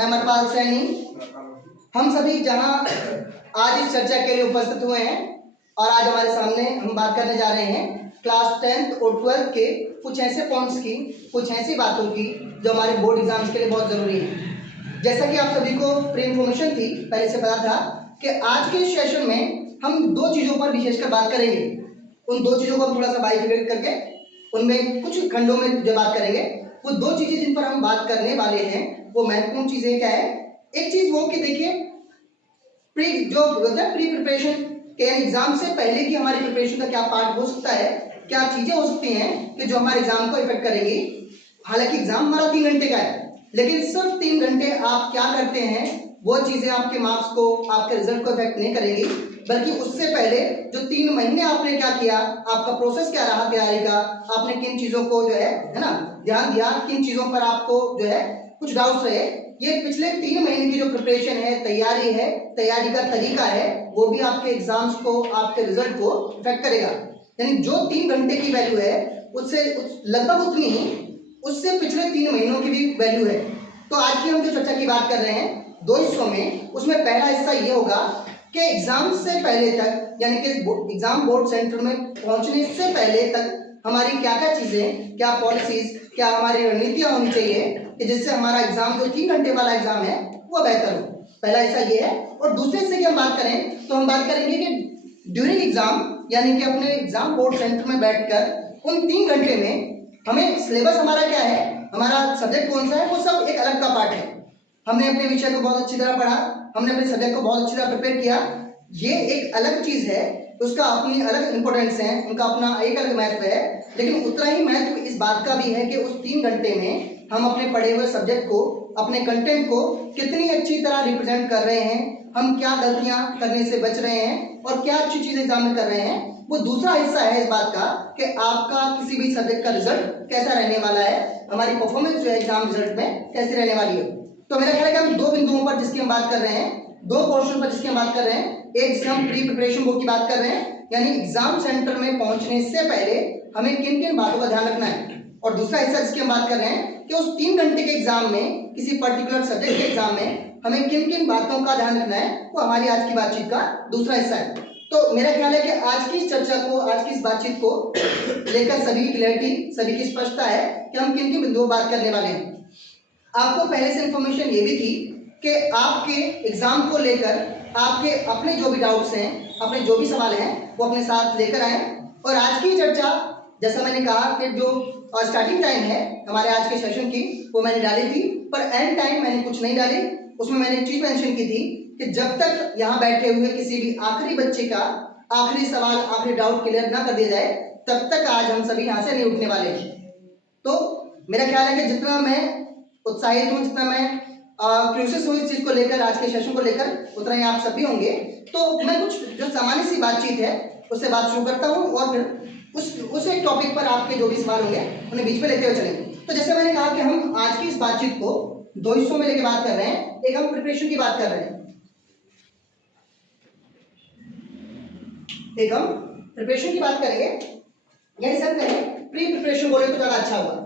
मैं अमरपाल सैनी। हम सभी जहां आज इस चर्चा के लिए उपस्थित हुए हैं और आज हमारे सामने हम बात करने जा रहे हैं क्लास 10th और 12th के कुछ ऐसे पॉइंट्स की, कुछ ऐसी बातों की जो हमारे बोर्ड एग्जाम्स के लिए बहुत ज़रूरी है। जैसा कि आप सभी को प्री इन्फॉर्मेशन थी, पहले से पता था कि आज के सेशन में हम दो चीज़ों पर विशेषकर बात करेंगे। उन दो चीज़ों को हम थोड़ा सा बाइफिकेट करके उनमें कुछ खंडों में जो बात करेंगे, वो दो चीज़ें जिन पर हम बात करने वाले हैं वो महत्वपूर्ण चीज़ें क्या है। एक चीज़ वो कि देखिए प्री प्रिपरेशन के एग्जाम से पहले की हमारी प्रिपरेशन का क्या पार्ट हो सकता है, क्या चीज़ें हो सकती हैं कि जो हमारे एग्जाम को इफेक्ट करेंगी। हालांकि एग्जाम हमारा 3 घंटे का है, लेकिन सिर्फ 3 घंटे आप क्या करते हैं वो चीज़ें आपके मार्क्स को, आपके रिजल्ट को इफेक्ट नहीं करेंगी, बल्कि उससे पहले जो 3 महीने आपने क्या किया, आपका प्रोसेस क्या रहा तैयारी का, आपने किन चीज़ों को जो है ना ध्यान दिया, किन चीज़ों पर आपको जो है कुछ डाउट्स रहे, ये पिछले 3 महीने की जो प्रिपरेशन है, तैयारी का तरीका है, वो भी आपके एग्जाम्स को, आपके रिजल्ट को इफेक्ट करेगा। यानी जो 3 घंटे की वैल्यू है उससे लगभग उतनी ही उससे पिछले 3 महीनों की भी वैल्यू है। तो आज की हम जो चर्चा की बात कर रहे हैं 2 हिस्सों में, उसमें पहला हिस्सा ये होगा कि एग्जाम से पहले तक, यानी कि एग्जाम बोर्ड सेंटर में पहुंचने से पहले तक हमारी क्या क्या चीज़ें, क्या पॉलिसीज, क्या हमारी रणनीतियाँ होनी चाहिए कि जिससे हमारा एग्जाम जो 3 घंटे वाला एग्जाम है वो बेहतर हो। पहला हिस्सा ये है। और दूसरे हिस्से की हम बात करें तो हम बात करेंगे कि ड्यूरिंग एग्जाम, यानी कि अपने एग्जाम बोर्ड सेंटर में बैठकर उन 3 घंटे में हमें सिलेबस हमारा क्या है, हमारा सब्जेक्ट कौन सा है, वो सब एक अलग का पार्ट है। हमने अपने विषय को बहुत अच्छी तरह पढ़ा, हमने अपने सब्जेक्ट को बहुत अच्छी तरह प्रिपेयर किया, ये एक अलग चीज़ है, उसका अपनी अलग इंपॉर्टेंस है, उनका अपना एक अलग महत्व है। लेकिन उतना ही महत्व इस बात का भी है कि उस 3 घंटे में हम अपने पढ़े हुए सब्जेक्ट को, अपने कंटेंट को कितनी अच्छी तरह रिप्रेजेंट कर रहे हैं, हम क्या गलतियां करने से बच रहे हैं और क्या अच्छी चीज़ें एग्जाम में कर रहे हैं। वो दूसरा हिस्सा है इस बात का कि आपका किसी भी सब्जेक्ट का रिजल्ट कैसा रहने वाला है, हमारी परफॉर्मेंस जो है एग्जाम रिजल्ट में कैसी रहने वाली है। तो मेरा ख्याल है कि हम 2 बिंदुओं पर जिसकी हम बात कर रहे हैं, 2 पोर्शन पर जिसकी हम बात कर रहे हैं, एक जिससे हम प्री प्रिपरेशन बोर्ड की बात कर रहे हैं, यानी एग्जाम सेंटर में पहुंचने से पहले हमें किन किन बातों का ध्यान रखना है, और दूसरा हिस्सा जिसकी हम बात कर रहे हैं कि उस 3 घंटे के एग्जाम में, किसी पर्टिकुलर सब्जेक्ट के एग्जाम में हमें किन किन बातों का ध्यान रखना है, वो हमारी आज की बातचीत का दूसरा हिस्सा है। तो मेरा ख्याल है कि आज की इस चर्चा को, आज की इस बातचीत को लेकर सभी की क्लैरिटी, सभी की स्पष्टता है कि हम किन किन बिंदुओं पर बात करने वाले हैं। आपको पहले से इंफॉर्मेशन ये भी थी कि आपके एग्जाम को लेकर आपके अपने जो भी डाउट्स हैं, अपने जो भी सवाल हैं, वो अपने साथ लेकर आए। और आज की चर्चा, जैसा मैंने कहा कि जो स्टार्टिंग टाइम है हमारे आज के सेशन की, वो मैंने डाली थी, पर एंड टाइम मैंने कुछ नहीं डाली। उसमें मैंने एक चीज़ मेंशन की थी कि जब तक यहाँ बैठे हुए किसी भी आखिरी बच्चे का आखिरी सवाल, आखिरी डाउट क्लियर ना कर दिया जाए, तब तक आज हम सभी यहाँ से नहीं उठने वाले। तो मेरा ख्याल है कि जितना मैं उत्साहित हूँ, जितना मैं क्यूरियस हूँ इस चीज़ को लेकर, आज के सेशन को लेकर, उतना ही आप सभी होंगे। तो मैं कुछ जो सामान्य सी बातचीत है उससे बात शुरू करता हूँ और फिर उस एक टॉपिक पर आपके जो भी सवाल होंगे उन्हें बीच में लेते हुए चलेंगे। तो जैसे मैंने कहा कि हम आज की इस बातचीत को 2 हिस्सों में लेकर बात कर रहे हैं। एक हम प्रिपरेशन की बात कर रहे हैं, एक हम प्रिपरेशन की बात करेंगे, यानी सर कहें प्री प्रिपरेशन बोले तो ज़्यादा अच्छा होगा।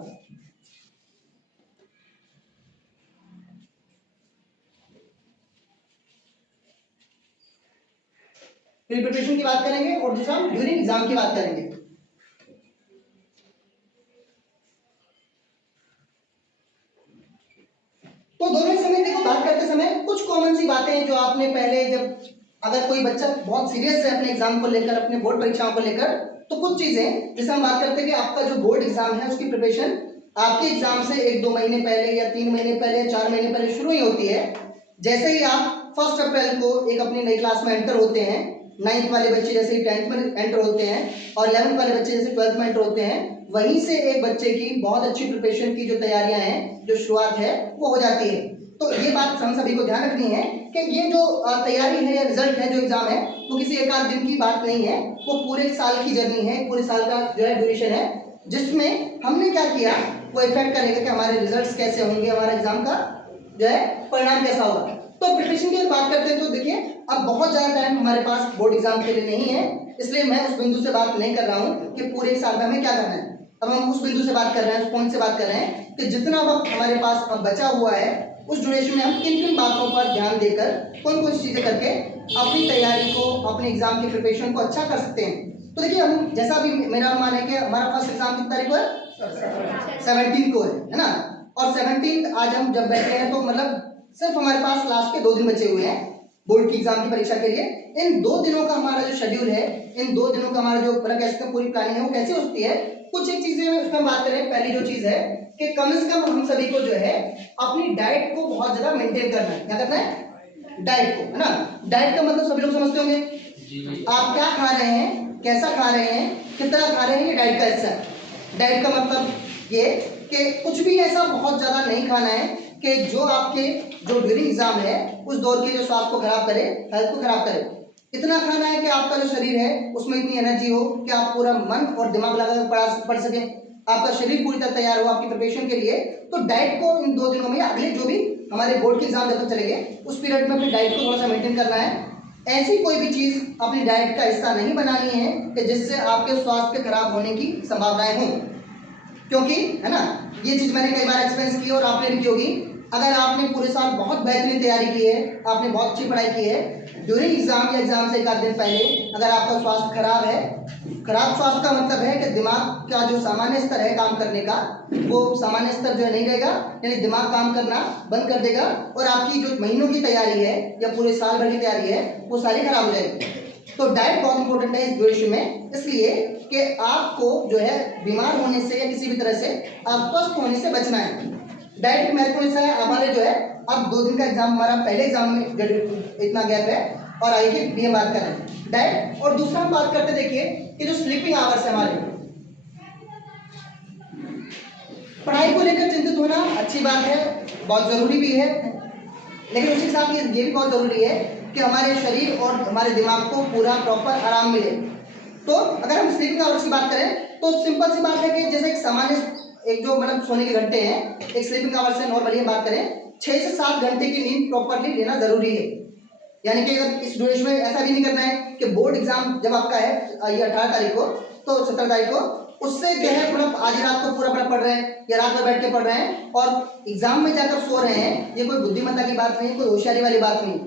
प्री प्रिपरेशन की बात करेंगे और दूसरा हम ड्यूरिंग एग्जाम की बात करेंगे। तो दोनों समय देखो, बात करते समय कुछ कॉमन सी बातें जो आपने पहले, जब अगर कोई बच्चा बहुत सीरियस है अपने एग्जाम को लेकर, अपने बोर्ड परीक्षाओं को लेकर, तो कुछ चीजें जैसे हम बात करते हैं कि आपका जो बोर्ड एग्जाम है उसकी प्रिपरेशन आपके एग्जाम से 1-2 महीने पहले या 3 महीने पहले या 4 महीने पहले शुरू ही होती है। जैसे ही आप 1 अप्रैल को एक अपनी नई क्लास में एंटर होते हैं, 9th वाले बच्चे जैसे 10th में एंटर होते हैं और 11th वाले बच्चे जैसे 12th में एंटर होते हैं, वहीं से एक बच्चे की बहुत अच्छी प्रिपरेशन की जो तैयारियां हैं, जो शुरुआत है, वो हो जाती है। तो ये बात हम सभी को ध्यान रखनी है कि ये जो तैयारी है या रिजल्ट है, जो एग्जाम है, वो किसी एक आध दिन की बात नहीं है, वो पूरे साल की जर्नी है, पूरे साल का जो है ड्यूरेशन है, जिसमें हमने क्या किया वो इफेक्ट करेगा कि हमारे रिजल्ट्स कैसे होंगे, हमारा एग्जाम का जो है परिणाम कैसा होगा। तो प्रिपरेशन की बात करते हैं तो देखिए, अब बहुत ज़्यादा टाइम हमारे पास बोर्ड एग्जाम के लिए नहीं है, इसलिए मैं उस बिंदु से बात नहीं कर रहा हूँ कि पूरे साल में हमें क्या करना है। अब हम उस बिंदु से बात कर रहे हैं, उस पॉइंट से बात कर रहे हैं कि जितना वक्त हमारे पास अब बचा हुआ है उस ड्यूरेशन में हम किन किन बातों पर ध्यान देकर कौन कौन सी चीज़ें करके अपनी तैयारी को, अपने एग्जाम की प्रिपरेशन को अच्छा कर सकते हैं। तो देखिए, हम जैसा भी मेरा अनुमान है कि हमारा फर्स्ट एग्जाम किस तारीख को है, 17 को है ना। और 17 आज हम जब बैठे हैं तो मतलब सिर्फ हमारे पास लास्ट के 2 दिन बचे हुए हैं बोर्ड की एग्जाम की परीक्षा के लिए। इन 2 दिनों का हमारा जो शेड्यूल है, इन 2 दिनों का हमारा जो मतलब कैसे पूरी प्लानिंग है वो कैसे होती है, कुछ एक चीजें उसमें बात करें। पहली जो चीज है कि कम से कम हम सभी को जो है अपनी डाइट को बहुत ज्यादा मेंटेन करना है। क्या करना है? डाइट को, है ना। डाइट का मतलब सभी लोग समझते होंगे, आप क्या खा रहे हैं, कैसा खा रहे हैं, कितना खा रहे हैं, ये डाइट का हिस्सा है। डाइट का मतलब ये कि कुछ भी ऐसा बहुत ज्यादा नहीं खाना है कि जो आपके जो ड्यूरिंग एग्जाम है उस दौर के जो स्वास्थ्य को खराब करे, हेल्थ को खराब करे। इतना खाना है कि आपका जो शरीर है उसमें इतनी एनर्जी हो कि आप पूरा मन और दिमाग लगाकर पढ़ सकें, आपका शरीर पूरी तरह तैयार हो आपकी प्रिपरेशन के लिए। तो डाइट को इन 2 दिनों में या अगले जो भी हमारे बोर्ड के एग्जाम जब तक चलेंगे उस पीरियड में अपनी डाइट को थोड़ा सा मेंटेन करना है। ऐसी कोई भी चीज अपनी डाइट का हिस्सा नहीं बनानी है कि जिससे आपके स्वास्थ्य के खराब होने की संभावनाएं हों, क्योंकि है ना, ये चीज मैंने कई बार एक्सपीरियंस की और आपने भी की होगी। अगर आपने पूरे साल बहुत बेहतरीन तैयारी की है, आपने बहुत अच्छी पढ़ाई की है, ड्यूरिंग एग्जाम या एग्जाम से 1 दिन पहले अगर आपका स्वास्थ्य खराब है, खराब स्वास्थ्य का मतलब है कि दिमाग का जो सामान्य स्तर है काम करने का, वो सामान्य स्तर जो है नहीं रहेगा, यानी दिमाग काम करना बंद कर देगा और आपकी जो महीनों की तैयारी है या पूरे साल भर की तैयारी है वो सारी खराब हो जाएगी। तो डाइट बहुत इंपॉर्टेंट है इस ड्यूरेशन में, इसलिए कि आपको जो है बीमार होने से या किसी भी तरह से अस्वस्थ होने से बचना है। डाइट की महत्वपूर्ण हिस्सा है। हमारे जो है अब 2 दिन का एग्जाम, हमारा पहले एग्जाम में इतना गैप है और आगे भी हम बात कर रहे हैं डाइट। और दूसरा हम बात करते देखिए कि जो स्लीपिंग आवर्स है हमारे, पढ़ाई को लेकर चिंतित होना अच्छी बात है, बहुत जरूरी भी है, लेकिन उसी के साथ ये भी बहुत जरूरी है कि हमारे शरीर और हमारे दिमाग को पूरा प्रॉपर आराम मिले। तो अगर हम स्लीपिंग आवर्स की बात करें तो सिंपल सी बात है कि जैसे एक सामान्य एक जो मतलब सोने के घंटे हैं, एक स्लीपिंग आवर्स से नॉर्मली हम बात करें 6 से 7 घंटे की नींद प्रॉपरली लेना जरूरी है। यानी कि अगर इस ड्यूरेशन में ऐसा भी नहीं करना है कि बोर्ड एग्जाम जब आपका है ये 18 तारीख को, तो 17 तारीख को उससे जो है मतलब आधी रात को पूरा पढ़ रहे हैं या रात में बैठ के पढ़ रहे हैं और एग्जाम में जाकर सो रहे हैं, ये कोई बुद्धिमत्ता की बात नहीं, कोई होशियारी वाली बात नहीं।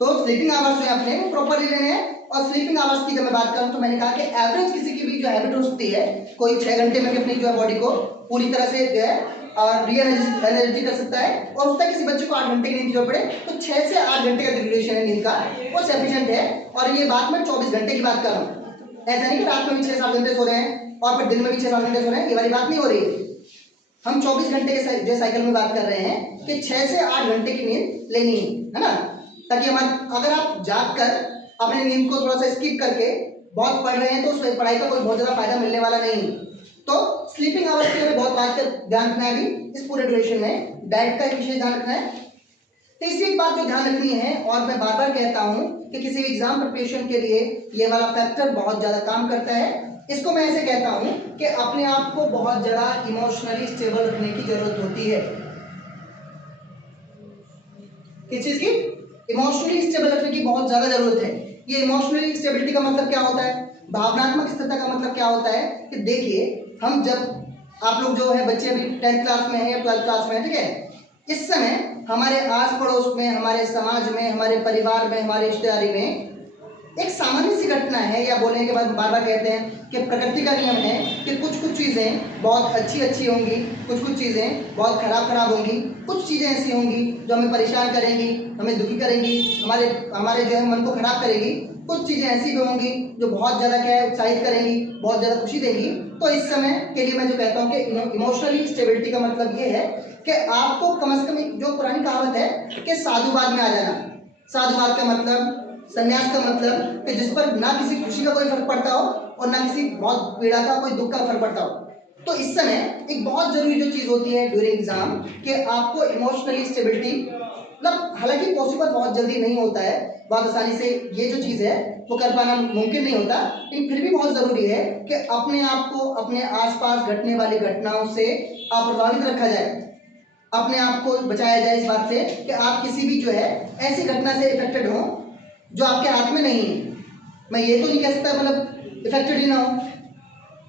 तो स्लीपिंग आवर्स जो है अपने वो प्रॉपरली लेने हैं। और स्लीपिंग आवर्स की जब मैं बात करूं तो मैंने कहा कि एवरेज किसी की भी जो हैबिट हो सकती है, कोई 6 घंटे में भी अपनी जो है बॉडी को पूरी तरह से जो है री एनर्जी कर सकता है। और उसका किसी बच्चे को 8 घंटे की नींद की जरूरत पड़े तो 6 से 8 घंटे का ड्यूरेशन है नींद का, वो सफिशिएंट है। और ये बात मैं 24 घंटे की बात कर रहा हूँ, ऐसा नहीं कि रात में भी 6-7 घंटे सो रहे हैं और फिर दिन में भी 6-7 घंटे सो रहे हैं, ये वाली बात नहीं हो रही है। हम 24 घंटे के जो साइकिल में बात कर रहे हैं कि 6 से 8 घंटे की नींद लेनी है ना, ताकि हमारे अगर आप जाग कर अपने नींद को थोड़ा सा स्किप करके बहुत पढ़ रहे हैं तो उस पढ़ाई का कोई बहुत ज्यादा फायदा मिलने वाला नहीं। तो स्लीपिंग आवर्स के लिए बहुत बात का ध्यान रखना है अभी इस पूरे ड्यूरेशन में, डाइट का एक विशेष ध्यान रखना है। तीसरी एक बात जो ध्यान रखनी है और मैं बार बार कहता हूं कि किसी भी एग्जाम प्रिपरेशन के लिए ये वाला फैक्टर बहुत ज्यादा काम करता है। इसको मैं ऐसे कहता हूं कि अपने आप को बहुत ज्यादा इमोशनली स्टेबल रखने की जरूरत होती है। किस चीज की? इमोशनली स्टेबल रखने की बहुत ज्यादा जरूरत है। ये इमोशनली स्टेबिलिटी का मतलब क्या होता है, भावनात्मक स्थिरता का मतलब क्या होता है कि देखिए हम जब आप लोग जो है बच्चे अभी 10th क्लास में है या 12th क्लास में है, ठीक है, इस समय हमारे आस पड़ोस में, हमारे समाज में, हमारे परिवार में, हमारी रिश्तेदारी में एक सामान्य सी घटना है, या बोलने के बाद बार बार कहते हैं कि प्रकृति का नियम है कि कुछ कुछ चीज़ें बहुत अच्छी अच्छी होंगी, कुछ कुछ चीज़ें बहुत खराब खराब होंगी, कुछ चीज़ें ऐसी होंगी जो हमें परेशान करेंगी, हमें दुखी करेंगी, हमारे हमारे जो है मन को खराब करेगी, कुछ चीज़ें ऐसी भी होंगी जो बहुत ज़्यादा क्या है उत्साहित करेंगी, बहुत ज़्यादा खुशी देंगी। तो इस समय के लिए मैं जो कहता हूँ कि इमोशनली स्टेबिलिटी का मतलब ये है कि आपको कम से कम जो पुरानी कहावत है कि साधुवाद में आ जाना। साधुवाद का मतलब, संन्यास का मतलब कि जिस पर ना किसी खुशी का कोई फर्क पड़ता हो और ना किसी बहुत पीड़ा का, कोई दुख का फर्क पड़ता हो। तो इस समय एक बहुत जरूरी जो चीज होती है ड्यूरिंग एग्जाम कि आपको इमोशनली स्टेबिलिटी, मतलब हालांकि पॉसिबल बहुत जल्दी नहीं होता है, बहुत आसानी से ये जो चीज है वो कर पाना मुमकिन नहीं होता, लेकिन फिर भी बहुत जरूरी है कि अपने आप को अपने आसपास घटने वाली घटनाओं से अप्रभावित रखा जाए, अपने आप को बचाया जाए इस बात से कि आप किसी भी जो है ऐसी घटना से इफेक्टेड हो जो आपके हाथ में नहीं है। मैं ये तो नहीं कह सकता मतलब इफेक्टेड ही ना हो,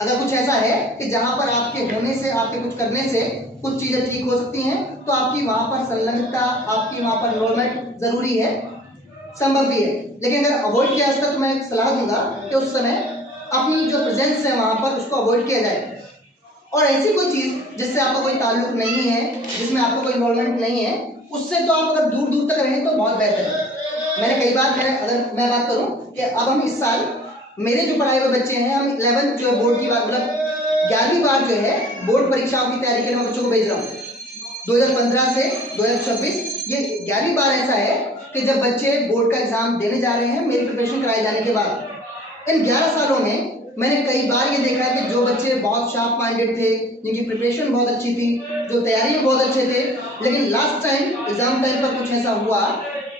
अगर कुछ ऐसा है कि जहां पर आपके होने से, आपके कुछ करने से कुछ चीज़ें ठीक हो सकती हैं, तो आपकी वहाँ पर संलग्नता, आपकी वहाँ पर एनरोलमेंट जरूरी है, संभव भी है। लेकिन अगर अवॉइड किया जाता तो मैं एक सलाह दूंगा कि उस समय अपनी जो प्रेजेंस है वहाँ पर उसको अवॉइड किया जाए, और ऐसी कोई चीज़ जिससे आपका कोई ताल्लुक नहीं है, जिसमें आपका कोई इन्वॉल्वमेंट नहीं है, उससे तो आप अगर दूर दूर तक रहें तो बहुत बेहतर है। मैंने कई बार अगर मैं बात करूं कि अब हम इस साल मेरे जो पढ़ाए हुए बच्चे हैं, हम 11th जो है बोर्ड की बात, मतलब 11वीं बार जो है बोर्ड परीक्षाओं की तैयारी के लिए मैं बच्चों को भेज रहा हूँ। 2015 से 2026 ये 11वीं बार ऐसा है कि जब बच्चे बोर्ड का एग्जाम देने जा रहे हैं मेरी प्रिपरेशन कराए जाने के बाद। इन 11 सालों में मैंने कई बार ये देखा है कि जो बच्चे बहुत शार्प माइंडेड थे, जिनकी प्रिपरेशन बहुत अच्छी थी, जो तैयारी में बहुत अच्छे थे, लेकिन लास्ट टाइम एग्जाम टाइम पर कुछ ऐसा हुआ,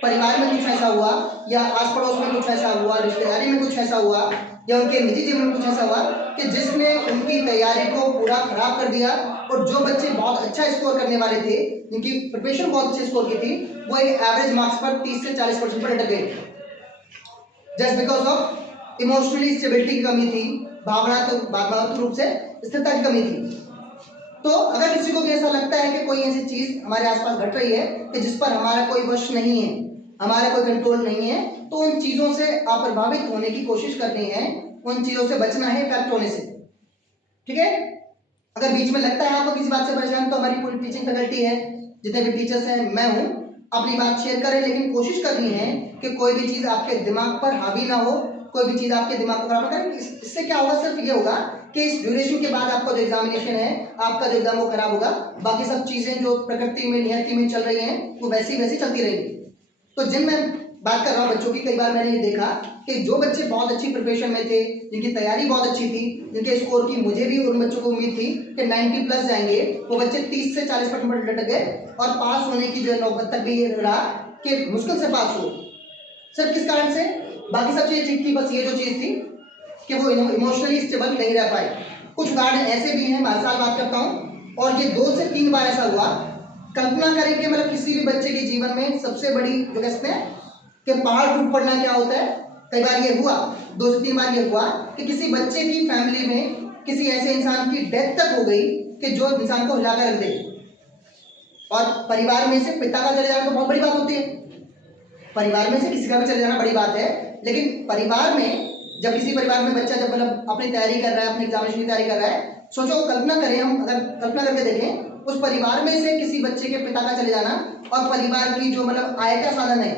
परिवार में कुछ ऐसा हुआ, या आस पड़ोस में कुछ ऐसा हुआ, रिश्तेदारी में कुछ ऐसा हुआ, या उनके निजी जीवन में कुछ ऐसा हुआ कि जिसने उनकी तैयारी को पूरा खराब कर दिया। और जो बच्चे बहुत अच्छा स्कोर करने वाले थे, जिनकी प्रिपरेशन बहुत अच्छे स्कोर की थी, वो एक एवरेज मार्क्स पर 30 से 40% पर अटक गए, just because of emotionally stability की कमी थी, भावनात्मक रूप से स्थिरता की कमी थी। तो अगर किसी को भी ऐसा लगता है कि कोई ऐसी चीज हमारे आसपास घट रही है कि जिस पर हमारा कोई वश नहीं है, हमारा कोई कंट्रोल नहीं है, तो उन चीजों से अप्रभावित होने की कोशिश करनी है, उन चीजों से बचना है इफेक्ट होने से। ठीक है? अगर बीच में लगता है आपको किसी बात से परेशान, तो हमारी पूरी टीचिंग फैकल्टी है, जितने भी टीचर्स हैं, मैं हूं, अपनी बात शेयर करें, लेकिन कोशिश करनी है कि कोई भी चीज आपके दिमाग पर हावी ना हो, कोई भी चीज आपके दिमाग को खराब ना करे। इससे क्या होगा? सिर्फ ये होगा कि इस ड्यूरेशन के बाद आपका जो एग्जामिनेशन है, आपका जो एग्जाम वो खराब होगा, बाकी सब चीजें जो प्रकृति में नियति में चल रही हैं वो वैसी वैसी चलती रहेंगी। तो जिन मैं बात कर रहा हूँ बच्चों की, कई बार मैंने ये देखा कि जो बच्चे बहुत अच्छी प्रिपरेशन में थे, जिनकी तैयारी बहुत अच्छी थी, जिनके स्कोर की मुझे भी उन बच्चों को उम्मीद थी कि 90 प्लस जाएंगे, वो बच्चे 30 से 40% पर लटक गए, और पास होने की जो नौबत तक भी रहा कि मुश्किल से पास हो। सिर्फ किस कारण से? बाकी सब चीजें ठीक थी, बस ये जो चीज थी कि वो इमोशनली स्टेबल नहीं रह पाए। कुछ उदाहरण ऐसे भी हैं, मैं हर साल बात करता हूँ, और ये 2 से 3 बार ऐसा हुआ। कल्पना करें कि मतलब किसी भी बच्चे के जीवन में सबसे बड़ी जो कहते हैं कि पहाड़ टूट पड़ना क्या होता है, कई बार ये हुआ, 2 से 3 बार ये हुआ कि किसी बच्चे की फैमिली में किसी ऐसे इंसान की डेथ तक हो गई कि जो इंसान को हिलाकर रख दे। और परिवार में से पिता का चले जाना तो बहुत बड़ी बात होती है, परिवार में से किसी का भी चले जाना बड़ी बात है, लेकिन परिवार में जब किसी परिवार में बच्चा जब मतलब अपनी तैयारी कर रहा है, अपने एग्जामिनेशन की तैयारी कर रहा है, सोचो, कल्पना करें, हम अगर कल्पना करके देखें उस परिवार में से किसी बच्चे के पिता का चले जाना, और परिवार की जो मतलब आय का साधन है,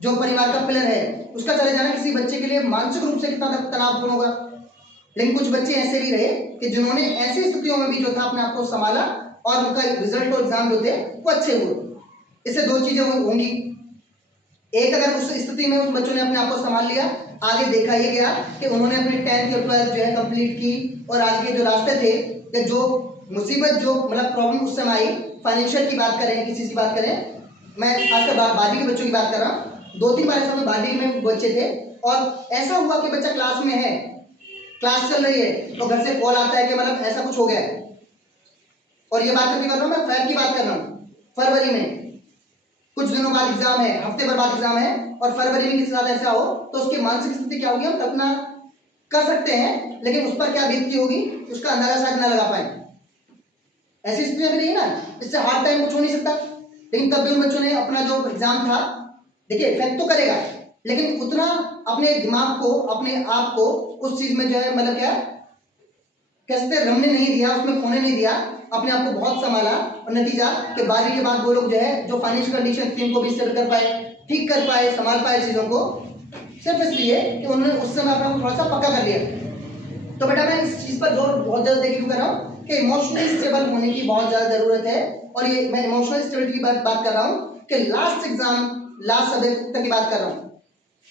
जो परिवार का पिलर है, उसका चले जाना किसी बच्चे के लिए मानसिक रूप से कितना तनावपूर्ण होगा। लेकिन कुछ बच्चे ऐसे भी रहे कि जिन्होंने ऐसी स्थितियों में भी जो था अपने आप को संभाला, और उनका रिजल्ट और एग्जाम जो थे वो अच्छे हुए। इससे 2 चीजें होंगी, एक, अगर उस स्थिति में उस बच्चों ने अपने आप को संभाल लिया, आगे देखा ये गया कि उन्होंने अपनी 10th या 12th जो है कंप्लीट की, और आगे जो रास्ते थे या जो मुसीबत जो मतलब प्रॉब्लम उस समय आई, फाइनेंशियल की बात करें, किसी की बात करें, मैं खासकर बारहवीं के बच्चों की बात कर रहा हूँ, 2-3 बार ऐसा में बारहवीं में बच्चे थे, और ऐसा हुआ कि बच्चा क्लास में है, क्लास चल रही है, तो घर से कॉल आता है कि मतलब ऐसा कुछ हो गया है। और ये बात करके कर रहा हूँ मैं फेब की बात कर रहा हूँ, फरवरी में कुछ दिनों बाद एग्जाम है, हफ्ते भर बाद एग्जाम है, और फरवरी में किसी साथ ऐसा हो तो उसकी मानसिक स्थिति क्या होगी हम कल्पना कर सकते हैं, लेकिन उस पर क्या बीतती होगी उसका अंदाजा शायद न लगा पाए। ऐसी स्थितियां भी नहीं है ना, इससे हार्ड टाइम कुछ हो नहीं सकता, लेकिन तब भी उन बच्चों ने अपना जो एग्जाम था, देखिए इफेक्ट तो करेगा, लेकिन उतना अपने दिमाग को, अपने आप को उस चीज में जो है मतलब क्या कैसे रमने नहीं दिया, उसमें खोने नहीं दिया, अपने आप को बहुत संभाला, और नतीजा कि 12वीं के बाद वो लोग जो है जो फाइनेंशियल कंडीशन थी उनको भी सेटल कर पाए, ठीक कर पाए, संभाल पाए चीज़ों को, सिर्फ इसलिए कि उन्होंने उस समय अपना थोड़ा सा पक्का कर लिया। तो बेटा मैं इस चीज़ पर जोर बहुत ज़्यादा देखिए क्यों कर रहा हूँ कि इमोशनली स्टेबल होने की बहुत ज़्यादा ज़रूरत है, और ये मैं इमोशनल स्टेबिलिटी की बात कर रहा हूँ कि लास्ट एग्जाम, लास्ट सब्जेक्ट तक की बात कर रहा हूँ।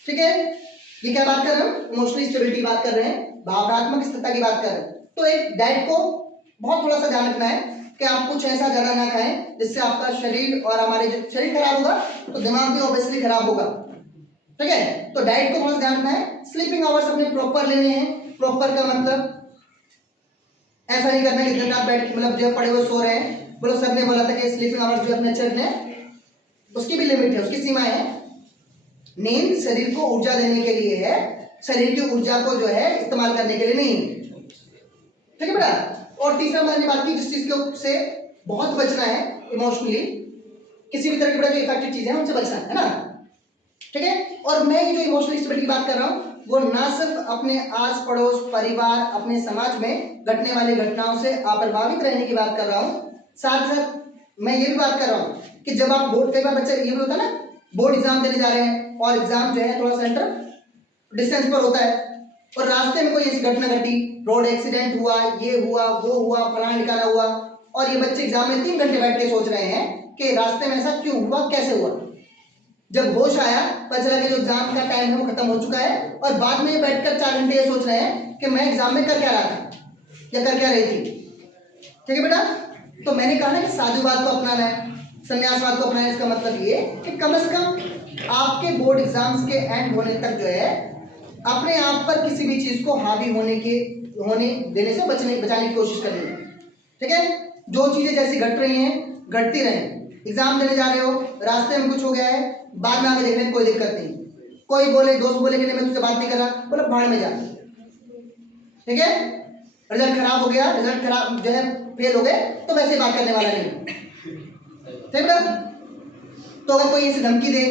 ठीक है, ये क्या बात कर रहे हैं? इमोशनल स्टेबिलिटी की बात कर रहे हैं, भावनात्मक स्थिरता की बात कर रहे हैं। तो एक डाइट को बहुत थोड़ा सा ध्यान रखना है कि आप कुछ ऐसा ज्यादा ना खाएं जिससे आपका शरीर और हमारे जो शरीर खराब होगा तो दिमाग भी ऑब्वियसली खराब होगा। ठीक है, तो डाइट को बहुत ध्यान रखना है। स्लीपिंग आवर्स अपने प्रॉपर लेने हैं। प्रॉपर का मतलब ऐसा नहीं करना कि दिन रात बैठ मतलब जो पड़े हुए सो रहे हैं। बोलो सर ने बोला था कि स्लीपिंग आवर्स जो अपने अच्छे रखने, उसकी भी लिमिट है, उसकी सीमा है। नींद शरीर को ऊर्जा देने के लिए है, शरीर की ऊर्जा को जो है इस्तेमाल करने के लिए नहीं। ठीक है बेटा। और तीसरा मैंने बात की जिस चीज के से बहुत बचना है इमोशनली, किसी भी तरह की बड़ा जो इफेक्टिव चीजें हैं उनसे बचना है ना, ठीक है। और मैं ये जो इमोशनल स्टेबिलिटी की बात कर रहा हूँ वो ना सिर्फ अपने आस पड़ोस, परिवार, अपने समाज में घटने वाली घटनाओं से अप्रभावित रहने की बात कर रहा हूँ, साथ साथ मैं ये भी बात कर रहा हूँ कि जब आप बोर्ड, कई बार बच्चे ये भी होता है ना, बोर्ड एग्जाम देने जा रहे हैं और एग्जाम जो है थोड़ा सेंटर डिस्टेंस पर होता है और रास्ते में कोई ऐसी घटना घटी, रोड एक्सीडेंट हुआ, ये हुआ, वो हुआ, फलाना निकाला हुआ, और ये बच्चे एग्जाम में 3 घंटे बैठ के सोच रहे हैं कि रास्ते में ऐसा क्यों हुआ, कैसे हुआ। जब होश आया पता चला कि जो एग्जाम का टाइम है वो खत्म हो चुका है और बाद में ये बैठकर 4 घंटे ये सोच रहे हैं कि मैं एग्जाम में कर क्या रहा था या कर क्या रही थी। ठीक है बेटा, तो मैंने कहा ना कि साधुवाद को अपनाना है, संन्यासवाद को अपनाना है। इसका मतलब ये कि कम से कम आपके बोर्ड एग्जाम्स के एंड होने तक जो है अपने आप पर किसी भी चीज को हावी होने देने से बचाने की कोशिश करनी है। ठीक है, जो चीजें जैसी घट रही हैं घटती रहें। एग्जाम देने जा रहे हो, रास्ते में कुछ हो गया है, बाद में आके देखने में कोई दिक्कत नहीं। कोई बोले, दोस्त बोले कि नहीं मैं तुझसे बात नहीं कर रहा, बोला भाड़ में जा। ठीक है, रिजल्ट खराब हो गया, रिजल्ट खराब जो है फेल हो गए तो वैसे बात करने वाला नहीं। ठीक है, तो अगर कोई ऐसी धमकी दे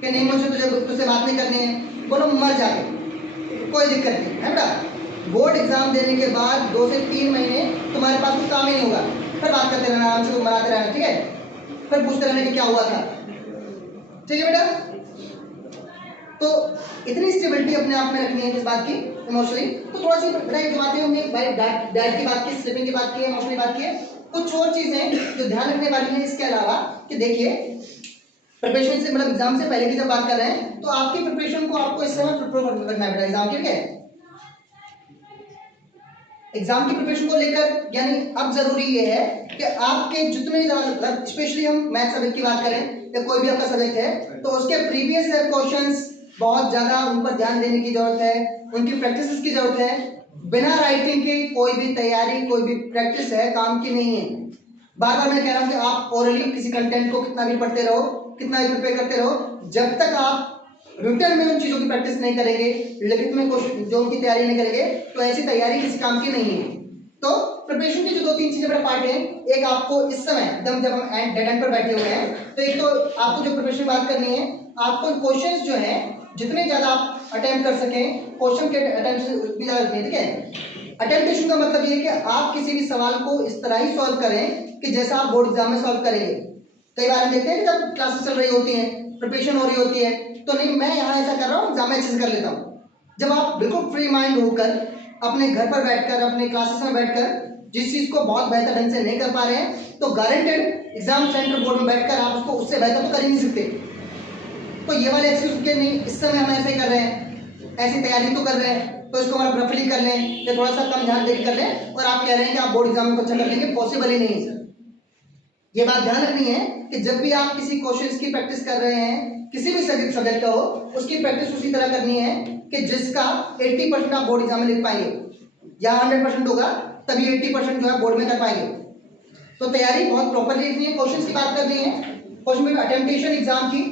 कि नहीं मुझे तुझसे बात नहीं करनी है, बोलो मर जाके, कोई दिक्कत नहीं है बेटा। बोर्ड एग्जाम देने के बाद 2 से 3 महीने तुम्हारे पास कुछ काम ही नहीं होगा, फिर बात करते रहना, आराम से मनाते रहना। ठीक है, फिर पूछते रहना कि क्या हुआ था। ठीक है बेटा, तो इतनी स्टेबिलिटी अपने आप में रखनी है किस बात की, इमोशनली। तो थोड़ा सी बेटा एक बात है, हमने भाई डैड की बात की, स्लीपिंग की बात की है, इमोशनली बात की है। कुछ और चीजें जो ध्यान रखने वाली है इसके अलावा कि देखिए प्रिपरेशन से मतलब एग्जाम से पहले की जब बात कर रहे हैं तो आपकी प्रिपरेशन को आपको इस समय प्रिपेयर रखना है बेटा एग्जाम के लिए। एग्जाम की प्रिपरेशन को लेकर यानी अब जरूरी ये है कि आपके जितने ज्यादा, स्पेशली हम मैथ्स सब्जेक्ट की बात करें या कोई भी आपका सब्जेक्ट है तो उसके प्रीवियस ईयर क्वेश्चंस बहुत ज्यादा उन पर ध्यान देने की जरूरत है, उनकी प्रैक्टिस की जरूरत है। बिना राइटिंग की कोई भी तैयारी, कोई भी प्रैक्टिस है काम की नहीं है। बार बार मैं कह रहा हूं कि आप ओरली किसी कंटेंट को कितना भी पढ़ते रहो, कितना भी प्रिपेयर करते रहो, जब तक आप रिटर्न में उन चीजों की प्रैक्टिस नहीं करेंगे, लिखित में क्वेश्चन जो उनकी तैयारी नहीं करेंगे, तो ऐसी तैयारी किसी काम की नहीं है। तो प्रिपरेशन की जो 2-3 चीजें बड़ा पार्ट है, एक आपको इस समय एकदम जब हम डेड एंड पर बैठे हुए हैं तो एक तो आपको जो प्रिपरेशन बात करनी है, आपको क्वेश्चंस जो है जितने ज्यादा आप अटेम्प्ट कर सकें, क्वेश्चन के अटेम्प्ट से उतनी ज्यादा रखें। ठीक है, अटेम्प्टेशन का मतलब ये है कि आप किसी भी सवाल को इस तरह ही सॉल्व करें कि जैसा आप बोर्ड एग्जाम में सॉल्व करेंगे। कई बार हम देखते हैं कि जब क्लासेस चल रही होती हैं, प्रिपरेशन हो रही होती है, तो नहीं मैं यहाँ ऐसा कर रहा हूँ, एग्जाम में अच्छे से कर लेता हूँ। जब आप बिल्कुल फ्री माइंड होकर अपने घर पर बैठकर, अपने क्लासेस में बैठकर जिस चीज को बहुत बेहतर ढंग से नहीं कर पा रहे हैं, तो गारंटेड एग्जाम सेंटर बोर्ड में बैठकर आप उसको उससे बेहतर तो कर ही नहीं सकते। तो ये वाले एक्सक्यूज के नहीं, इस समय हम ऐसे ही कर रहे हैं, ऐसी तैयारी तो कर रहे हैं, तो इसको हमारा रफली कर लें या थोड़ा सा कम ध्यान देकर कर लें और आप कह रहे हैं कि आप बोर्ड एग्जाम को अच्छा कर लेंगे, पॉसिबल ही नहीं है सर। ये बात ध्यान रखनी है कि जब भी आप किसी क्वेश्चन की प्रैक्टिस कर रहे हैं, किसी भी सब्जेक्ट का हो, उसकी प्रैक्टिस उसी तरह करनी है कि जिसका 80% आप बोर्ड एग्जाम में लिख पाएंगे, या 100% होगा तभी 80% जो है बोर्ड में कर पाएंगे। तो तैयारी बहुत प्रॉपरली लिखनी है, क्वेश्चन की बात करनी है, क्वेश्चन में अटेम्प्टेशन एग्जाम की,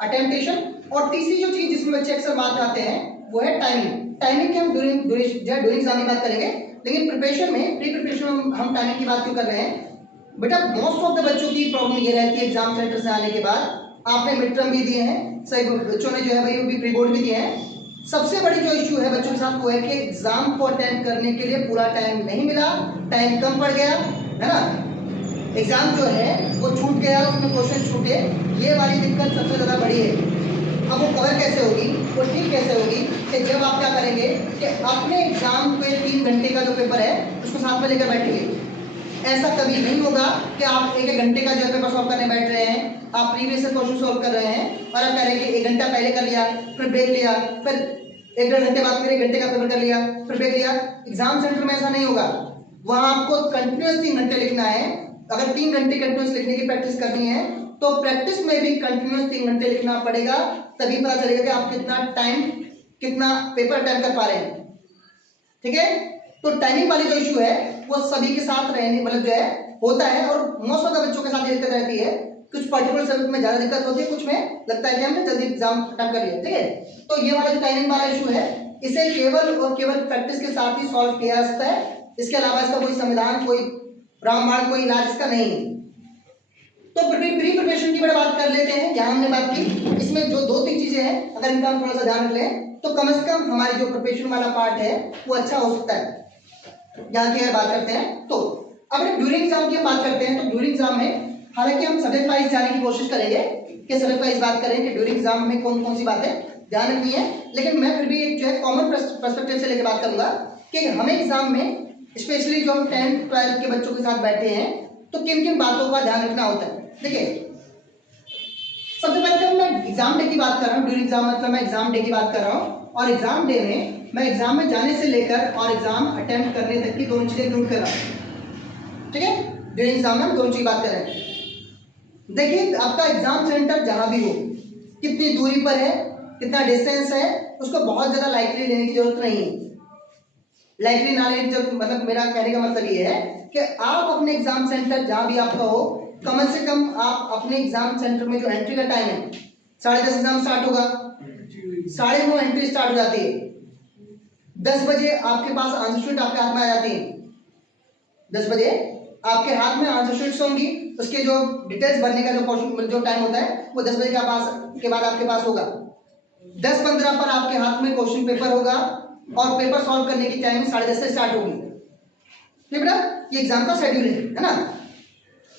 अटेम्प्टेशन। और तीसरी जो चीज जिसमें बच्चे अक्सर मार्क आते हैं वो है टाइमिंग। टाइमिंग की हम ड्यूरिंग एग्जाम की बात करेंगे, लेकिन प्रिपरेशन में, प्री प्रिपरेशन में हम टाइमिंग की बात क्यों कर रहे हैं बेटा? मोस्ट ऑफ द बच्चों की प्रॉब्लम ये रहती है एग्जाम सेंटर से आने के बाद, आपने मिड टर्म भी दिए हैं, सही बच्चों ने जो है भाई वो भी प्री बोर्ड भी दिए हैं। सबसे बड़ी जो इश्यू है बच्चों के साथ वो है कि एग्जाम को अटेंड करने के लिए पूरा टाइम नहीं मिला, टाइम कम पड़ गया, है ना, एग्जाम जो है वो छूट गया, उसमें क्वेश्चन छूटे, ये वाली दिक्कत सबसे ज्यादा बड़ी है। अब वो कवर कैसे होगी, वो ठीक कैसे होगी कि जब आप क्या करेंगे कि अपने एग्जाम पे 3 घंटे का जो पेपर है उसको साथ में लेकर बैठेंगे। ऐसा कभी नहीं होगा कि आप 1-1 घंटे का जो पेपर सॉल्व करने बैठ रहे हैं, आप प्रीवियस क्वेश्चन सॉल्व कर रहे हैं और आप करेंगे 1 घंटा पहले कर लिया, फिर ब्रेक लिया, फिर 1-1.5 घंटे बाद फिर 1 घंटे का पेपर कर लिया, फिर ब्रेक लिया। एग्जाम सेंटर में ऐसा नहीं होगा, वहां आपको कंटिन्यूस 3 घंटे लिखना है। अगर 3 घंटे कंटिन्यूस लिखने की प्रैक्टिस करनी है तो प्रैक्टिस में भी कंटिन्यूस 3 घंटे लिखना पड़ेगा, तभी पता चलेगा कि आप कितना टाइम, कितना पेपर अटेम्प्ट कर पा रहे हैं। ठीक है, तो टाइमिंग वाली जो इशू है वो सभी के साथ रहने मतलब जो है होता है, और मोस्ट ऑफ द बच्चों के साथ ये दिक्कत रहती है। कुछ पर्टिकुलर सब्जेक्ट में ज्यादा दिक्कत होती है, कुछ में लगता है कि हमने जल्दी एग्जाम अटेम्प्ट कर लिया। ठीक है, तो ये वाला जो टाइमिंग वाला इशू है इसे केवल और केवल प्रैक्टिस के साथ ही सॉल्व किया जा सकता है। इसके अलावा इसका कोई संविधान, कोई रामबाण, कोई इलाज इसका नहीं है। तो प्री प्रिपरेशन की बड़ी बात कर लेते हैं। यहाँ हमने बात की, इसमें जो 2-3 चीजें हैं, अगर इनका हम थोड़ा सा ध्यान रख लें तो कम से कम हमारी जो प्रिपरेशन वाला पार्ट है वो अच्छा हो सकता है। यहाँ की अगर बात करते हैं तो अब ड्यूरिंग एग्जाम की बात करते हैं तो ड्यूरिंग एग्जाम में हालांकि हम सब्जेक्ट वाइज जाने की कोशिश करेंगे कि सब्जेक्ट वाइज बात करें कि ड्यूरिंग एग्जाम में कौन कौन सी बातें ध्यान रखनी है, लेकिन मैं फिर भी एक जो है कॉमन पर्सपेक्टिव से लेकर बात करूंगा कि हमें एग्जाम में स्पेशली जो हम 10th 12th के बच्चों के साथ बैठे हैं तो किन किन बातों का ध्यान रखना होता है। देखिए, सबसे पहले जब मैं एग्जाम डे की बात कर रहा हूँ, ड्यूरिंग एग्जाम मतलब मैं एग्जाम डे की बात कर रहा हूँ, और एग्जाम डे में मैं एग्जाम में जाने से लेकर और एग्जाम अटेम्प्ट करने तक की दोनों चीजें इंक्लूड कर रहा हूँ। ठीक है, ड्यूरिंग एग्जाम में हम दोनों चीज बात कर रहे हैं। देखिए, आपका एग्जाम सेंटर जहां भी हो, कितनी दूरी पर है, कितना डिस्टेंस है, उसको बहुत ज्यादा लाइटली लेने की जरूरत नहीं है। लाइटली ना लेने की जरूरत, मतलब मेरा कहने का मतलब ये है कि आप अपने एग्जाम सेंटर जहां भी आपका हो, कम से कम आप अपने एग्जाम सेंटर में जो एंट्री का टाइम है 10:30 एग्जाम स्टार्ट होगा, 9:30 एंट्री स्टार्ट हो जाती है, 10 बजे आपके पास आंसर शीट आपके हाथ में आ जाती है। 10 बजे आपके हाथ में आंसर शीट्स होंगी, उसके जो डिटेल्स भरने का जो पोर्शन जो टाइम होता है वो 10 बजे के बाद आपके पास होगा। 10:15 पर आपके हाथ में क्वेश्चन पेपर होगा और पेपर सॉल्व करने की टाइम 10:30 से स्टार्ट होगी। ठीक बेटा, ये एग्जाम का शेड्यूल है ना।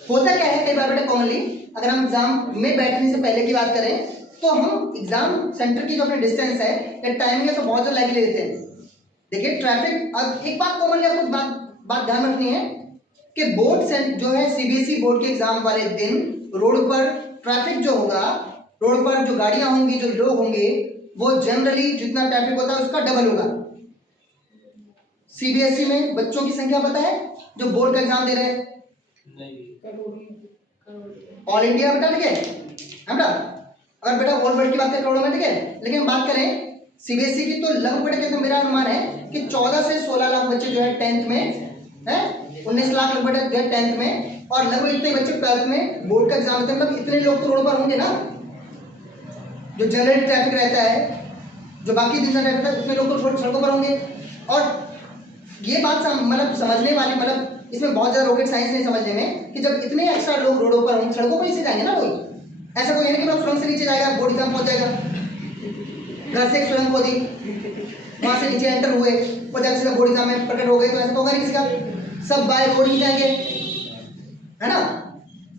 होता क्या है कई बार बेटा, कॉमनली अगर हम एग्जाम में बैठने से पहले की बात करें तो हम एग्जाम सेंटर की जो अपनी डिस्टेंस है या टाइमिंग है तो बहुत ज्यादा लाइक ले लेते हैं। देखिए ट्रैफिक, अब एक बात कॉमनली आपको बात ध्यान रखनी है कि बोर्ड से जो है सीबीएसई बोर्ड के एग्जाम वाले दिन रोड पर ट्रैफिक जो होगा, रोड पर जो गाड़ियां होंगी, जो लोग होंगे, वो जनरली जितना ट्रैफिक होता है उसका डबल होगा। सीबीएसई में बच्चों की संख्या पता है जो बोर्ड का एग्जाम दे रहे हैं? ऑल इंडिया बेटा, ठीक है बेटा, अगर बेटा ऑल वर्ल्ड की बात करें करोड़ों में, ठीक है, लेकिन बात करें सीबीएसई की तो लगभग बेटा कहते हैं, मेरा अनुमान है कि 14 से 16 लाख बच्चे जो है 10th में है, 19 लाख लोग बेटा जो है 10th में, और लगभग इतने बच्चे 12th में बोर्ड का एग्जाम देते हैं। मतलब इतने लोग तो रोड पर होंगे ना, जो जनरल ट्रैफिक रहता है, जो बाकी दिन का रहता है, उतने लोग तो सड़कों पर होंगे। और ये बात मतलब समझने वाली, मतलब इसमें बहुत ज्यादा रॉकेट साइंस नहीं समझने में कि जब इतने एक्स्ट्रा लोग रोडों पर होंगे, सड़कों पर ही जाएंगे ना लोग, ऐसा कोई है नहीं कि सुरंग से नीचे जाएगा बोर्ड एग्जाम पहुंच जाएगा, घर से एक सुरंग खोदी, वहां से नीचे एंटर हुए और जाकर सीधा बोर्ड एग्जाम में प्रकट हो गए, तो ऐसा तो होगा नहीं किसी का। सब बाय रोड ही जाएंगे, है ना।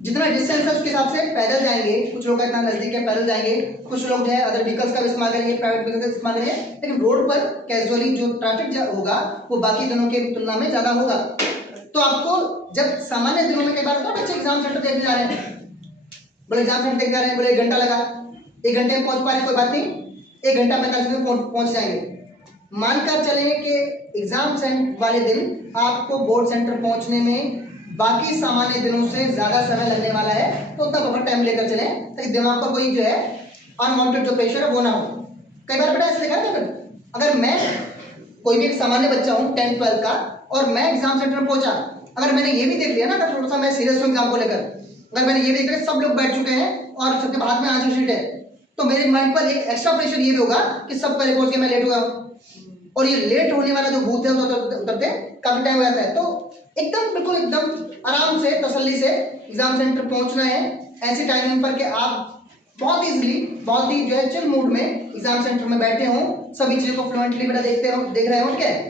जितना डिस्टेंस है उसके हिसाब से पैदल जाएंगे, कुछ लोग इतना नजदीक है पैदल जाएंगे, कुछ लोग जो है अदर व्हीकल्स का इस्तेमाल करेंगे, प्राइवेट व्हीकल्स का इस्तेमाल करेंगे, लेकिन रोड पर कैजुअली जो ट्रैफिक होगा वो बाकी दिनों के तुलना में ज्यादा होगा। तो आपको जब सामान्य दिनों में कई बार होता है बच्चे एग्जाम सेंटर देखने जा रहे हैं, बोले एग्जाम सेंटर देख जा रहे हैं, बोले 1 घंटा लगा, 1 घंटे में पहुंच पा रहे हैं, कोई बात नहीं, 1 घंटा 45 मिनट में पहुंच जाएंगे। मानकर चलें कि एग्जाम सेंटर वाले दिन आपको बोर्ड सेंटर पहुंचने में बाकी सामान्य दिनों से ज्यादा समय लगने वाला है, तो उतना बफर टाइम लेकर चलें ताकि दिमाग पर कोई जो है अनवांटेड जो प्रेशर है वो ना हो। कई बार बेटा ऐसे देखा है, अगर मैं कोई भी एक सामान्य बच्चा हूँ 10th 12th का और मैं एग्जाम सेंटर में पहुंचा, अगर मैंने ये भी देख लिया ना, अगर थोड़ा सा मैं सीरियस हूँ एग्जाम को लेकर, अगर मैंने ये भी देख लिया सब लोग बैठ चुके हैं और सबके हाथ में आंसर शीट है, तो मेरे माइंड पर एक एक्स्ट्रा प्रेशर ये भी होगा कि सब पहले पहुंच के मैं लेट हुआ, और ये लेट होने वाला जो भूत है उतरते काफी टाइम हो जाता है। तो एकदम बिल्कुल एकदम आराम से तसल्ली से एग्जाम सेंटर पहुंचना है, ऐसी टाइमिंग पर कि आप बहुत इजीली, बहुत ही जो है चिल मूड में एग्जाम सेंटर में बैठे हों, सभी चीजों को फ्लुएंटली बेटा देख रहे हो, ठीक है,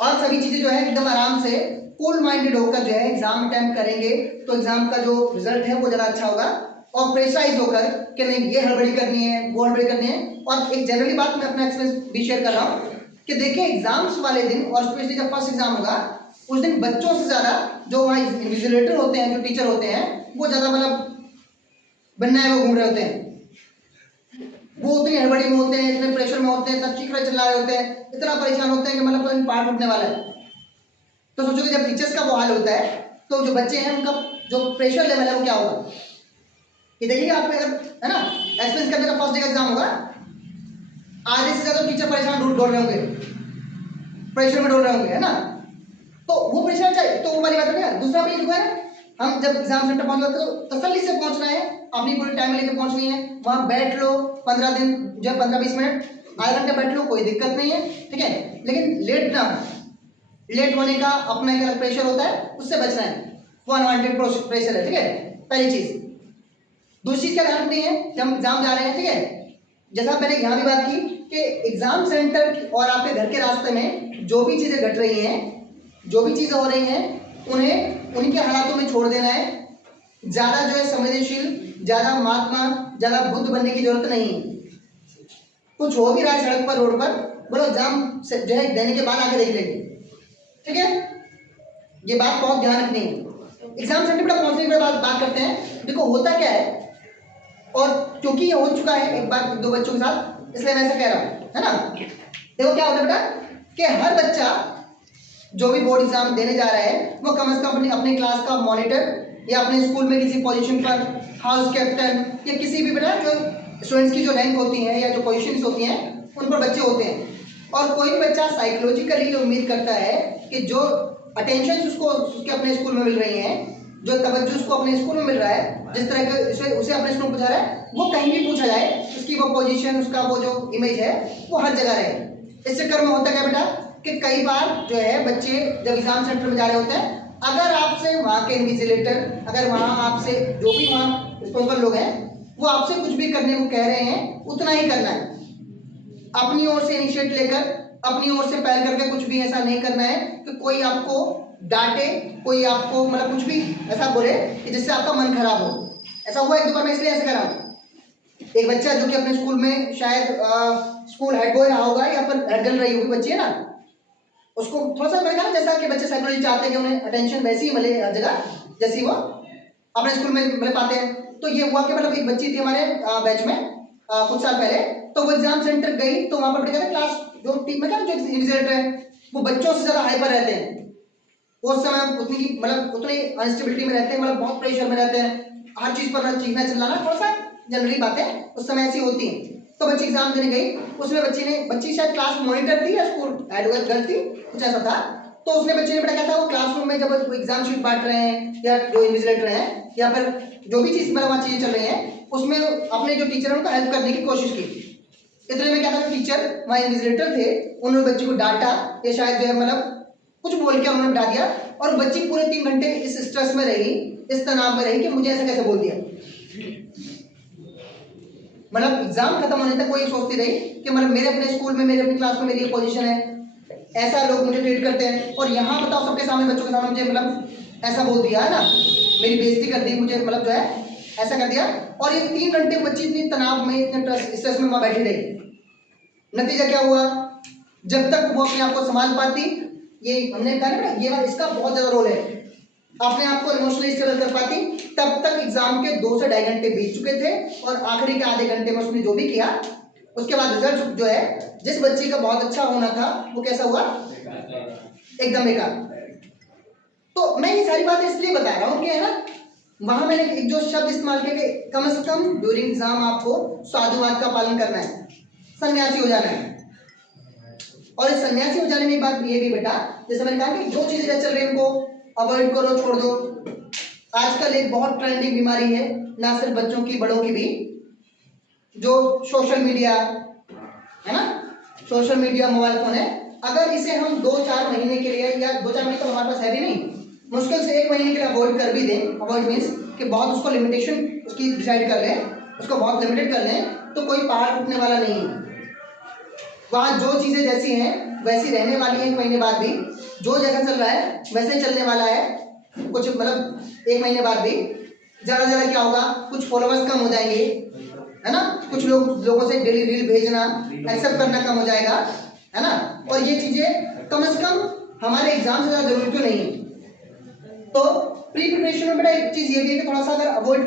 और सभी चीजें जो है एकदम आराम से कूल माइंडेड होकर जो है एग्जाम अटेम्प्ट करेंगे, तो एग्जाम का जो रिजल्ट है वो ज्यादा अच्छा होगा। और प्रेशराइज होकर कि नहीं ये हड़बड़ी करनी है, वो हड़बड़ी करनी है। और एक जनरली बात मैं अपना एक्सपीरियंस भी शेयर कर रहा हूँ कि देखिए एग्जाम्स वाले दिन और स्पेशली जब फर्स्ट एग्जाम होगा उस दिन बच्चों से ज्यादा जो वहाँ इन्विजिलेटर होते हैं, जो टीचर होते हैं, वो ज्यादा मतलब बनना है वो घूम रहे होते हैं, वो उतनी हड़बड़ी में होते हैं, इतने प्रेशर में होते हैं, इतना चीख रहे चिल्ला रहे होते हैं, इतना परेशान होते हैं कि मतलब कोई पार्ट उठने वाला है। तो सोचो कि जब टीचर्स का वो हाल होता है तो जो बच्चे हैं उनका जो प्रेशर लेवल है वो क्या होगा, ये देखिए आप अगर है ना एक्सपीरियंस करने का फर्स्ट डे का एग्जाम होगा, आधे से ज्यादा टीचर परेशान डोल रहे होंगे, प्रेशर में डोल रहे होंगे, है ना। तो वो प्रेशर चाहिए, तो वो वाली बात है ना। दूसरा भी जो है, हम जब एग्जाम सेंटर पहुंच जाते तो तसल्ली से पहुंचना है, अपनी पूरी टाइम लेकर पहुंचनी है, वहां बैठ लो 15 दिन जो 15-20 मिनट, आधे घंटे बैठ लो, कोई दिक्कत नहीं है, ठीक है। लेकिन लेट ना, लेट होने का अपना एक अलग प्रेशर होता है, उससे बचना है, वो अनवांटेड प्रेशर है, ठीक है, पहली चीज। दूसरी चीज क्या ध्यान रखनी है जब हम एग्जाम जा रहे हैं, ठीक है, जैसा मैंने यहाँ भी बात की कि एग्जाम सेंटर और आपके घर के रास्ते में जो भी चीजें घट रही हैं, जो भी चीजें हो रही हैं, उन्हें उनके हालातों में छोड़ देना है। ज्यादा जो है संवेदनशील, ज्यादा महात्मा, ज्यादा बुद्ध बनने की जरूरत नहीं है। कुछ हो भी रहा है सड़क पर, रोड पर, बोलो एग्जाम जो है देने के बाद आके देख लेंगे, ठीक है। ये बात बहुत ध्यान रखनी है। एग्जाम सेंटर पर पहुंचने के बाद बात करते हैं। देखो होता क्या है, और क्योंकि ये हो चुका है एक बार 2 बच्चों के साथ, इसलिए मैं ऐसा कह रहा हूँ, है ना। देखो क्या होता है बेटा कि हर बच्चा जो भी बोर्ड एग्जाम देने जा रहा है वो कम से कम अपने क्लास का मॉनिटर या अपने स्कूल में किसी पोजीशन पर हाउस कैप्टन या किसी भी बेटा जो स्टूडेंट्स की जो रैंक होती है या जो पोजीशंस होती हैं उन पर बच्चे होते हैं। और कोई भी बच्चा साइकोलॉजिकली उम्मीद करता है कि जो अटेंशन उसको उसके अपने स्कूल में मिल रही हैं, जो तवज्जो उसको अपने स्कूल में मिल रहा है, जिस तरह के उसे अपने स्कूल में पूछा रहा है, वो कहीं भी पूछा जाए, उसकी वो पोजीशन, उसका वो जो इमेज है वो हर जगह रहे। इस चक्कर में होता क्या बेटा कि कई बार जो है बच्चे जब एग्जाम सेंटर में जा रहे होते हैं, अगर आपसे वहाँ के इन्विजिलेटर, अगर वहाँ आपसे जो भी वहाँ रिस्पॉन्सिबल लोग हैं, वो आपसे कुछ भी करने को कह रहे हैं, उतना ही करना है। अपनी ओर से इनिशिएट लेकर, अपनी ओर से पहल करके कुछ भी ऐसा नहीं करना है कि कोई आपको डांटे, कोई आपको मतलब कुछ भी ऐसा बोले कि जिससे आपका मन खराब हो। ऐसा हुआ एक 2 बार, मैं इसलिए ऐसा कर रहा हूँ। एक बच्चा जो कि अपने स्कूल में शायद स्कूल हेड बॉय रहा होगा या फिर हेड गर्ल रही होगी बच्ची, है ना, उसको थोड़ा सा मैंने कहा ना जैसा कि बच्चे साइकोलॉजी चाहते हैं कि उन्हें अटेंशन वैसी ही मिले हर जगह जैसी वो अपने स्कूल में मिल पाते हैं। तो ये हुआ कि मतलब एक बच्ची थी हमारे बैच में कुछ साल पहले, तो वो एग्जाम सेंटर गई तो वहां पर क्या क्लास जो टीम में क्या जो इन्विजिलेटर है वो बच्चों से ज्यादा हाइपर रहते हैं। उस समय उतनी मतलब उतनी अनस्टेबिलिटी में रहते हैं, मतलब बहुत प्रेशर में रहते हैं, हर चीज पर चीखना चिल्लाना, थोड़ा सा जनरली बातें उस समय ऐसी होती हैं। तो बच्ची एग्जाम देने गई, उसमें बच्ची शायद क्लास मॉनिटर थी या स्कूल हेड गर्ल थी, कुछ ऐसा था। तो उसने बच्चे ने बेटा क्या था, वो क्लासरूम में जब एग्जाम शीट बांट रहे हैं या जो इन्विजिलेटर हैं या फिर जो भी चीज मतलब वहाँ चीजें चल रही हैं, उसमें अपने जो टीचर है उनको हेल्प करने की कोशिश की। इतने में क्या था, टीचर वहाँ इन्विजिलेटर थे, उन्होंने बच्ची को डांटा या शायद जो है मतलब कुछ बोल के उन्होंने डांट दिया, और बच्ची पूरे 3 घंटे इस स्ट्रेस में रही, इस तनाव में रही कि मुझे ऐसा कैसे बोल दिया। मतलब एग्जाम खत्म होने तक वो ये सोचती रही कि मतलब मेरे अपने स्कूल में, मेरे अपनी क्लास में मेरी पोजीशन है, ऐसा लोग मुझे ट्रीट करते हैं, और यहाँ बताओ सबके सामने बच्चों के सामने मुझे मतलब ऐसा बोल दिया है ना, मेरी बेइज्जती कर दी, मुझे मतलब जो है ऐसा कर दिया। और ये 3 घंटे बच्ची इतनी तनाव में, इतने स्ट्रेस में वहां बैठी रही। नतीजा क्या हुआ, जब तक वो अपने आप को संभाल पाती, ये हमने कहा ना ये इसका बहुत ज्यादा रोल है, अपने आप को इमोशनली स्टेबल कर पाती, तब तक एग्जाम के 2 से 2.5 घंटे बीत चुके थे, और आखिरी के आधे घंटे में उसने जो भी किया, उसके बाद रिजल्ट जो है जिस बच्ची का बहुत अच्छा होना था वो कैसा हुआ, एकदम बेकार। तो मैं ये सारी बातें इसलिए बता रहा हूँ कि है ना, वहां मैंने एक जो शब्द इस्तेमाल किया कि कम से कम ड्यूरिंग एग्जाम आपको साधुवाद का पालन करना है, सन्यासी हो जाना है। और इस सन्यासी हो जाने में एक बात ये भी बेटा, जैसे मैंने कहा कि जो चीजें चल रही है उनको अवॉइड करो, छोड़ दो। आजकल एक बहुत ट्रेंडिंग बीमारी है, ना सिर्फ बच्चों की बड़ों की भी, जो सोशल मीडिया है ना, सोशल मीडिया मोबाइल फोन है। अगर इसे हम 2-4 महीने के लिए, या 2-4 महीने तो हमारे पास है भी नहीं, मुश्किल से 1 महीने के लिए अवॉइड कर भी दें, अवॉइड मीन्स कि बहुत उसको लिमिटेशन उसकी डिसाइड कर लें, उसको बहुत लिमिटेड कर लें, तो कोई पहाड़ टूटने वाला नहीं है। वहाँ जो चीजें जैसी हैं वैसी रहने वाली हैं, 1 महीने बाद भी जो जैसा चल रहा है वैसे ही चलने वाला है। कुछ मतलब 1 महीने बाद भी ज्यादा ज्यादा क्या होगा, कुछ फॉलोअर्स कम हो जाएंगे, है ना, कुछ लोगों से डेली रील भेजना, एक्सेप्ट करना कम हो जाएगा, है ना। और ये चीजें कम से कम हमारे एग्जाम से ज्यादा जरूरी क्यों नहीं है। तो प्री प्रिपरेशन में बेटा एक चीज ये भी है कि थोड़ा सा अगर अवॉइड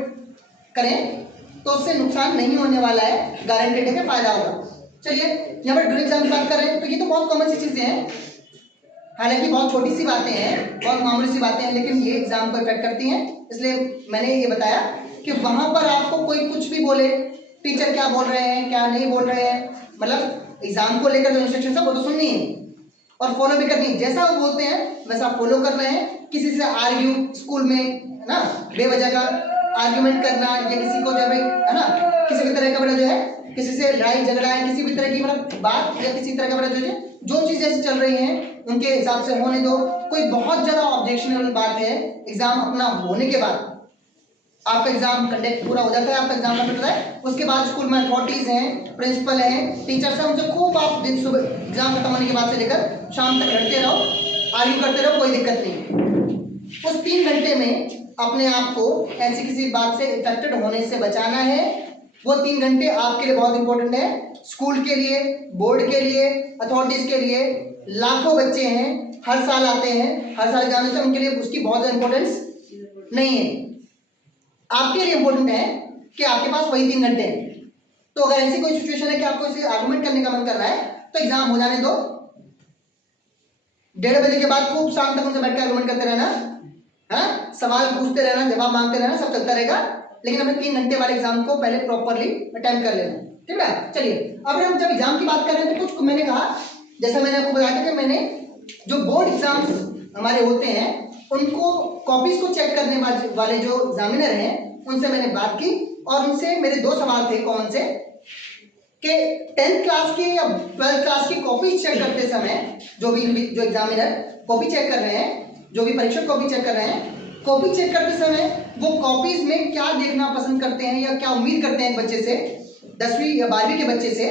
करें तो उससे नुकसान नहीं होने वाला है, गारंटेड है कि फायदा होगा। चलिए यहाँ पर ड्यूरिंग एग्जाम की बात कर रहे हैं, तो ये तो बहुत कॉमन सी चीजें हैं, हालांकि बहुत छोटी सी बातें हैं, बहुत मामूली सी बातें हैं, लेकिन ये एग्जाम को इफेक्ट करती हैं। इसलिए मैंने ये बताया कि वहां पर आपको कोई कुछ भी बोले, टीचर क्या बोल रहे हैं क्या नहीं बोल रहे हैं, मतलब एग्जाम को लेकर जो इंस्ट्रक्शन है वो तो सुननी है और फॉलो भी करनी है। जैसा वो बोलते हैं वैसा फॉलो कर रहे हैं। किसी से आर्ग्यू स्कूल में, है ना, बेवजह का आर्ग्यूमेंट करना या किसी को जो है ना किसी भी तरह का बड़ा जो है किसी से लड़ाई झगड़ा है, किसी भी तरह की मतलब बात या किसी तरह का मतलब जो चीज जैसे चल रही है उनके हिसाब से होने दो। कोई बहुत ज्यादा ऑब्जेक्शनेबल बात है, एग्जाम अपना होने के बाद आपका एग्जाम कंडक्ट पूरा हो जाता है, आपका एग्जाम कंडक्ट होता है, उसके बाद स्कूल में अथॉरिटीज हैं, प्रिंसिपल हैं, टीचर्स हैं, उनसे खूब आप दिन सुबह एग्जाम खत्म होने के बाद से लेकर शाम तक लड़ते रहो, आर्ग्यू करते रहो, कोई दिक्कत नहीं। उस 3 घंटे में अपने आप को ऐसी किसी बात से इफेक्टेड होने से बचाना है। वो 3 घंटे आपके लिए बहुत इंपॉर्टेंट है, स्कूल के लिए, बोर्ड के लिए, अथॉरिटीज के लिए। लाखों बच्चे हैं, हर साल आते हैं, हर साल एग्जाम देते हैं, उनके लिए उसकी बहुत ज्यादा इंपॉर्टेंस नहीं है। आपके लिए इंपॉर्टेंट है कि आपके पास वही 3 घंटे हैं। तो अगर ऐसी कोई सिचुएशन है कि आपको इसे आर्गुमेंट करने का मन कर रहा है तो एग्जाम हो जाने दो, 1:30 बजे के बाद खूब शाम तक उनसे बैठ कर आर्गुमेंट करते रहना, हाँ, सवाल पूछते रहना, जवाब मांगते रहना, सब चलता रहेगा, लेकिन अपने 3 घंटे वाले एग्जाम को पहले प्रॉपरली अटेम्प्ट कर लेना, ठीक है। चलिए अब हम जब एग्जाम की बात कर रहे हैं तो कुछ मैंने कहा, जैसा मैंने आपको बताया था कि मैंने जो बोर्ड एग्जाम्स हमारे होते हैं उनको कॉपीज को चेक करने वाले जो एग्जामिनर हैं उनसे मैंने बात की और उनसे मेरे 2 सवाल थे। कौन से कि 10th क्लास की या 12th क्लास की कॉपी चेक करते समय जो एग्जामिनर कॉपी चेक कर रहे हैं, जो भी परीक्षक कॉपी चेक कर रहे हैं, कॉपी चेक करते समय वो कॉपीज में क्या देखना पसंद करते हैं या क्या उम्मीद करते हैं बच्चे से, 10वीं या 12वीं के बच्चे से,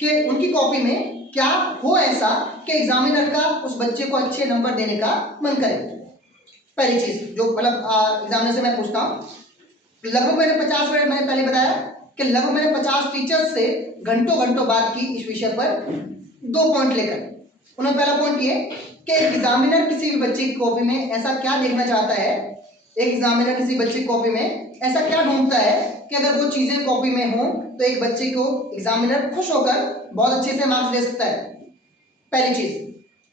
कि उनकी कॉपी में क्या हो ऐसा कि एग्जामिनर का उस बच्चे को अच्छे नंबर देने का मन करे। पहली चीज जो मतलब एग्जामिनर से मैं पूछता हूँ, लगभग मैंने 50 मिनट मैंने पहले बताया कि लगभग मैंने 50 टीचर्स से घंटों घंटों बात की इस विषय पर 2 पॉइंट लेकर। उन्होंने पहला पॉइंट ये कि एग्जामिनर किसी भी बच्चे की कॉपी में ऐसा क्या देखना चाहता है, एक एग्जामिनर किसी बच्चे की कॉपी में ऐसा क्या ढूंढता है कि अगर वो चीजें कॉपी में हो तो एक बच्चे को एग्जामिनर खुश होकर बहुत अच्छे से मार्क्स दे सकता है। पहली चीज।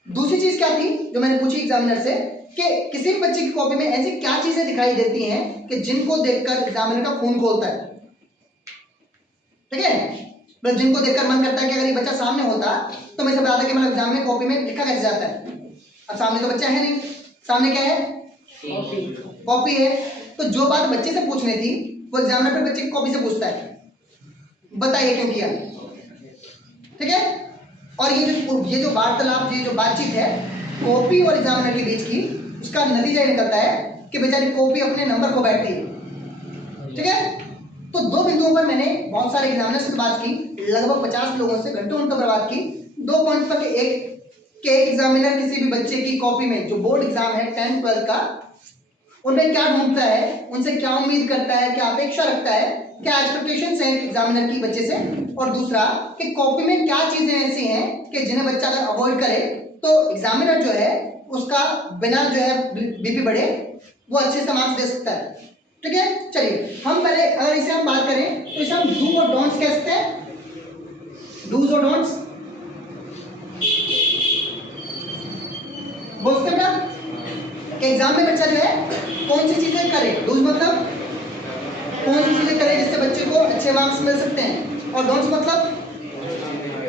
दूसरी चीज क्या थी जो मैंने पूछी एग्जामिनर से कि किसी भी बच्चे की कॉपी में ऐसी क्या चीजें दिखाई देती हैं कि जिनको देखकर एग्जामिनर का खून खोलता है, ठीक है, मतलब जिनको देखकर मन करता है कि अगर ये बच्चा सामने होता तो मैं सब बताता कि मतलब एग्जाम में कॉपी में लिखा कैसे जाता है। अब सामने तो बच्चा है नहीं, सामने क्या है, कॉपी है, तो जो बात बच्चे से पूछनी थी वो एग्जामिनर फिर बच्चे की कॉपी से पूछता है, बताइए क्यों किया, ठीक है। और ये जो वार्तालाप, ये जो बातचीत है कॉपी और एग्जामिनर के बीच की, उसका नतीजा ये निकलता है कि बेचारी कॉपी अपने नंबर को बैठती है, ठीक है। तो 2 बिंदुओं पर मैंने बहुत सारे एग्जामिनर से बात की, लगभग 50 लोगों से घंटों घंटों पर बात की। 2 पॉइंट पर एक एग्जामिनर किसी भी बच्चे की कॉपी में जो बोर्ड एग्जाम है 10th 12th का, उनमें क्या ढूंढता है, उनसे क्या उम्मीद करता है, क्या अपेक्षा रखता है, क्या एक्सपेक्टेशंस हैं एग्जामिनर की बच्चे से, और दूसरा कि कॉपी में क्या चीजें ऐसी हैं कि जिन्हें बच्चा अगर अवॉइड करे तो एग्जामिनर जो है उसका बिना जो है बीपी बढ़े वो अच्छे से मार्क्स दे सकता है, ठीक है। चलिए हम पहले अगर इसे हम बात करें तो इसे हम डू और डोंट्स कह सकते हैं, डूज और डोंट्स बोल सकते हैं कि एग्जाम में बच्चा जो है कौन सी चीजें करे, डूज मतलब कौन सी चीजें करे जिससे बच्चे को अच्छे मार्क्स मिल सकते हैं, और डोंट्स मतलब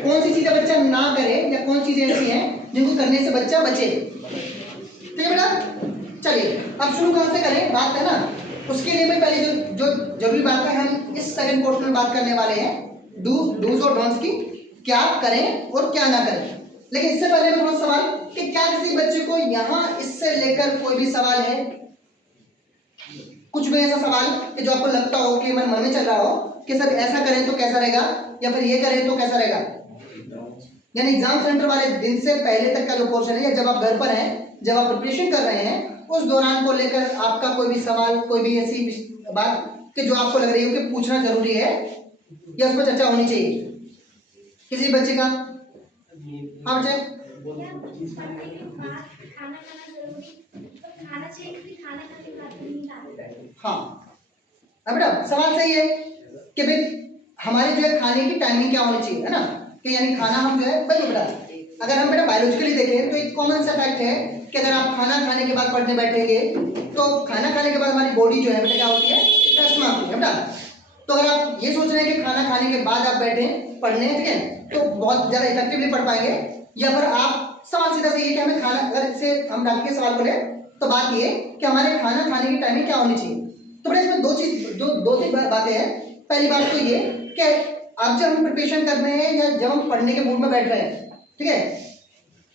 कौन सी चीजें बच्चा ना करे या कौन सी चीजें ऐसी हैं जिनको करने से बच्चा बचे, ठीक है बेटा। चलिए अब शुरू कहां से करें बात, है ना। उसके लिए मैं पहले जो जरूरी बात है हम इस सेकंड पोर्शन में बात करने वाले हैं, डूज और डोंट्स की, क्या करें और क्या ना करें। लेकिन इससे पहले मैं थोड़ा सवाल कि क्या किसी बच्चे को यहां इससे लेकर कोई भी सवाल है, कुछ भी ऐसा सवाल कि जो आपको लगता हो कि मन में चल रहा हो कि सर ऐसा करें तो कैसा रहेगा या फिर ये करें तो कैसा रहेगा, यानी एग्जाम सेंटर वाले दिन से पहले तक का जो पोर्शन है या जब आप घर पर हैं, जब आप प्रिपरेशन कर रहे हैं उस दौरान को लेकर आपका कोई भी सवाल, कोई भी ऐसी बात कि जो आपको लग रही हो कि पूछना जरूरी है या उस पर चर्चा होनी चाहिए किसी बच्चे का, हाँ बच्चे। हाँ अब बेटा सवाल सही है कि भाई हमारे जो है खाने की टाइमिंग क्या होनी चाहिए, है ना, कि यानी खाना हम जो है भाई बेटा, अगर हम बेटा बायोलॉजिकली देखें तो एक कॉमन सा फैक्ट है कि अगर आप खाना खाने के बाद पढ़ने बैठेंगे तो खाना खाने के बाद हमारी बॉडी जो है बेटा क्या होती है, रेस्ट मांगती है बेटा। तो अगर आप ये सोच रहे हैं कि खाना खाने के बाद आप बैठे पढ़ने, ठीक है, तो बहुत ज़्यादा इफेक्टिवली पढ़ पाएंगे, या फिर आप सवाल सीधा सही है कि हमें खाना, अगर इससे हम डाल के सवाल बोले तो बात ये कि हमारे खाना खाने की टाइमिंग क्या होनी चाहिए। तो बेटा इसमें दो तीन बातें हैं। पहली बात तो ये कि अब जब हम प्रिपरेशन कर रहे हैं या जब हम पढ़ने के मूड में बैठ रहे हैं, ठीक है,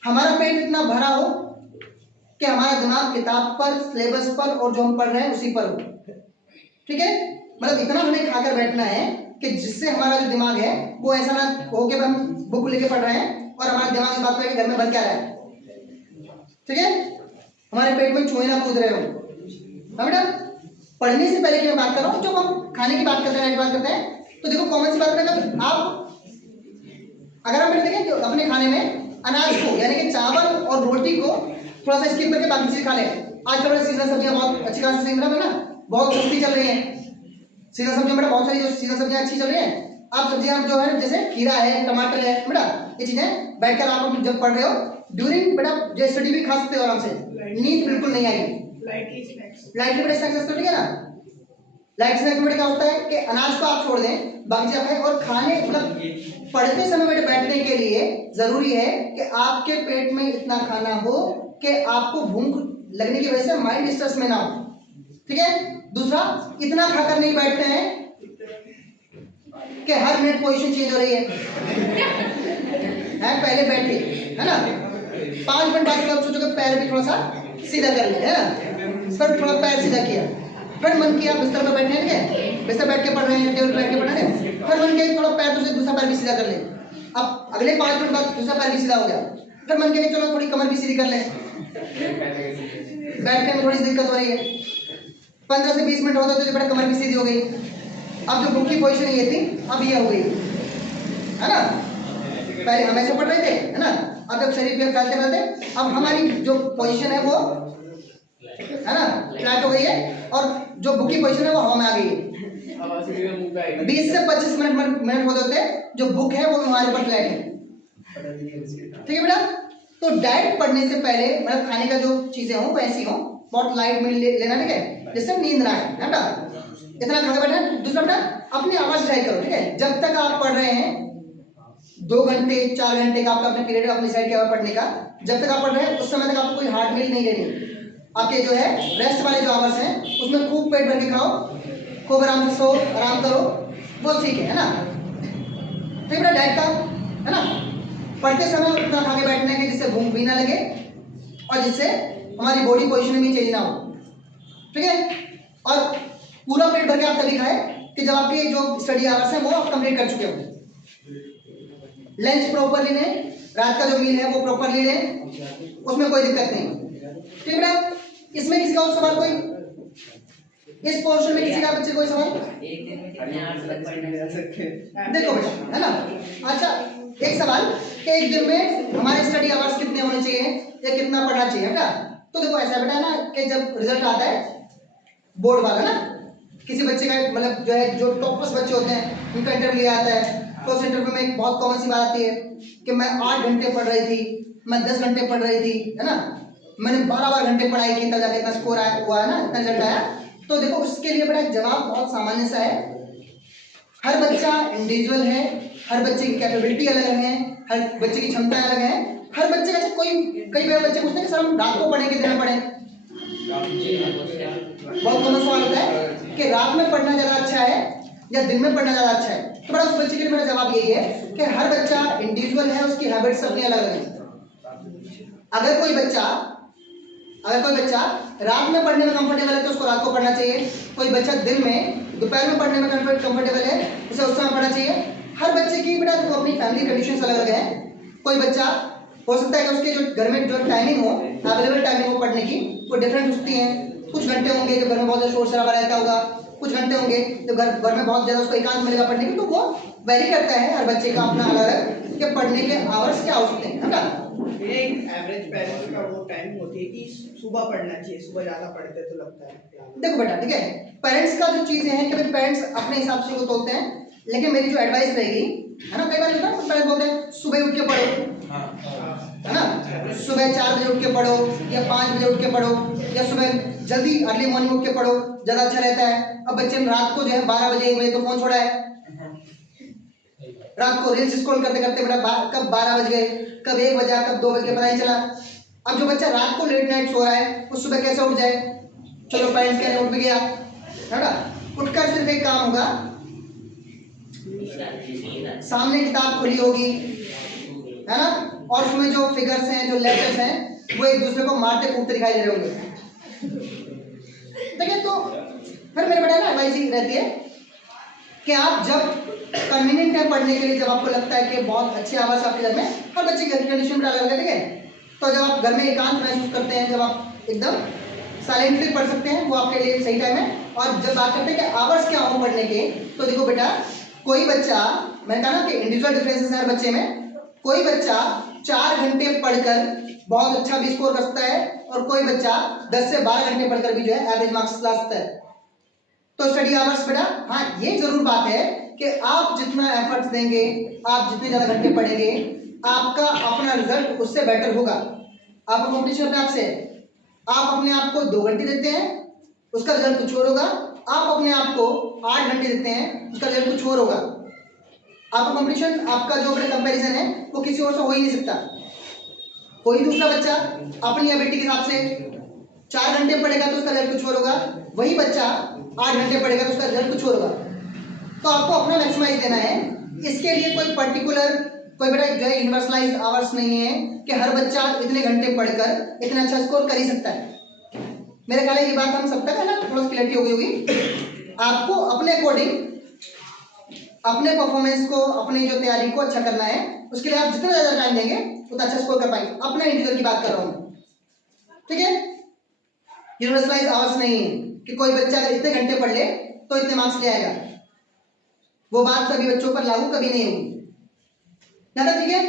हमारा पेट इतना भरा हो कि हमारा दिमाग किताब पर, सिलेबस पर और जो हम पढ़ रहे हैं उसी पर हो, ठीक है। मतलब इतना हमें खाकर बैठना है कि जिससे हमारा जो दिमाग है वो ऐसा ना हो कि हम बुक लेके पढ़ रहे हैं और हमारा दिमाग इस बात पर है कि घर में बन क्या रहा है, ठीक है, हमारे पेट में चूहे ना कूद रहे हो। हाँ बेटा, पढ़ने से पहले की मैं बात कर रहा हूँ, जब हम खाने की बात करते हैं, बात करते हैं, तो देखो कॉमन सी बात रहेगा, आप अगर आप देखें तो अपने खाने में अनाज को यानी कि चावल और रोटी को थोड़ा सा स्किप करके बाकी चीज खा लें। आजकल सीजनल सब्जियां बहुत अच्छी खासी सीजन में ना बहुत सस्ती चल रही हैं, सीजनल सब्जियां बेटा बहुत सारी जो सीजनल सब्जियां अच्छी चल रही हैं, आप सब्जियां जो है जैसे खीरा है, टमाटर है बेटा, ये चीजें बैठकर आप जब पढ़ रहे हो ड्यूरिंग बेटा जो स्टडी भी खा सकते हो आराम से, नींद बिल्कुल नहीं आएगी। लाइटली बेटा स्नैक्स ठीक है ना, लाइट स्नैक्स में क्या होता है कि अनाज को आप छोड़ दें, बाकी चीजें खाएं, और खाने मतलब पढ़ते समय बेटा बैठने के लिए जरूरी है कि आपके पेट में इतना खाना हो कि आपको भूख लगने की वजह से माइंड स्ट्रेस में ना हो, ठीक है। दूसरा, इतना खाकर नहीं बैठते हैं कि हर मिनट पोजीशन चेंज हो रही है, पहले बैठे है ना 5 मिनट बाद आप सोचो कि पैर भी थोड़ा सा सीधा कर ले, है ना, सर थोड़ा पैर सीधा किया, फिर मन किया बिस्तर पर बैठे हैं, बिस्तर बैठ के पढ़ रहे हैं, टेबल बैठ के पढ़ रहे हैं, फिर मन किया थोड़ा पैर दूसरा पैर भी सीधा कर ले, अब अगले 5 मिनट बाद दूसरा पैर भी सीधा हो गया, फिर मन किया चलो थोड़ी कमर भी सीधी कर ले, बैठने में थोड़ी सी दिक्कत हो रही है, 15 से 20 मिनट होता तो बड़ा कमर भी सीधी हो गई, अब जो बुक की पोजीशन ये थी अब ये हो गई, है ना, पहले हम ऐसे पढ़ रहे थे, है ना, अब जब शरीर पे फैलते फैलते अब हमारी जो पोजीशन है वो है ना फ्लैट हो गई है, और जो बुक की पोजीशन है वो हवा में आ गई है। 20 से 25 मिनट होते होते जो बुक है वो हमारे ऊपर फ्लैट है, ठीक है बेटा। तो डाइट पढ़ने से पहले मतलब खाने का जो चीजें हो वो ऐसी हो, बहुत लाइट में लेना, ठीक है, जिससे नींद ना आए, है बेटा, इतना खा के बैठा। दूसरा बेटा, अपनी आवाज ट्राई करो, ठीक है, जब तक आप पढ़ रहे हैं 2 घंटे 4 घंटे का आपका अपने पीरियड अपनी साइड किया हुआ पढ़ने का, जब तक आप पढ़ रहे हैं उस समय तक आपको कोई हार्ड मील नहीं लेनी, आपके जो है रेस्ट वाले जो आवर्स हैं उसमें खूब पेट भर के खाओ, खूब आराम से सो, आराम करो, वो ठीक है ना, ठीक है। डाइट का है ना, पढ़ते समय उतना खा के बैठने के जिससे भूख भी ना लगे और जिससे हमारी बॉडी पोजीशन भी चेंज ना हो, ठीक है। और पूरा पेट भर के आप तभी खाए कि जब आपके जो स्टडी आवर्स हैं वो आप कंप्लीट कर चुके हो। लंच प्रॉपरली लें, रात का जो मील है वो प्रॉपरली लें, उसमें कोई दिक्कत नहीं, ठीक है बेटा। इसमें किसी का और सवाल कोई, इस पोर्शन में किसी का बच्चे कोई सवाल? देखो बेटा, है ना, अच्छा एक सवाल कि एक दिन में हमारे स्टडी आवर्स कितने होने चाहिए या कितना पढ़ना चाहिए बेटा? तो देखो ऐसा बेटा ना कि जब रिजल्ट आता है बोर्ड वाला ना, किसी बच्चे का मतलब जो है जो टॉपर्स बच्चे होते हैं उनका इंटरव्यू आता है, तो उस इंटरव्यू में एक बहुत कॉमन सी बात आती है कि मैं 8 घंटे पढ़ रही थी, मैं 10 घंटे पढ़ रही थी, है ना, मैंने 12 घंटे पढ़ाई की तब जाके इतना स्कोर आया हुआ है ना, इतना रिजल्ट आया। तो देखो उसके लिए बेटा जवाब बहुत सामान्य सा है, हर बच्चा इंडिविजुअल है, हर बच्चे की कैपेबिलिटी अलग है, हर बच्चे की क्षमता अलग है, हर बच्चे का कोई कई बार बच्चे पूछते हैं कि सर हम रात को पढ़े कि दिन में पढ़े, बहुत कॉमन सवाल होता है कि रात में पढ़ना ज़्यादा अच्छा है या दिन में पढ़ना ज़्यादा अच्छा है। तो बड़ा उस बच्चे के लिए मेरा जवाब यही है कि हर बच्चा इंडिविजुअल है, उसकी हैबिट्स अपनी अलग अलग हैं। अगर कोई बच्चा रात में पढ़ने में कंफर्टेबल है तो उसको रात को पढ़ना चाहिए, कोई बच्चा दिन में दोपहर में पढ़ने में कंफर्टेबल है उसे उस समय पढ़ना चाहिए। हर बच्चे की बेटा तो अपनी फैमिली कंडीशंस अलग अलग है, कोई बच्चा हो सकता है कि उसके जो घर में जो टाइमिंग हो, अवेलेबल टाइमिंग हो पढ़ने की वो डिफरेंट होती है। कुछ घंटे होंगे जो घर में बहुत ज़्यादा शोर शराबा रहता होगा, कुछ घंटे होंगे जो घर में बहुत ज़्यादा उसको एकांत मिलेगा पढ़ने की, तो वो वेरी करता है, हर बच्चे का अपना अलग अलग कि पढ़ने के आवर्स क्या हो सकते हैं ना। एक एवरेज पेरेंट्स का वो टाइम होती है कि सुबह पढ़ना चाहिए, सुबह ज़्यादा पढ़ते तो लगता है। देखो बेटा, ठीक है, पेरेंट्स का जो चीज़ें हैं कि पेरेंट्स अपने हिसाब से वो तोड़ते हैं, लेकिन मेरी जो एडवाइस रहेगी है ना, कई बार होता है पेरेंट्स बोलते हैं सुबह उठ के पढ़ो, है ना, सुबह 4 बजे उठ के पढ़ो या 5 बजे उठ के पढ़ो या सुबह जल्दी अर्ली मॉर्निंग उठ के पढ़ो, ज़्यादा अच्छा रहता है। अब बच्चे ने रात को जो है 12 बजे 1 बजे तो फोन छोड़ा है, रात को रील्स स्क्रॉल करते करते बेटा कब 12 बज गए, कब 1 बजा, कब 2 बज गए पता नहीं चला। अब जो बच्चा रात को लेट नाइट सो रहा है वो सुबह कैसे उठ जाए? चलो पेरेंट्स कहने उठ भी गया है ना, उठकर सिर्फ एक काम होगा सामने किताब खुली होगी, है ना, और उसमें जो फिगर्स हैं, जो लेटर्स हैं, वो एक दूसरे को मारते कूटते दिखाई दे रहे होंगे। देखिए, तो फिर मेरे बेटा ना एडवाइस ही रहती है कि आप जब कन्वीनियंट है पढ़ने के लिए, जब आपको लगता है कि बहुत अच्छे आवाज आपके घर में, हर बच्चे की घर की कंडीशन में अलग है, ठीक है, तो जब आप घर में एकांत महसूस करते हैं, जब आप एकदम साइलेंटली पढ़ सकते हैं, वो आपके लिए सही टाइम है। और जब बात करते हैं कि आवर्स क्या हो पढ़ने के, तो देखो बेटा, कोई बच्चा, मैंने कहा ना कि इंडिविजुअल डिफरेंसेस है हर बच्चे में, कोई बच्चा 4 घंटे पढ़कर बहुत अच्छा भी स्कोर कर सकता है, और कोई बच्चा 10 से 12 घंटे पढ़कर भी जो है एवरेज मार्क्स ला सकता है। तो स्टडी आवर्स बेटा, हाँ ये जरूर बात है कि आप जितना एफर्ट्स देंगे, आप जितने ज्यादा घंटे पढ़ेंगे, आपका अपना रिजल्ट उससे बेटर होगा। आपका कॉम्पिटिशन अपने आप से है। आप अपने आप को 2 घंटे देते हैं, उसका रिजल्ट कुछ और होगा। आप अपने आप को 8 घंटे देते हैं, उसका रिजल्ट कुछ और होगा। आपका कॉम्पिटिशन, आपका जो अपना कंपैरिजन है, वो किसी और से हो ही नहीं सकता। कोई दूसरा बच्चा अपनी एबिलिटी के हिसाब से 4 घंटे पढ़ेगा तो उसका रिजल्ट कुछ और होगा, वही बच्चा 8 घंटे पढ़ेगा तो उसका रिजल्ट कुछ और होगा। तो आपको अपना मैक्सिमाइज देना है। इसके लिए कोई पर्टिकुलर, कोई बेटा जो है यूनिवर्सलाइज्ड आवर्स नहीं है कि हर बच्चा इतने घंटे पढ़कर इतना अच्छा स्कोर कर ही सकता है। मेरे ख्याल है ये बात हम सब तक है ना, थोड़ा क्लियरिटी हो गई होगी। आपको अपने अकॉर्डिंग अपने परफॉर्मेंस को, अपनी जो तैयारी को अच्छा करना है, उसके लिए आप जितना ज्यादा टाइम देंगे उतना अच्छा स्कोर कर पाएंगे। अपने इंडिविजुअल की बात कर रहा हूं, ठीक है। यूनिवर्सलाइज्ड आवर्स नहीं है कि कोई बच्चा अगर इतने घंटे पढ़ ले तो इतने मार्क्स ले आएगा। वो बात सभी बच्चों पर लागू कभी नहीं होगी। ठीक है,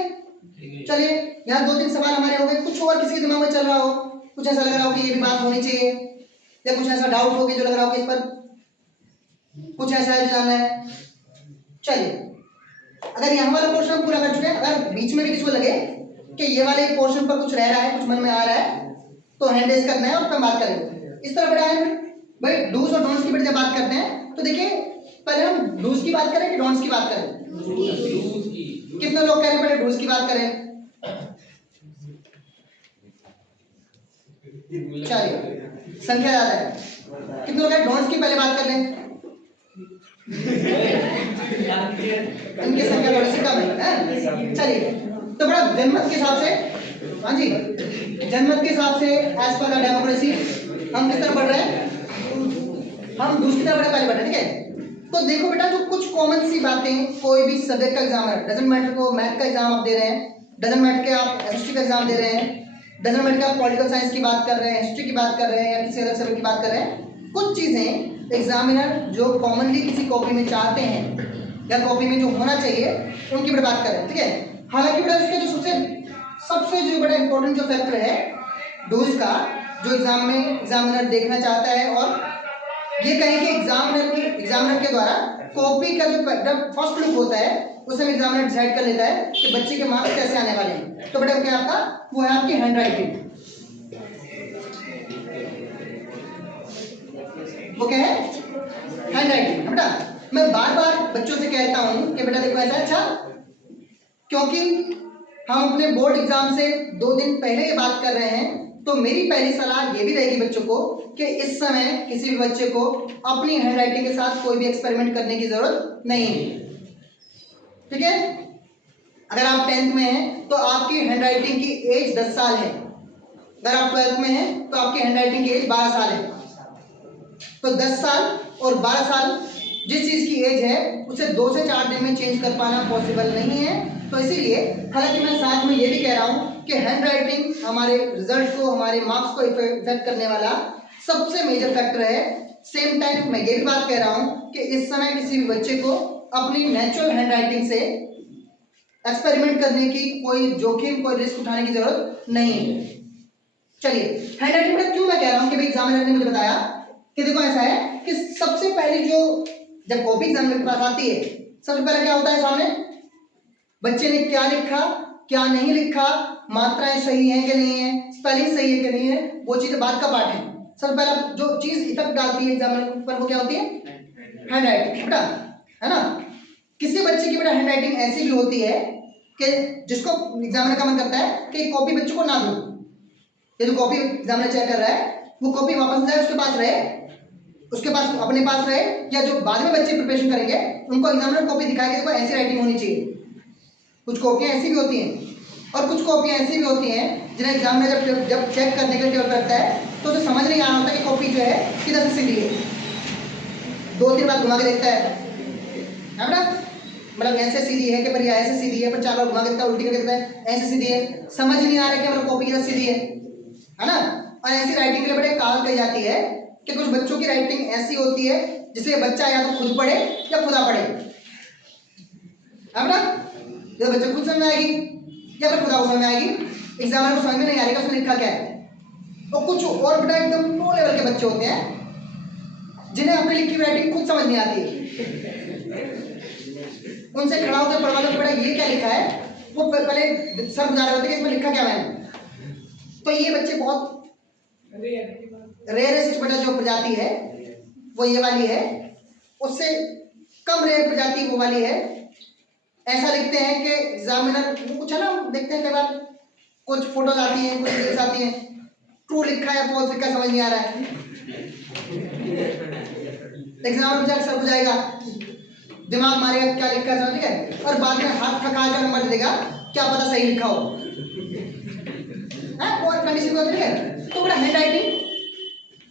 चलिए यहाँ 2-3 सवाल हमारे हो गए। कुछ और किसी के दिमाग में चल रहा हो, कुछ ऐसा लग रहा हो कि ये भी बात होनी चाहिए, या कुछ ऐसा डाउट हो कि जो लग रहा हो कि इस पर कुछ ऐसा है जो जानना है, चलिए। अगर यहाँ वाला पोर्शन हम पूरा कर चुके हैं, अगर बीच में भी किसी को लगे कि ये वाले पोर्शन पर कुछ रह रहा है, कुछ मन में आ रहा है, तो हैंड रेज करना है और फिर बात करेंगे। इस तरह बढ़ाया भाई, डूज और डोंट्स की जब बात करते हैं तो देखिए, पहले हम डूज की बात करें कि डोंट्स की बात करें? कितने लोग कह रहे हैं पहले डूज की बात करें? चलिए, संख्या ज्यादा है। कितने लोग डोंट्स की पहले बात कर लें? इनकी संख्या थोड़ी सी कम है। चलिए, तो बड़ा जनमत के हिसाब से, हाँ जी, जनमत के हिसाब से एज पर द डेमोक्रेसी हम किस तरह बढ़ रहे हैं? हम दूसरी तरफ पहले बढ़ रहे हैं, ठीक है। तो देखो बेटा, जो कुछ कॉमन सी बातें कोई भी सब्जेक्ट का एग्जाम है, डजंट मैटर को मैथ का एग्जाम आप दे रहे हैं, डजंट मैटर के आप हिस्ट्री का एग्जाम दे रहे हैं, डजंट मैटर के आप पॉलिटिकल साइंस की बात कर रहे हैं, हिस्ट्री की बात कर रहे हैं, या किसी अलग सब्जेक्ट की बात कर रहे हैं, कुछ चीजें एग्जामिनर जो कॉमनली किसी कॉपी में चाहते हैं या कॉपी में जो होना चाहिए, उनकी बेटा बात कर रहे हैं, ठीक है। हालांकि बेटा इसका जो सबसे जो बड़ा इंपॉर्टेंट जो फैक्टर है डूज का, जो एग्जाम में एग्जामिनर देखना चाहता है, और ये कहें कि एग्जामिनर के द्वारा कॉपी का जो फर्स्ट लुक होता है, उसमें एग्जामिनर डिसाइड कर लेता है कि बच्चे के मार्क्स कैसे आने वाले हैं। तो बेटा क्या आपका, वो है आपकी हैंड राइटिंग। वो क्या है? Hand writing. बेटा मैं बार बार बच्चों से कहता हूं कि बेटा देखो ऐसा, अच्छा, क्योंकि हम अपने बोर्ड एग्जाम से 2 दिन पहले ये बात कर रहे हैं, तो मेरी पहली सलाह ये भी रहेगी बच्चों को कि इस समय किसी भी बच्चे को अपनी हैंडराइटिंग के साथ कोई भी एक्सपेरिमेंट करने की जरूरत नहीं है, ठीक है। अगर आप 10th में हैं तो आपकी हैंडराइटिंग की एज 10 साल है। अगर आप 12th में हैं तो आपकी हैंडराइटिंग की एज 12 साल है। तो 10 साल और 12 साल जिस चीज की एज है, उसे 2 से 4 दिन में चेंज कर पाना पॉसिबल नहीं है। तो इसीलिए, हालांकि मैं साथ में ये भी कह रहा हूं कि हैंडराइटिंग हमारे रिजल्ट को, हमारे मार्क्स को इफेक्ट करने वाला सबसे मेजर फैक्टर है। सेम टाइम मैं ये भी बात कह रहा हूं कि इस समय किसी भी बच्चे को अपनी नेचुरल हैंडराइटिंग से एक्सपेरिमेंट करने की कोई जोखिम, कोई रिस्क उठाने की जरूरत नहीं है। चलिए, हैंडराइटिंग में क्यों मैं कह रहा हूं कि भाई एग्जामिनर ने मुझे बताया कि देखो ऐसा है कि सबसे पहले जो जब कॉपी एग्जामिनर के पास आती है, सबसे पहले क्या होता है, सामने बच्चे ने क्या लिखा, क्या नहीं लिखा, मात्राएं सही है कि नहीं है, स्पेलिंग सही है कि नहीं है, वो चीजें बाद का पार्ट है। सबसे पहला जो चीज इफेक्ट डालती है एग्जामिनर पर, वो क्या होती है? हैंडराइटिंग। बेटा है ना, किसी बच्चे की बेटा हैंडराइटिंग ऐसी भी होती है कि जिसको एग्जामिनर का मन करता है कि कॉपी बच्चों को ना दो, ये जो कॉपी एग्जामिनर चेक कर रहा है वो कॉपी वापस जाए, उसके पास रहे, उसके पास अपने पास रहे, या जो बाद में बच्चे प्रिपरेशन करेंगे उनको एग्जामिनर कॉपी दिखाएगा, देखो ऐसी राइटिंग होनी चाहिए। कुछ कॉपियाँ ऐसी भी होती हैं और कुछ कॉपियाँ ऐसी भी होती हैं जिन्हें एग्जामिनर जब चेक करने के लिए टेबल करता है तो उसे समझ नहीं आ रहा होता कि कॉपी जो है किधर से सीधी है। 2-3 बार घुमा के देखता है ना, मतलब ऐसे सीधी है कि पर ऐसे सीधी है, पर 4 बार घुमा के देखता है, उल्टी करके देखता है ऐसे सीधी है, समझ नहीं आ रहा कि मतलब कॉपी किधर सीधी है ना। और ऐसी राइटिंग के लिए बड़े कहावत कही जाती है कि कुछ बच्चों की राइटिंग ऐसी होती है जिसे बच्चा या तो खुद पढ़े या खुदा पढ़े, है ना। जब बच्चे खुद समझ में आएगी या फिर खुदा को समझ में आएगी, एग्जामिनर को समझ में नहीं आएगा उसने लिखा क्या है। और कुछ और बेटा एकदम लो लेवल के बच्चे होते हैं जिन्हें अपनी लिखी हुई राइटिंग खुद समझ नहीं आती है, उनसे खड़ा होकर पढ़वा लो बेटा ये क्या लिखा है, वो पहले सर गुजार होते हैं कि इसमें लिखा क्या मैंने। तो ये बच्चे बहुत रेयरेस्ट बेटा जो प्रजाति है वो ये वाली है, उससे कम रेयर प्रजाति वो वाली है। ऐसा लिखते हैं कि एग्जामिनर कुछ है ना, देखते हैं कई बार कुछ फोटोज आती हैं, कुछ रील्स आती हैं, ट्रू लिखा है फॉल्स लिखा समझ नहीं आ रहा है। एग्जामिनर जाकर सर बुझाएगा, दिमाग मारेगा क्या लिखा है समझ गए, और बाद में हाथ थका कर नंबर दे देगा, क्या पता सही लिखा हो है। और कंडीशन को ठीक है, तो बड़ा हैंड राइटिंग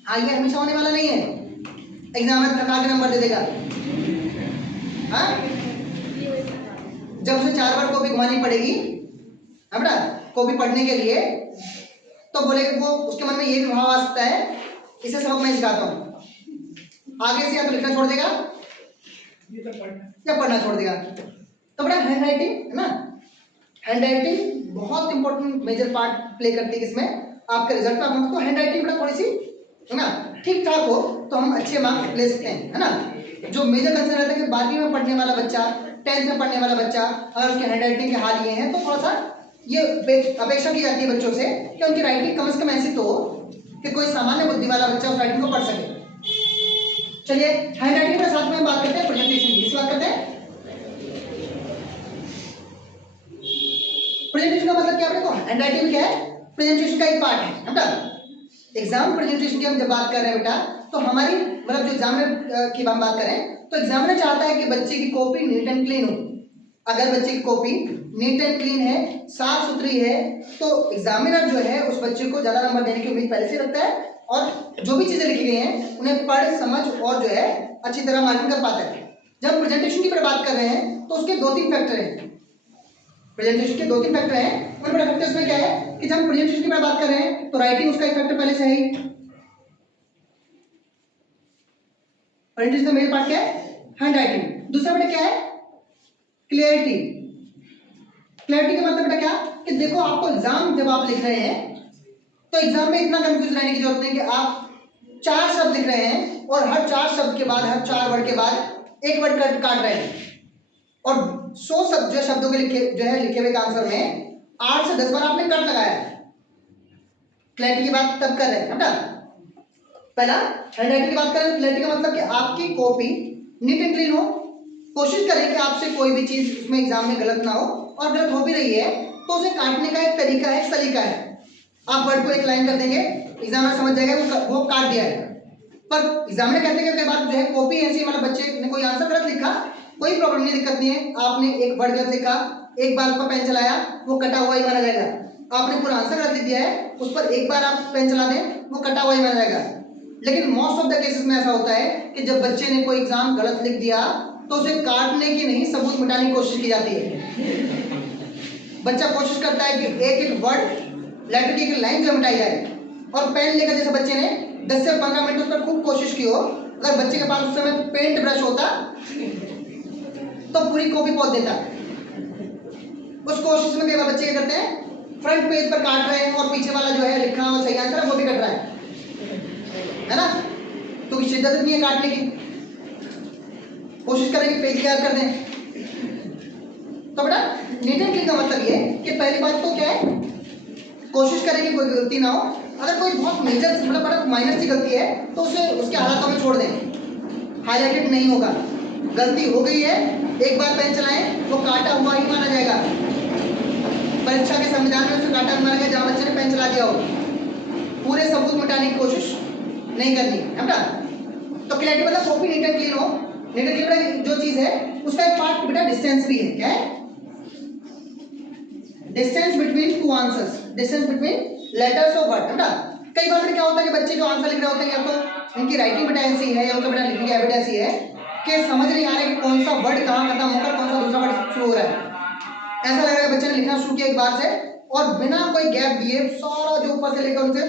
हाँ ये हमेशा होने वाला नहीं है, एग्जामिनर थका के नंबर दे देगा। हाँ जब उसे 4 बार कॉपी घुमानी पड़ेगी है बेटा कॉपी पढ़ने के लिए, तो बोले वो उसके मन में ये भी भाव आ सकता है इसे सबक मैं सिखाता हूँ, आगे से या तो लिखना छोड़ देगा या पढ़ना छोड़ देगा। तो बड़ा हैंड राइटिंग है ना, हैंड राइटिंग बहुत इंपॉर्टेंट मेजर पार्ट प्ले करती है इसमें आपके रिजल्ट में। तो हैंड राइटिंग बड़ा थोड़ी सी है ना ठीक ठाक हो तो हम अच्छे मार्क्स ले सकते हैं, है ना। जो मेजर कंसर्न रहता है कि 12वीं में पढ़ने वाला बच्चा, 10th में पढ़ने वाला बच्चा, अगर उसके हैंड राइटिंग के हाल ये हैं तो थोड़ा सा ये अपेक्षा की जाती है बच्चों से कि उनकी राइटिंग कम से कम ऐसी तो हो कि कोई सामान्य बुद्धि वाला बच्चा उस राइटिंग को पढ़ सके। चलिए हैंड राइटिंग के साथ में हम बात करते हैं प्रेजेंटेशन की, इस बात करते हैं। प्रेजेंटेशन का मतलब क्या देखो, हैंड राइटिंग में क्या है, प्रेजेंटेशन का एक पार्ट है ना। एग्जाम प्रेजेंटेशन की हम जब बात कर रहे हैं बेटा, तो हमारी मतलब जो एग्जामिनर की हम बात करें तो एग्जामिनर चाहता है कि बच्चे की कॉपी नीट एंड क्लीन हो। अगर बच्चे की कॉपी नीट एंड क्लीन है, साफ सुथरी है, तो एग्जामिनर जो है उस बच्चे को ज्यादा नंबर देने की उम्मीद पहले से रखता है, और जो भी चीजें लिखी गई हैं उन्हें पढ़ समझ और जो है अच्छी तरह मार्किंग कर पाता है। जब प्रेजेंटेशन की बात कर रहे हैं तो उसके 2-3 फैक्टर हैं, प्रेजेंटेशन के 2-3 फैक्टर हैं। उन बड़ा फैक्टर्स में क्या है कि जब हम प्रेजेंटेशन की बात कर रहे हैं तो राइटिंग उसका एक फैक्टर पहले से है ही। प्रेजेंटेशन का मेन पार्ट क्या है, हैंड राइटिंग। दूसरा बेटा क्या है, क्लियरिटी। क्लियरिटी का मतलब बेटा क्या कि देखो आपको एग्जाम जब आप लिख रहे हैं तो एग्जाम में इतना कंफ्यूज रहने की जरूरत नहीं कि आप 4 शब्द लिख रहे हैं और हर 4 शब्द के बाद, हर 4 वर्ड के बाद एक वर्ड काट रहे हैं, और 100 शब्द जो शब्दों के लिखे हुए आंसर में 8 से 10 बार आपने कट लगाया है। क्लैरिटी की बात तब कर रहे हैं बेटा, पहला हैंड राइटिंग की बात करें तो क्लैरिटी का मतलब कि आपकी कॉपी नीट एंड क्लीन हो। कोशिश करें कि आपसे कोई भी चीज उसमें एग्जाम में गलत ना हो, और गलत हो भी रही है तो उसे काटने का एक तरीका है, एक सलीका है। आप वर्ड को एक लाइन कर देंगे, एग्जामिनर समझ जाएगा वो काट दिया है। पर एग्जामिनर कहते हैं कि कई बार जो है कॉपी ऐसी, मतलब बच्चे ने कोई आंसर गलत लिखा, कोई प्रॉब्लम नहीं, दिक्कत नहीं है, आपने एक वर्ड गलत लिखा, एक बार उस पर पेन चलाया, वो कटा हुआ ही माना जाएगा। आपने पूरा आंसर गलत लिख दिया है, उस पर एक बार आप पेन चला दें, वो कटा हुआ ही माना जाएगा। लेकिन मोस्ट ऑफ द केसेस में ऐसा होता है कि जब बच्चे ने कोई एग्जाम गलत लिख दिया तो उसे काटने की नहीं, सबूत मिटाने की कोशिश की जाती है। बच्चा कोशिश करता है कि एक एक वर्ड, लेटर की एक लाइन जो मिटाई जाए, और पेन लेकर जैसे बच्चे ने 10 से 15 मिनट उस पर खूब कोशिश की हो, अगर बच्चे के पास उस समय पेंट ब्रश होता तो पूरी कॉपी पोंछ देता। उस कोशिश में कई बार बच्चे क्या करते हैं, फ्रंट पेज पर काट रहे हैं और पीछे वाला जो है लिखा हुआ सही आंसर है वो भी कट रहा है ना, तो शिद्दत नहीं है काटने की, कोशिश करेंगे पेज क्लियर कर दें। तो बेटा नीट एंड क्लीन का मतलब ये कि पहली बात तो क्या है, कोशिश करें कि कोई गलती ना हो। अगर कोई बहुत मेजर मतलब बड़ा माइनर सी गलती है तो उसे उसके हालातों में छोड़ दें, हाईलाइटेड नहीं होगा। गलती हो गई है, एक बार पेन चलाएं, वो काटा हुआ ही माना जाएगा। परीक्षा के संविधान में उसे काटा हुआ माना जाएगा जहां बच्चे ने पेन चला दिया हो। पूरे सबूत मिटाने की कोशिश नहीं करनी है बेटा। तो क्लैरिटी मतलब कॉपी नीट एंड क्लीन हो। नीट एंड क्लीन जो चीज है उसका एक पार्ट बेटा डिस्टेंस भी है। क्या है? Distance between two answers, distance between letters of word. बेटा कई बार क्या होता है कि बच्चे जो आंसर लिख रहे होते हैं या तो उनकी राइटिंग बेटा ऐसी है या उनका बेटा लिखने की हैबिट ऐसी है कि समझ नहीं आ रहा है कि कौन सा वर्ड कहाँ खत्म होकर कौन सा दूसरा वर्ड शुरू हो रहा है। ऐसा लग रहा है बच्चे ने लिखना शुरू किया एक बार से और बिना कोई गैप दिए सारा जो ऊपर से लेकर उनसे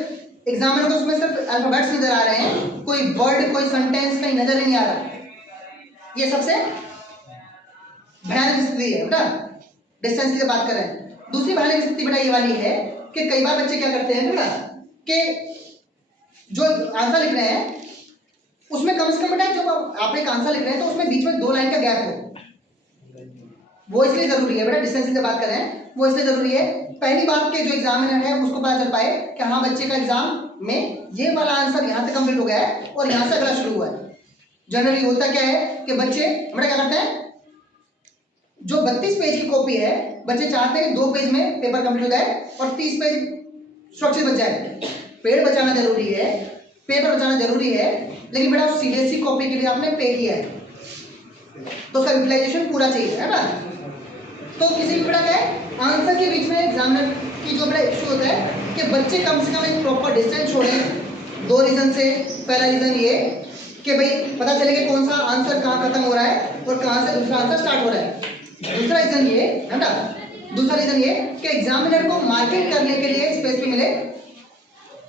एग्जामिनर को उसमें सिर्फ अल्फाबेट्स नजर आ रहे हैं, कोई वर्ड कोई सेंटेंस कहीं नजर ही नहीं आ रहा। ये सबसे भयानक स्थिति है बेटा, डिस्टेंस की बात कर रहे हैं। दूसरी भयानक स्थिति बेटा ये वाली है कि कई बार बच्चे क्या करते हैं बेटा कि जो आंसर लिख रहे हैं उसमें कम से कम बेटा जब आप एक आंसर लिख रहे हैं तो उसमें बीच में 2 लाइन का गैप हो। वो इसलिए जरूरी है बेटा, डिस्टेंस की बात कर रहे हैं, वो इसलिए जरूरी है पहली बात के जो एग्जामिनर है उसको पता चल पाए कि हाँ बच्चे का एग्जाम में ये वाला आंसर यहाँ से कंप्लीट हो गया है और यहाँ से अगला शुरू हुआ है। जनरली होता क्या है कि बच्चे बेटा क्या करते हैं, जो 32 पेज की कॉपी है बच्चे चाहते हैं 2 पेज में पेपर कंप्लीट हो जाए और 30 पेज सुरक्षित बच जाए। पेड़ बचाना जरूरी है, पेपर बचाना जरूरी है, लेकिन बेटा सीबीएसई कॉपी के लिए आपने पे किया है तो उसका यूटिलाइजेशन पूरा चाहिए है ना। तो किसी भी बेटा क्या है आंसर के बीच में एग्जामिनर की जो बेटा इशू होता है कि बच्चे कम से कम एक प्रॉपर डिस्टेंस छोड़ें 2 रीजन से। पहला रीजन ये कि भाई पता चले कि कौन सा आंसर कहाँ खत्म हो रहा है और कहाँ से दूसरा आंसर स्टार्ट हो रहा है। दूसरा रीजन ये है ना, दूसरा रीजन ये कि एग्जामिनर को मार्किंग करने के लिए स्पेस भी मिले,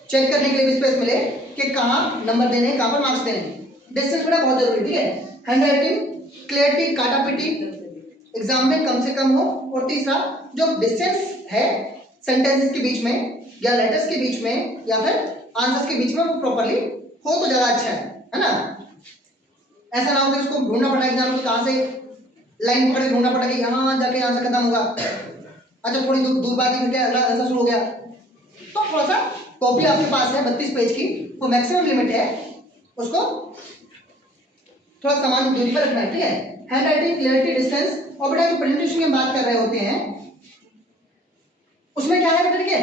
चेक करने के लिए भी स्पेस मिले कि कहाँ नंबर देने हैं, कहाँ पर मार्क्स देने हैं। डिस्टेंस बेटा बहुत जरूरी है, ठीक है। हैंडराइटिंग क्लियरिटी काटापिटी एग्जाम में कम से कम हो। और तीसरा जो डिस्टेंस है सेंटेंसेस के बीच में या लेटर्स के बीच में या फिर आंसर्स के बीच में वो प्रॉपर्ली हो तो ज्यादा अच्छा है ना। ऐसा ना हो कि उसको ढूंढना पड़ा एग्जाम में कहाँ से लाइन पकड़ के ढूंढना पड़ा कि यहाँ जाके आंसर खत्म होगा, अच्छा थोड़ी दूर बाद ही फिर क्या अगला आंसर शुरू हो गया। तो थोड़ा सा कॉपी आपके पास है 32 पेज की, वो मैक्सिमम लिमिट है, उसको थोड़ा सामान दूरी पर रखना है, ठीक है। Hand writing clarity distance. और बेटा जो प्रेजेंटेशन की बात कर रहे होते हैं उसमें क्या है बेटा, ठीक है,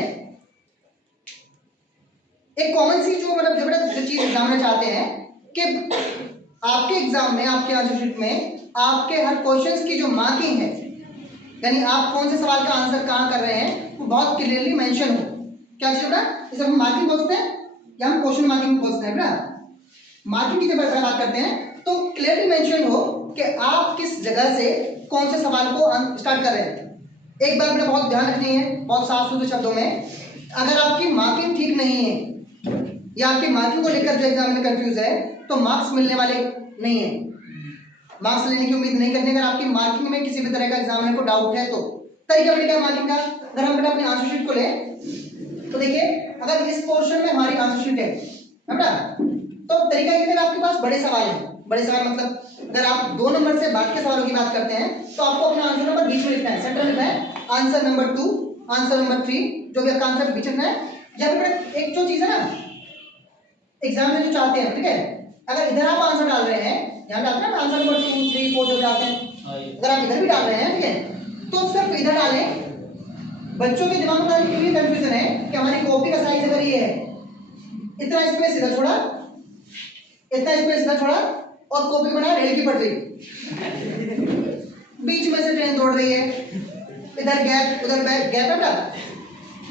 एक कॉमन सी जो मतलब जो बेटा जो चीज एग्जामिनर चाहते हैं कि आपके एग्जाम में आपके आंसर शीट में आपके हर क्वेश्चंस की जो मार्किंग है, यानी आप कौन से सवाल का आंसर कहाँ कर रहे हैं, वो बहुत क्लियरली मेंशन हो। क्या चीज बेटा, इसे हम मार्किंग बोलते हैं या हम क्वेश्चन मार्किंग बोलते हैं बेटा। मार्किंग की जब बात करते हैं तो क्लियरली मेंशन हो कि आप किस जगह से कौन से सवाल को स्टार्ट कर रहे हैं। एक बात बेटा बहुत ध्यान रखनी है, बहुत साफ सुथरे शब्दों में, अगर आपकी मार्किंग ठीक नहीं है या आपकी मार्किंग को लेकर जो एग्जामिनर कंफ्यूज है तो मार्क्स मिलने वाले नहीं है, मार्क्स लेने की उम्मीद नहीं करनी। अगर आपकी मार्किंग में किसी भी तरह का एग्जामिनर को डाउट है तो तरीका बेटा क्या मार्किंग का, अगर हम बेटा अपनी आंसर शीट को लें तो देखिए अगर इस पोर्शन में हमारी आंसर शीट है बेटा तो तरीका ये है, आपके पास बड़े सवाल है, बड़े सवाल मतलब अगर आप 2 नंबर से बाद के सवालों की बात करते हैं तो आपको अपना आंसर नंबर बीच में लिखना है, सेंटर में लिखना है, आंसर नंबर 2 आंसर नंबर 3 जो भी आपका आंसर बीच में है। या फिर एक जो चीज है ना एग्जाम में जो चाहते हैं, ठीक है, अगर इधर आप आंसर डाल रहे हैं, यहाँ डालते हैं ना आंसर नंबर 2 3 4 जो डालते हैं, अगर आप इधर भी डाल रहे हैं, ठीक है, तो सिर्फ इधर डालें। बच्चों के दिमाग में क्यों कंफ्यूजन है कि हमारी कॉपी का साइज अगर ये है, इतना स्पेस इधर छोड़ा, इतना स्पेस इधर छोड़ा और कॉपी बना रेल की पटरी, बीच में से ट्रेन दौड़ रही है, इधर गैप उधर गैप है बेटा।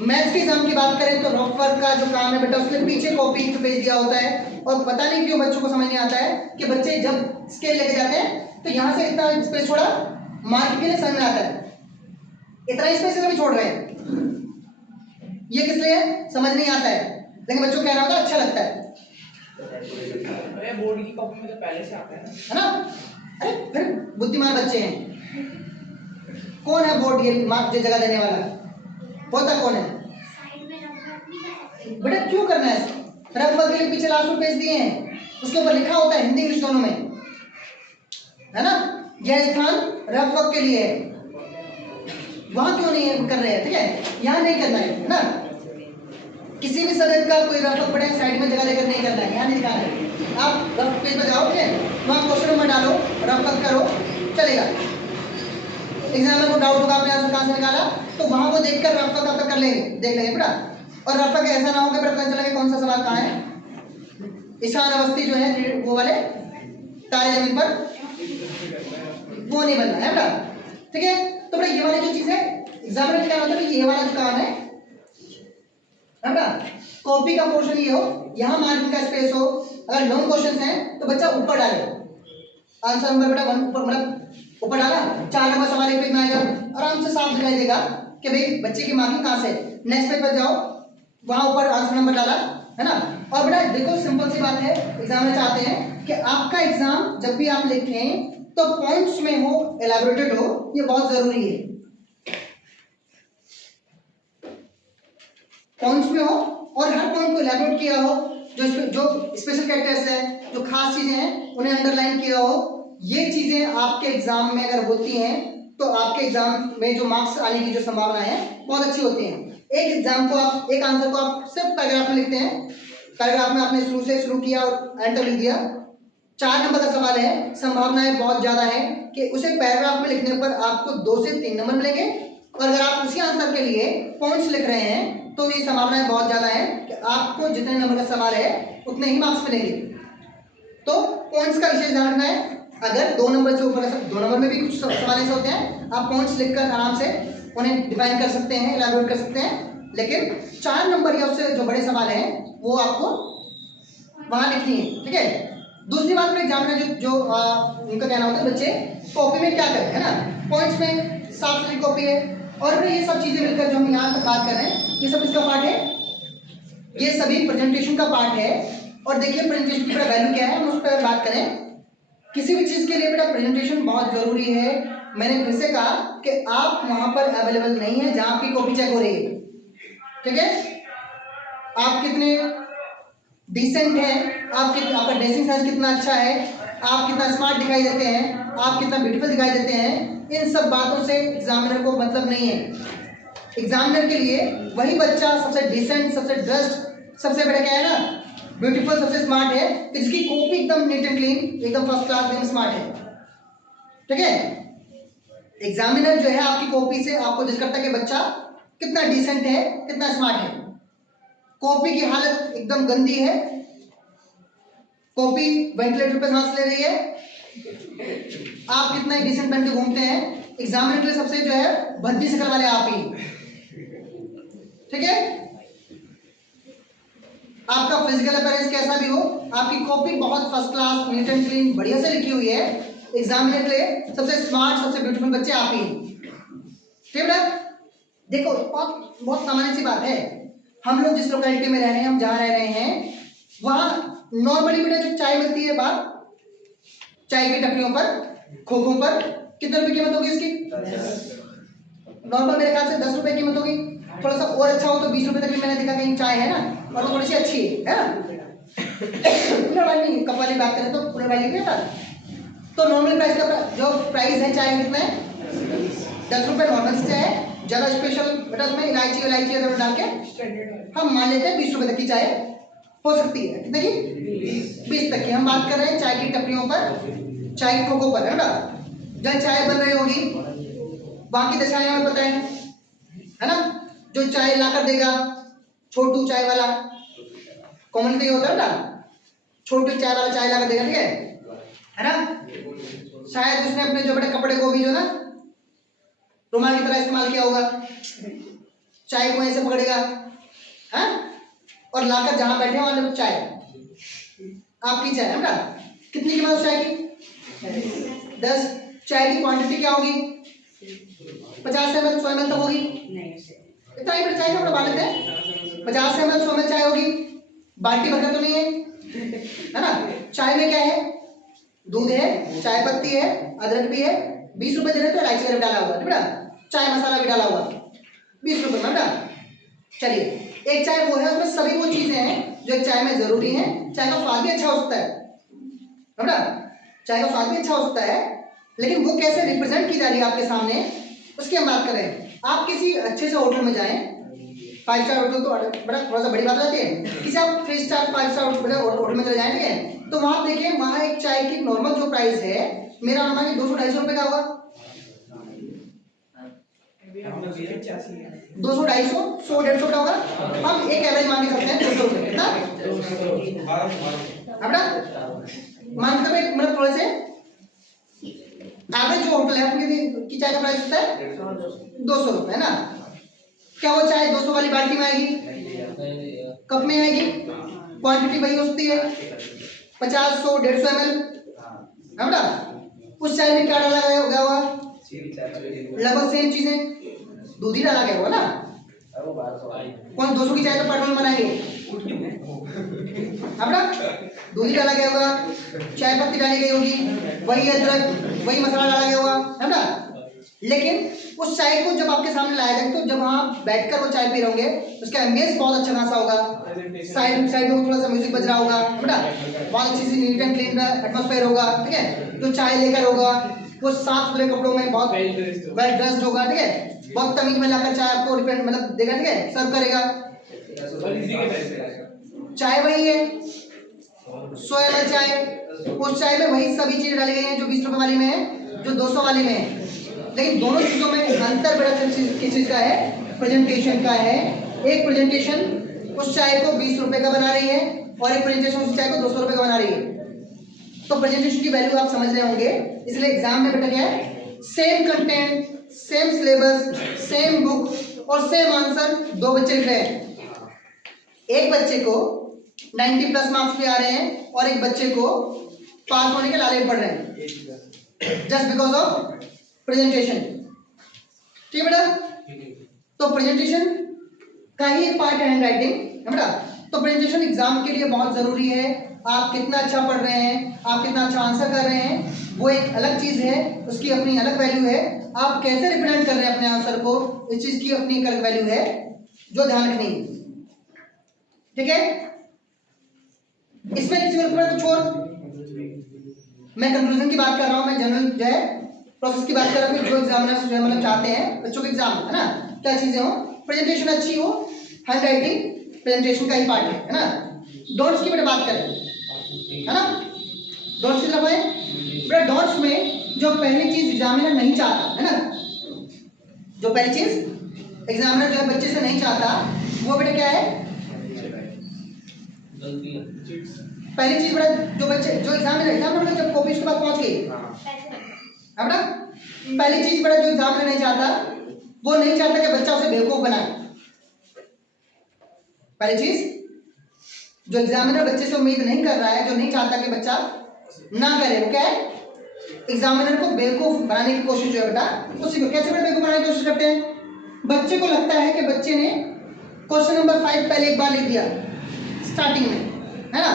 मैथ्स के एग्जाम की बात करें तो रफ वर्क का जो काम है बेटा उसमें पीछे कॉपी पेज दिया होता है और पता नहीं क्यों बच्चों को समझ नहीं आता है कि बच्चे जब स्केल लेके जाते हैं तो यहाँ से इतना स्पेस छोड़ा, मार्क के लिए समझ में आता है, इतना स्पेस भी छोड़ रहे हैं, ये किस लिए समझ नहीं आता है, लेकिन बच्चों को कहना होता है अच्छा लगता है। अरे बोर्ड की कॉपी में तो पहले से आता है ना। अरे फिर बुद्धिमान बच्चे हैं, कौन है बोर्ड ये मार्क जगह देने वाला, होता कौन है बेटा, क्यों करना है, रफ वर्क के लिए पीछे लास्ट में पेज दिए हैं, उसके ऊपर लिखा होता है हिंदी इंग्लिश दोनों में, है ना, यह स्थान रफ वर्क के लिए है, वहां क्यों नहीं कर रहे हैं, ठीक है, यहाँ नहीं करना है ना। किसी भी सब्जेक्ट का कोई रफ वर्क पड़े साइड में जगह लेकर नहीं करना है, यहाँ नहीं दिखाना है। आप रफ पेज पर जाओ, ठीक है, वहाँ क्वेश्चन नंबर डालो, रफ वर्क करो, चलेगा। एग्जामिनर को डाउट होगा आपने आंसर कहाँ से निकाला तो वहां वो देखकर रफ वर्क कर लेंगे, देख लेंगे बेटा। और रफ वर्क ऐसा ना हो कि पता चला कि कौन सा सवाल कहाँ है, ईशान अवस्थी जो है वो वाले तारे जमीन पर वो नहीं बनना है बेटा, ठीक है। तो बेटा ये वाली जो चीज है एग्जामिनर क्या होता है, ये वाला जो काम है बेटा, कॉपी का पोर्शन ये हो, यहाँ मार्किंग का स्पेस हो, अगर लॉन्ग क्वेश्चंस हैं तो बच्चा ऊपर डाले आंसर नंबर बेटा 1 ऊपर, मतलब ऊपर डाला 4 नंबर सवाल एक पेज में आएगा, आराम से साफ दिखाई देगा कि भाई बच्चे की मार्किंग कहाँ से। नेक्स्ट पेज पर जाओ, वहां ऊपर आंसर नंबर डाला है ना। और बेटा देखो सिंपल सी बात है, एग्जामिनर चाहते हैं कि आपका एग्जाम जब भी आप लिखें तो पॉइंट्स में हो, एलैबोरेटेड हो, ये बहुत जरूरी है। पॉइंट्स में हो और हर पॉइंट को एलैबोरेट किया हो, जो स्पेशल कैरेक्टर्स है, जो खास चीजें हैं उन्हें अंडरलाइन किया हो। ये चीजें आपके एग्जाम में अगर होती हैं तो आपके एग्जाम में जो मार्क्स आने की जो संभावना है बहुत अच्छी होती है। एक एग्जाम को आप, एक आंसर को आप सिर्फ पैराग्राफ में लिखते हैं, पैराग्राफ में आपने शुरू से शुरू किया और एंड तक लिख दिया, 4 नंबर का सवाल है, संभावनाएं बहुत ज्यादा है कि उसे पैराग्राफ में लिखने पर आपको 2 से 3 नंबर मिलेंगे। और अगर आप उसी आंसर के लिए पॉइंट्स लिख रहे हैं तो ये संभावनाएं बहुत ज्यादा है कि आपको जितने नंबर का सवाल है उतने ही मार्क्स मिलेंगे। तो पॉइंट्स का विशेष ध्यान रखना है। अगर 2 नंबर से ऊपर, 2 नंबर में भी कुछ सवाल ऐसे होते हैं आप पॉइंट्स लिखकर आराम से उन्हें डिफाइन कर सकते हैं, एलैबोरेट कर सकते हैं, लेकिन 4 नंबर या उससे जो बड़े सवाल हैं वो आपको वहां लिखनी है, ठीक है। दूसरी बात में एग्जामिनर जो उनका कहना होता है बच्चे कॉपी में क्या करें, है ना, पॉइंट्स में साफ सुथरी कॉपी है। और फिर ये सब चीजें मिलकर जो हम यहाँ तक बात कर रहे हैं ये सब इसका पार्ट है, ये सभी प्रेजेंटेशन का पार्ट है। और देखिए प्रेजेंटेशन की वैल्यू क्या है, हम उस पर बात करें। किसी भी चीज के लिए बेटा प्रेजेंटेशन बहुत जरूरी है। मैंने फिर से कहा कि आप वहां पर अवेलेबल नहीं है जहां आपकी कॉपी चेक हो रही है, ठीक है। आप कितने डिसेंट है, आपका ड्रेसिंग सेंस कितना अच्छा है, आप कितना स्मार्ट दिखाई देते हैं, आप कितना ब्यूटीफुल दिखाई देते हैं, इन सब बातों से एग्जामिनर को मतलब नहीं है। एग्जामिनर के लिए वही बच्चा सबसे डिसेंट, सबसे ड्रेस्ड, सबसे बड़ा क्या है ना, ब्यूटीफुल, सबसे स्मार्ट है कि जिसकी कॉपी एकदम नीट एंड क्लीन, एकदम फर्स्ट क्लास, एकदम स्मार्ट है, ठीक है। एग्जामिनर जो है आपकी कॉपी से आपको जज करता है कि बच्चा कितना डिसेंट है, कितना स्मार्ट है। कॉपी की हालत एकदम गंदी है, कॉपी वेंटिलेटर पे सांस ले रही है, आप कितना डिसेंट बन के घूमते हैं, एग्जामिनर के लिए सबसे जो है भद्दी शक्ल वाले आप ही, ठीक है। आपका फिजिकल अपीयरेंस कैसा भी हो, आपकी कॉपी बहुत first class, neat and clean, बढ़िया से लिखी हुई है, एग्जामिनर के लिए सबसे स्मार्ट, सबसे ब्यूटीफुल बच्चे आप ही, ठीक है। देखो बहुत बहुत सामान्य सी बात है, हम लोग जिस लोकेलिटी में रह रहे हैं, हम जहाँ रह रहे हैं वहाँ नॉर्मली बेटा जो चाय मिलती है बाहर, चाय की टपरियों पर, खोखों पर कितने रुपए कीमत होगी इसकी? नॉर्मल मेरे ख्याल से 10 रुपए कीमत होगी, थोड़ा सा और अच्छा हो तो 20 रुपए तक भी मैंने देखा कहीं चाय है ना, और वो थोड़ी सी अच्छी है ना। कूलर वाली कप वाली बात करें तो कूलर वाली भी है। तो नॉर्मल प्राइस का जो प्राइस है चाय कितना है? 10 रुपए नॉर्मल चाय है, ज्यादा स्पेशल बेटा उसमें इलायची अदरक डाल के हम मान लेते हैं 20 रुपए तक की चाय हो सकती है। कितने की? 20 तक की। हम बात कर रहे हैं चाय की टपरियों पर, चाय की खोखों पर, है ना, जहाँ चाय बन रही होगी बाकी दशाएं हमें पता है ना। जो चाय ला कर देगा छोटू चाय वाला, कॉमन तो ये होता है ना, छोटू चाय वाला चाय ला कर देगा, ठीक है ना। शायद उसने अपने जो बड़े कपड़े को भी जो ना रुमाल की तरह इस्तेमाल किया होगा, चाय को ऐसे पकड़ेगा है और लाकर जहां बैठे वहां चाय, आपकी चाय है ना। कितनी कीमत चाय की? 10। चाय की क्वांटिटी क्या होगी? 50 ml 100 ml तक होगी, इतना ही चाय का बना लेते हैं। 50 ml 100 ml चाय होगी, बाल्टी भरकर तो नहीं है ना। चाय में क्या है? दूध है, चाय पत्ती है, अदरक भी है, 20 रुपए दे रहे तो इलायची अदरक डाला हुआ, ठीक है, चाय मसाला भी डाला हुआ, 20 रुपए में ना। चलिए एक चाय वो है उसमें सभी वो चीजें हैं जो एक चाय में जरूरी हैं। चाय का स्वाद भी अच्छा हो सकता है ना, चाय का स्वाद भी अच्छा हो सकता है, लेकिन वो कैसे रिप्रेजेंट की जा रही है आपके सामने उसकी हम बात करें। आप किसी अच्छे से होटल में जाएं, 5 स्टार होटल तो बड़ा थोड़ा सा बड़ी बात हो जाती है, किसी आप 3 स्टार 5 स्टार होटल में चले जाएं, ठीक है, तो वहां देखिए वहां एक चाय की नॉर्मल जो प्राइस है मेरा अनुमान है 200-250 रुपए का होगा, 200-250, 100-150 का होगा। हम एक एवरेज मान के चलते हैं 200 रुपए, कितना? अपना मान के मतलब थोड़े से एवरेज जो होटल है अपनी की चाय का प्राइस होता है 200 रुपए ना। क्या वो चाय 200 वाली बाल्टी में आएगी, कप में आएगी, क्वांटिटी वही हो सकती है 50, 100, 150 ml है ना। उस चाय में क्या डाला गया होगा, लगभग सेम चीजें, दूध ही डाला गया होगा ना। कौन 200 की चाय तो पेट्रोल में बनाएंगे अपना, दूध ही डाला गया होगा, चाय पत्ती डाली गई होगी, वही अदरक वही मसाला डाला गया होगा है ना। लेकिन उस चाय को जब आपके सामने लाया जाए तो जब आप बैठकर वो चाय पी रहे होंगे उसका एम्बियंस बहुत अच्छा खासा होगा, साइड में थोड़ा सा म्यूजिक बज रहा होगा है ना, बहुत अच्छी C neat and clean atmosphere होगा, ठीक है। जो चाय लेकर होगा वो साफ सुथरे कपड़ों में बहुत वेल ड्रेस्ड होगा, ठीक है, बहुत तमीज में लाकर चाय आपको मतलब देगा, ठीक है, सर्व करेगा। चाय वही है 100 ml चाय, उस चाय में वही सभी चीजें डाली गई हैं जो 20 रुपए वाली में है, जो 200 वाली में है। लेकिन दोनों चीजों में अंतर बड़ा किस चीज का है, प्रेजेंटेशन का है। एक प्रेजेंटेशन उस चाय को 20 रुपए का बना रही है और एक प्रेजेंटेशन उस चाय को 200 रुपए का बना रही है। तो प्रेजेंटेशन की वैल्यू आप समझ रहे होंगे, इसलिए एग्जाम में बेटा क्या है, same content, same syllabus, same book और सेम आंसर दो बच्चे लिख रहे हैं। एक बच्चे को 90 प्लस मार्क्स पे आ रहे हैं और एक बच्चे को पास होने के लाले पड़ रहे हैं जस्ट बिकॉज ऑफ प्रेजेंटेशन, ठीक है बेटा। तो प्रेजेंटेशन का ही एक पार्ट है हैंड राइटिंग, है बेटा। तो प्रेजेंटेशन एग्जाम के लिए बहुत जरूरी है। आप कितना अच्छा पढ़ रहे हैं, आप कितना अच्छा आंसर कर रहे हैं, वो एक अलग चीज है, उसकी अपनी अलग वैल्यू है। आप कैसे रिप्रेजेंट कर रहे हैं अपने आंसर को, इस चीज की अपनी एक अलग वैल्यू है जो ध्यान रखनी है, ठीक है। इसमें किसी को कुछ और, मैं कंक्लूजन की बात कर रहा हूं, मैं जनरल जो है प्रोसेस की बात कर रहा हूं, जो एग्जामिनर्स जो है मतलब चाहते हैं बच्चों के एग्जाम है ना, क्या चीजें हो, प्रेजेंटेशन अच्छी हो, हैंड राइटिंग प्रेजेंटेशन का ही पार्ट है ना। डॉट्स की बेटा बात करें है ना, डॉट्स की तरफ आए बेटा। डॉट्स में जो पहली चीज एग्जामिनर नहीं चाहता है ना, जो पहली चीज एग्जामिनर जो है बच्चे से नहीं चाहता वो बेटा क्या है, पहली चीज बेटा जो बच्चे जो एग्जामिनर जब कॉपी उसके पास पहुंच गई है बेटा, पहली चीज बेटा जो एग्जामिनर नहीं चाहता वो नहीं चाहता कि बच्चा उसे बेवकूफ बनाए। पहली चीज जो एग्जामिनर बच्चे से उम्मीद नहीं कर रहा है, जो नहीं चाहता कि बच्चा ना करे, वो क्या है, एग्जामिनर को बेवकूफ बनाने की कोशिश जो है बेटा, उसी को कैसे बेवकूफ बनाने की कोशिश करते हैं। बच्चे को लगता है कि बच्चे ने क्वेश्चन नंबर 5 पहले एक बार लिख दिया स्टार्टिंग में, है ना,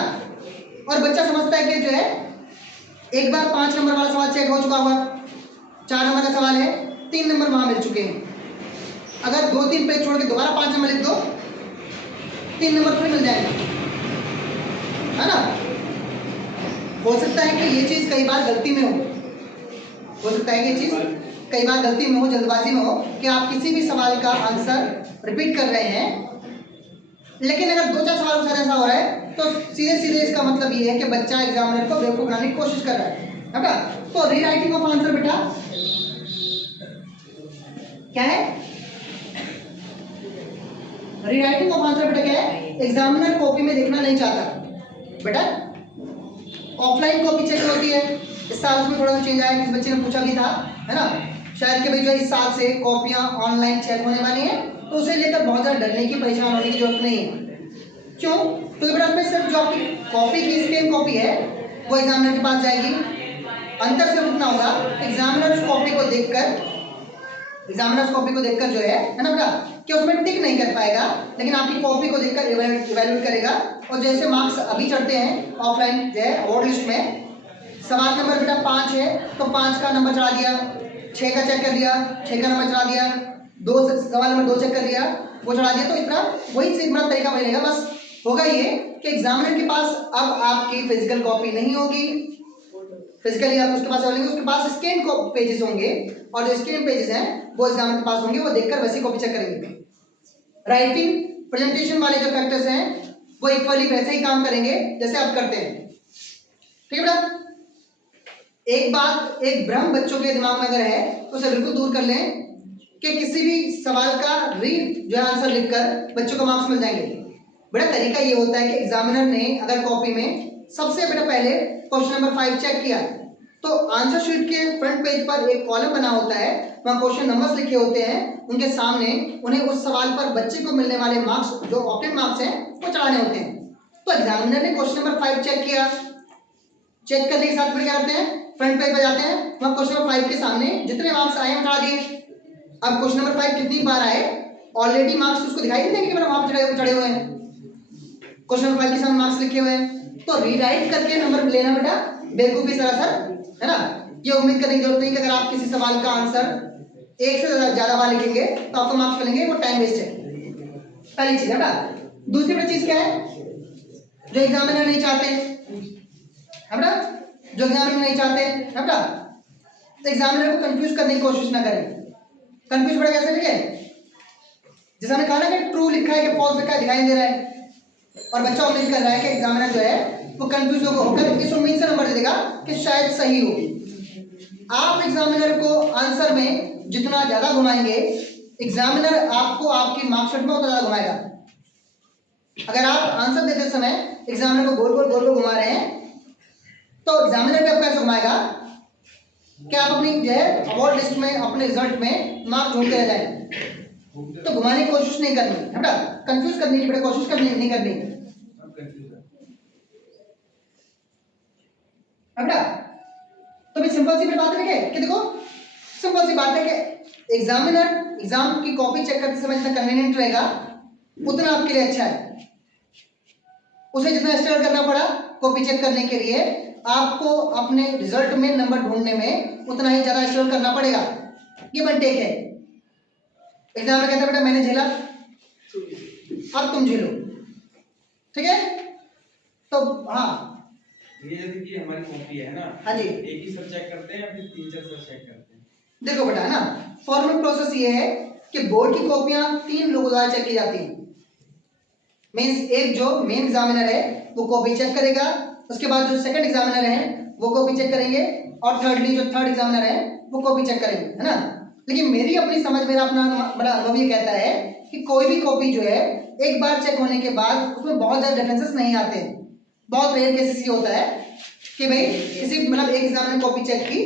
और बच्चा समझता है कि जो है एक बार 5 नंबर वाला सवाल चेक हो चुका हुआ, 4 नंबर का सवाल है, 3 नंबर वहां मिल चुके हैं। अगर 2-3 पेज छोड़ के दोबारा 5 नंबर लिख दो, 3 नंबर फिर मिल जाएगा, है ना। हो सकता है कि ये चीज कई बार गलती में हो सकता है कि ये चीज कई बार गलती में हो, जल्दबाजी में हो, कि आप किसी भी सवाल का आंसर रिपीट कर रहे हैं, लेकिन अगर 2-4 सवालों के साथ ऐसा हो रहा है तो सीधे सीधे इसका मतलब ये है कि बच्चा एग्जामिनर को बेवकूफ बनाने की कोशिश कर रहा है बेटा। तो रीराइटिंग ऑफ आंसर बेटा क्या है, रीराइटिंग ऑफ आंसर बेटा क्या है, एग्जामिनर कॉपी में देखना नहीं चाहता बेटा। ऑफलाइन कॉपी चेक होती है, इस साल उसमें थोड़ा सा चेंज आया, किस बच्चे ने पूछा भी था, है ना, शायद कि भाई जो इस साल से कॉपियां ऑनलाइन चेक होने वाली हैं, तो उसे लेकर बहुत ज़्यादा डरने की, परेशान होने की जरूरत नहीं है। क्यों, क्योंकि बेटा उसमें सिर्फ जो आपकी कॉपी की स्कैन कॉपी है वो एग्जामिनर के पास जाएगी। अंतर सिर्फ इतना होगा, एग्जामिनर उस कॉपी को देखकर जो है ना बेटा, कि उसमें टिक नहीं कर पाएगा, लेकिन आपकी कॉपी को देखकर इवैल्यूएट करेगा। और जैसे मार्क्स अभी चढ़ते हैं ऑफलाइन जो है अवार्ड लिस्ट में, सवाल नंबर बेटा 5 है तो 5 का नंबर चढ़ा दिया, 6 का चेक कर लिया, 6 का नंबर चढ़ा दिया, 2 सवाल नंबर 2 चेक कर लिया, वो चढ़ा दिया। तो इतना वही सीधा तरीका वही रहेगा, बस होगा ये कि एग्जामिनर के पास अब आपकी फिजिकल कॉपी नहीं होगी, फिजिकली आप उसके पास लेंगे, उसके पास स्कैन पेजेस होंगे, और जो स्कैन पेजेस हैं वो एग्जामिनर के पास होंगे, वो देखकर वैसे कॉपी चेक करेंगे। राइटिंग प्रेजेंटेशन वाले जो फैक्टर्स हैं वो इक्वली वैसे ही काम करेंगे जैसे आप करते हैं, ठीक है बेटा। एक बात, एक भ्रम बच्चों के दिमाग में अगर है तो उसे बिल्कुल दूर कर लें कि किसी भी सवाल का रीड जो है आंसर लिखकर बच्चों को मार्क्स मिल जाएंगे। बड़ा तरीका ये होता है कि एग्जामिनर ने अगर कॉपी में सबसे बेटा पहले क्वेश्चन नंबर 5 चेक किया, तो आंसर शीट के फ्रंट पेज पर एक कॉलम बना होता है, वहाँ क्वेश्चन नंबर्स लिखे होते हैं, उनके सामने उन्हें उस सवाल पर बच्चे को मिलने वाले मार्क्स जो ऑप्टेड मार्क्स हैं वो चढ़ाने होते हैं। तो एग्जामिनर ने क्वेश्चन नंबर 5 चेक किया, चेक करने के साथ फिर क्या करते हैं, फ्रंट पेज पर जाते हैं, वहाँ क्वेश्चन नंबर 5 के सामने जितने मार्क्स आए हैं चढ़ा दिए। अब क्वेश्चन नंबर 5 कितनी बार आए, ऑलरेडी मार्क्स उसको दिखाई देते हैं कि वहाँ पर चढ़े हुए हैं, क्वेश्चन नंबर 5 के सामने मार्क्स लिखे हुए हैं, तो रीराइट करके नंबर लेना बेटा बेवकूफी सरासर है ना। ये उम्मीद करने की जरूरत नहीं कि अगर आप किसी सवाल का आंसर एक से ज्यादा बार लिखेंगे तो आपको मार्क्स मिलेंगे, वो टाइम वेस्ट है, पहली चीज है बेटा। दूसरी बेटा चीज क्या है, जो एग्जामिनर नहीं चाहते है बेटा, जो एग्जामिनर नहीं चाहते है बेटा, तो एग्जामिनर को कंफ्यूज करने की कोशिश ना करें। कंफ्यूज बेटा कैसे लिखे, जैसे हमने कहा ना कि ट्रू लिखा है कि फॉल्स लिखा है दिखाई दे रहा है, और बच्चा उम्मीद कर रहा है कि एग्जामिनर जो है वो कंफ्यूज होकर इस उम्मीद से नंबर दे देगा कि शायद सही हो। आप एग्जामिनर को आंसर में जितना ज्यादा घुमाएंगे, एग्जामिनर आपको आपकी मार्कशीट में उतना ज्यादा घुमाएगा। अगर आप आंसर देते समय एग्जामिनर को गोल गोल घुमा रहे हैं, तो एग्जामिनर भी आपको ऐसे घुमाएगा कि आप अपनी जो है अवार्ड लिस्ट में अपने रिजल्ट में मार्क्स ढूंढते रह जाएंगे। तो घुमाने की कोशिश नहीं करनी है बेटा, कंफ्यूज करने की बेटा कोशिश करनी नहीं करनी है बेटा। तो भी सिंपल सी बात है कि देखो सिंपल सी बात है कि एग्जामिनर एग्जाम की कॉपी चेक करते समय जितना कन्वीनियंट रहेगा उतना आपके लिए अच्छा है। उसे जितना स्ट्रगल करना पड़ा कॉपी चेक करने के लिए, आपको अपने रिजल्ट में नंबर ढूंढने में उतना ही ज्यादा स्ट्रगल करना पड़ेगा। ये वन टेक है। एग्जामिनर कहता है बेटा मैंने झेला, अब तुम झेलो, ठीक है। तो हाँ ये जैसे कि हमारी कॉपी है ना, हाँ जी, एक ही सर चेक करते हैं या फिर 3-4 सर चेक करते हैं? देखो बेटा है ना, फॉर्मल प्रोसेस ये है कि बोर्ड की कॉपियां 3 लोगों द्वारा चेक की जाती हैं। मींस एक जो मेन एग्जामिनर है वो कॉपी चेक करेगा, उसके बाद जो सेकंड एग्जामिनर है वो कॉपी चेक करेंगे, और थर्डली जो थर्ड एग्जामिनर है वो कॉपी चेक करेंगे, है ना। लेकिन मेरी अपनी समझ, मेरा अपना बड़ा अनुभव ये कहता है कि कोई भी कॉपी जो है एक बार चेक होने के बाद उसमें बहुत ज्यादा डिफरेंसेस नहीं आते हैं। बहुत रेयर केसेस ये होता है कि भाई किसी मतलब एक एग्जामिनर कॉपी चेक की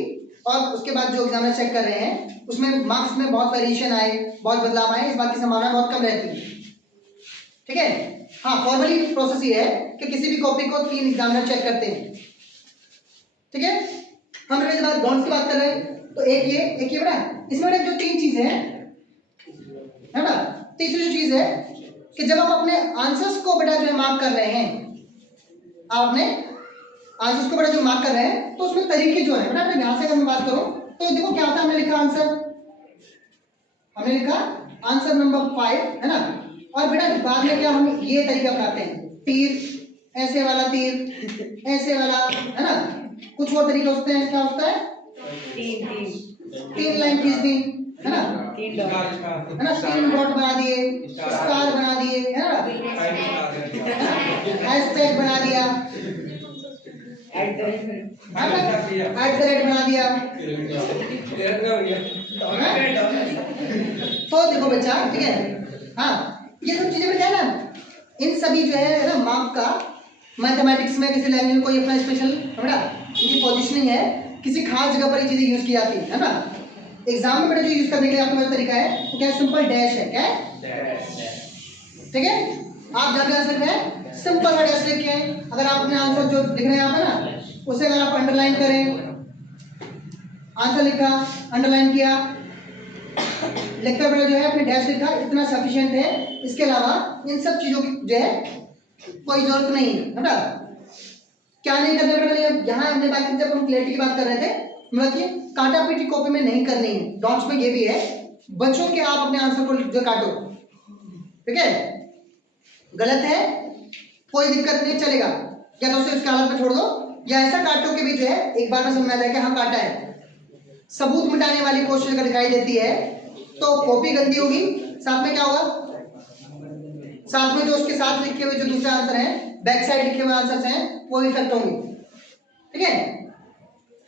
और उसके बाद जो एग्जामिनर चेक कर रहे हैं उसमें मार्क्स में बहुत वेरिएशन आए, बहुत बदलाव आए, इस बात की संभावना बहुत कम रहती है, ठीक है। हाँ फॉर्मली प्रोसेस ये है कि किसी भी कॉपी को 3 एग्जामिनर चेक करते हैं, ठीक है। हम इस बात ग्राउंड की बात कर रहे हैं, तो एक ये बेटा इसमें बेटा जो 3 चीजें हैं है ना, तीसरी जो चीज है कि जब आप अपने आंसर्स को बेटा जो है मार्क कर रहे हैं, आप अपने आंसर्स को बेटा जो मार्क कर रहे हैं, तो उसमें तरीके जो है बेटा यहाँ से अगर मैं बात करूं तो देखो क्या होता है, हमने लिखा आंसर, हमने लिखा आंसर नंबर 5 है ना, और बेटा बाद में क्या हम ये तरीका अपनाते हैं, तीर ऐसे वाला, तीर ऐसे वाला, है ना। कुछ और तरीके होते हैं, क्या होता है, 3 लाइन खींच दी, है ना, है ना, 3 डॉट बना दिए, स्टार बना दिए, है ना, हैशटैग बना दिया, ऐट द रेट बना दिया। तो देखो बच्चा, ठीक है, हाँ ये सब चीजें क्या है ना, इन सभी जो है ना मार्क का मैथमेटिक्स में किसी लैंग्वेज में कोई अपना स्पेशल बेटा इनकी पोजीशनिंग है, किसी खास जगह पर ये चीजें यूज की जाती है ना। एग्जाम में बेटा जो यूज करने के लिए आपके पास तरीका है वो क्या है, सिंपल डैश है, क्या है, ठीक है। आप जब आंसर लिख रहे हैं सिंपल सा डैश लिख के, अगर आप अपने आंसर जो लिख रहे हैं यहाँ पे ना उसे अगर आप अंडरलाइन करें, आंसर लिखा अंडरलाइन किया, लिखकर बेटा जो है अपने डैश लिखा, इतना सफिशिएंट है। इसके अलावा इन सब चीजों की जो है कोई जरूरत नहीं है बेटा। क्या नहीं करना बेटा, यहाँ हमने बात की, जब हम क्लैरिटी की बात कर रहे थे, मतलब कि काटा पीटी कॉपी में नहीं करनी है। डॉट्स में ये भी है, बच्चों के आप अपने आंसर को जो काटो, ठीक है, गलत है कोई दिक्कत नहीं, चलेगा, या तो उसे उसके हालत में छोड़ दो, या ऐसा काटो कि भी जो है एक बार में समझ आ जाए कि हाँ काटा है। सबूत मिटाने वाली कोशिश अगर दिखाई देती है तो कॉपी गंदी होगी, साथ में क्या होगा, साथ में जो उसके साथ लिखे हुए जो दूसरे आंसर हैं, बैक साइड लिखे हुए आंसर्स हैं, वो इफेक्ट होंगे, ठीक है।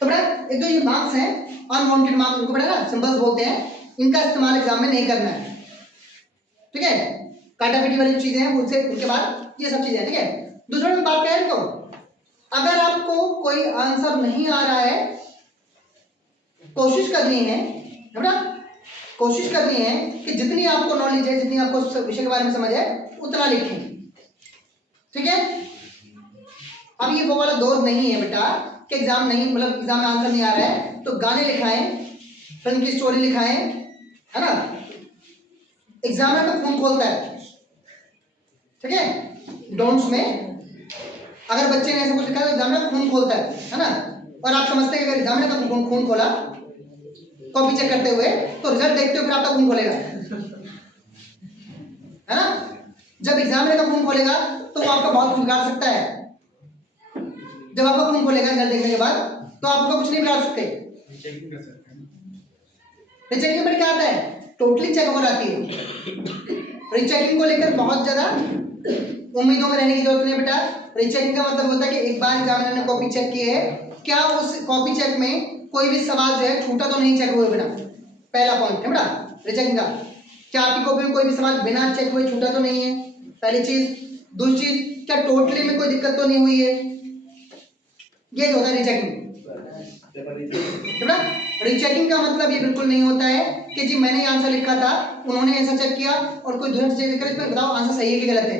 तो बेटा एक जो ये मार्क्स हैं अनवांटेड मार्क्स, उनको बेटा ना सिंबल्स बोलते हैं, इनका इस्तेमाल एग्जाम में नहीं करना है, ठीक है। काटा पीटी वाली चीजें हैं उनसे, उनके बाद ये सब चीजें, ठीक है। दूसरा में बात क्या है, इनको अगर आपको कोई आंसर नहीं आ रहा है, कोशिश करनी है ना, कोशिश करनी है कि जितनी आपको नॉलेज है, जितनी आपको उस विषय के बारे में समझ है, उतना लिखें। ठीक है। अब ये वो वाला दौर नहीं है बेटा कि एग्जाम नहीं, मतलब एग्जाम में आंसर नहीं आ रहा है तो गाने लिखाएं, फिल्म की स्टोरी लिखाएं, है ना। एग्जामिनर का खून खोलता है। ठीक है। डोंट्स में अगर बच्चे ने ऐसा कुछ लिखा है तो एग्जामिनर खून खोलता है ना। और आप समझते हैं कि अगर एग्जामिनर का खून खोला कॉपी चेक करते हुए तो रिजल्ट देखते हुए फिर आपका खून खोलेगा, है ना। जब एग्जामिनर का खून खोलेगा तो वो आपका बहुत कुछ बिगाड़ सकता है। जब आपका खून खोलेगा रिजल्ट देखने के बाद तो आपका कुछ नहीं बिगाड़ सकते। चेकिंग कर सकते हैं। रीचेकिंग में क्या आता है, टोटली चेक ओवर आती है। रीचेकिंग को लेकर बहुत ज्यादा उम्मीदों में रहने की जरूरत नहीं है बेटा। रीचेकिंग का मतलब होता है कि एक बार एग्जामिनर ने कॉपी चेक की है, क्या उस कॉपी चेक में कोई भी सवाल जो है छूटा तो नहीं चेक हुए बिना। पहला पॉइंट है बेटा रीचेकिंग का, क्या आपकी कॉपी में कोई भी सवाल बिना चेक हुए छूटा तो नहीं है, पहली चीज। दूसरी चीज, क्या टोटली में कोई दिक्कत तो नहीं हुई है। ये जो होता है रीचेकिंग। रीचेकिंग का मतलब ये बिल्कुल नहीं होता है कि जी मैंने आंसर लिखा था, उन्होंने ऐसा चेक किया और कोई दूसरा चेक कर इसमें बताओ आंसर सही है कि गलत है।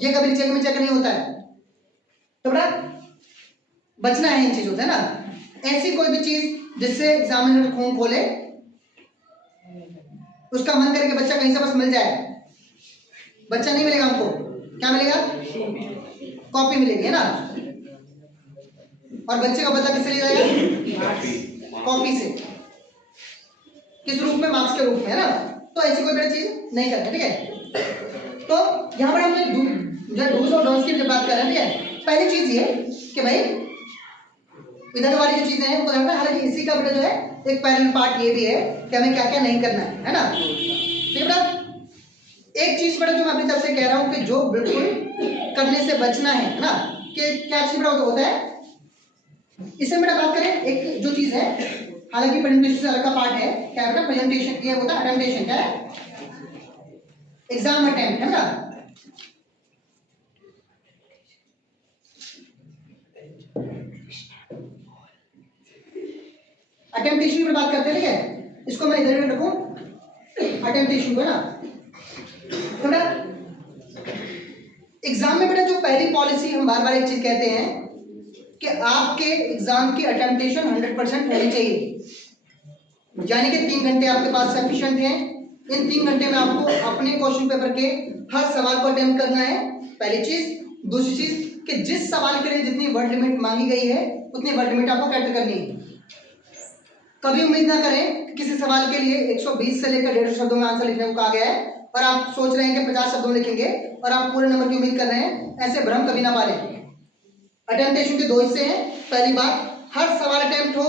ये कभी रीचेकिंग में चेक नहीं होता है। तो बेटा बचना है इन चीजों से ना। ऐसी कोई भी चीज जिससे एग्जामिनर खून खोले, उसका मन करे कि बच्चा कहीं से बस मिल जाए। बच्चा नहीं मिलेगा हमको, क्या मिलेगा, कॉपी मिलेगी, है ना। और बच्चे का बदला किससे लिया जाएगा, कॉपी से। किस रूप में, मार्क्स के रूप में, है ना। तो ऐसी कोई बड़ी चीज नहीं करते। ठीक है। तो यहाँ पर हम जो डूज और डोंट्स की बात कर रहे हैं। ठीक है। पहली चीज ये कि भाई इधर वाली जो चीजें हैं उनको देखना, हालांकि इसी का बेटा जो है एक पैरेलल पार्ट ये भी है कि हमें क्या क्या नहीं करना है ना। ठीक है बेटा। एक चीज बेटा जो मैं अपनी तरफ से कह रहा हूँ कि जो बिल्कुल करने से बचना है ना, कि क्या चीज बेटा होता है। इससे बेटा बात करें, एक जो चीज है, हालांकि प्रेजेंटेशन से अलग का पार्ट है, क्या है बेटा, प्रेजेंटेशन ये होता है अटेम्प्टेशन, क्या है, एग्जाम अटेम्प्ट, है ना। अटेम्प्टेशन की बात करते हैं। ठीक है। इसको मैं इधर में रखूं, अटेम्प्टेशन को, है ना। तो बेटा एग्जाम में बेटा जो पहली पॉलिसी हम बार बार एक चीज कहते हैं कि आपके एग्जाम की अटेम्प्टेशन 100% होनी चाहिए, यानी कि 3 घंटे आपके पास सफिशिएंट है। इन 3 घंटे में आपको अपने क्वेश्चन पेपर के हर सवाल को अटेम्प्ट करना है, पहली चीज। दूसरी चीज कि जिस सवाल के लिए जितनी वर्ड लिमिट मांगी गई है उतनी वर्ड लिमिट आपको कैटर करनी है। कभी उम्मीद ना करें कि किसी सवाल के लिए 120 से लेकर 150 शब्दों में आंसर लिखने को कहा गया है और आप सोच रहे हैं कि 50 शब्दों में लिखेंगे और आप पूरे नंबर की उम्मीद कर रहे हैं। ऐसे भ्रम कभी ना पालें। अटेम्प्टेशन के 2 हिस्से हैं। पहली बात, हर सवाल अटेम्प्ट हो।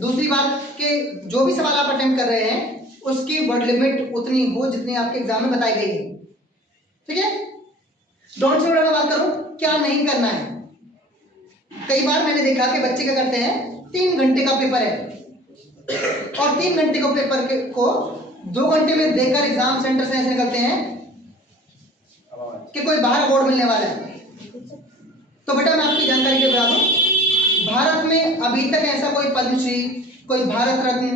दूसरी बात कि जो भी सवाल आप अटेम्प्ट कर रहे हैं उसकी वर्ड लिमिट उतनी हो जितनी आपके एग्जाम में बताई गई है। ठीक है। डोंट से बात करूं, क्या नहीं करना है। कई बार मैंने देखा कि बच्चे क्या करते हैं, 3 घंटे का पेपर है और 3 घंटे को पेपर को 2 घंटे में देकर एग्जाम सेंटर से ऐसे निकलते हैं कि कोई बाहर अवार्ड मिलने वाला है। तो बेटा मैं आपकी जानकारी के बता दूं, भारत में अभी तक ऐसा कोई पद्मश्री, कोई भारत रत्न,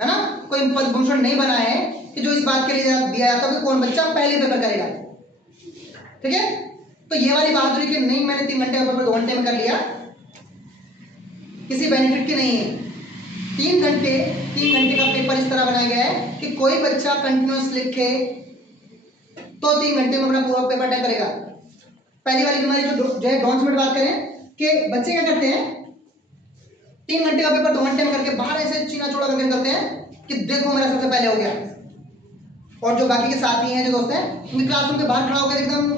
है ना, कोई पद्म भूषण नहीं बना है कि जो इस बात के लिए दिया जाता है कि कौन बच्चा पहले पेपर करेगा। ठीक है। तो ये वाली बहादुरी कि नहीं मैंने 3 घंटे का पेपर 2 घंटे में कर लिया, किसी बेनिफिट की नहीं है। 3 घंटे का पेपर इस तरह बनाया गया है कि कोई बच्चा कंटिन्यूअस लिखे तो 3 घंटे में अपना पूरा पेपर अटेम्प्ट करेगा। पहली वाली बीमारी जो है डोंट्स में बात करें कि बच्चे क्या करते हैं, 3 घंटे का पेपर 2 घंटे में करके बाहर ऐसे चीना चौड़ा करके निकलते हैं कि देखो मेरा सबसे पहले हो गया। और जो बाकी के साथी हैं, जो दोस्त हैं, उनकी क्लासरूम के बाहर खड़ा होकर एकदम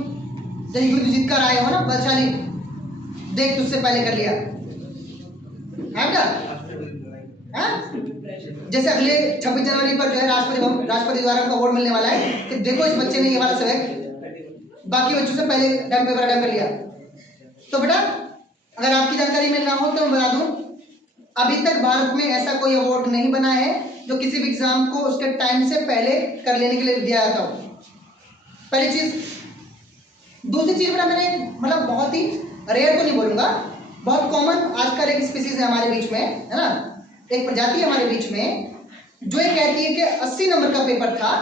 जैसे युद्ध जीत कर आए हो ना, बलशाली, देख तुझसे पहले कर लिया है बेटा। जैसे अगले 26 जनवरी पर जो है राष्ट्रपति द्वारा उनको अवार्ड मिलने वाला है कि देखो इस बच्चे ने ये वाला सबक बाकी बच्चों से पहले पेपर अटेम्प्ट कर लिया। तो बेटा अगर आपकी जानकारी में ना हो तो मैं बता दूं, अभी तक भारत में ऐसा कोई अवार्ड नहीं बना है जो किसी भी एग्जाम को उसके टाइम से पहले कर लेने के लिए दिया जाता हो, पहली चीज। दूसरी चीज बेटा मैंने मतलब बहुत ही रेयर तो नहीं बोलूंगा, बहुत कॉमन आजकल एक स्पीसीज है हमारे बीच में, है ना, एक प्रजाति है हमारे बीच में जो ये कहती है कि 80 नंबर का पेपर था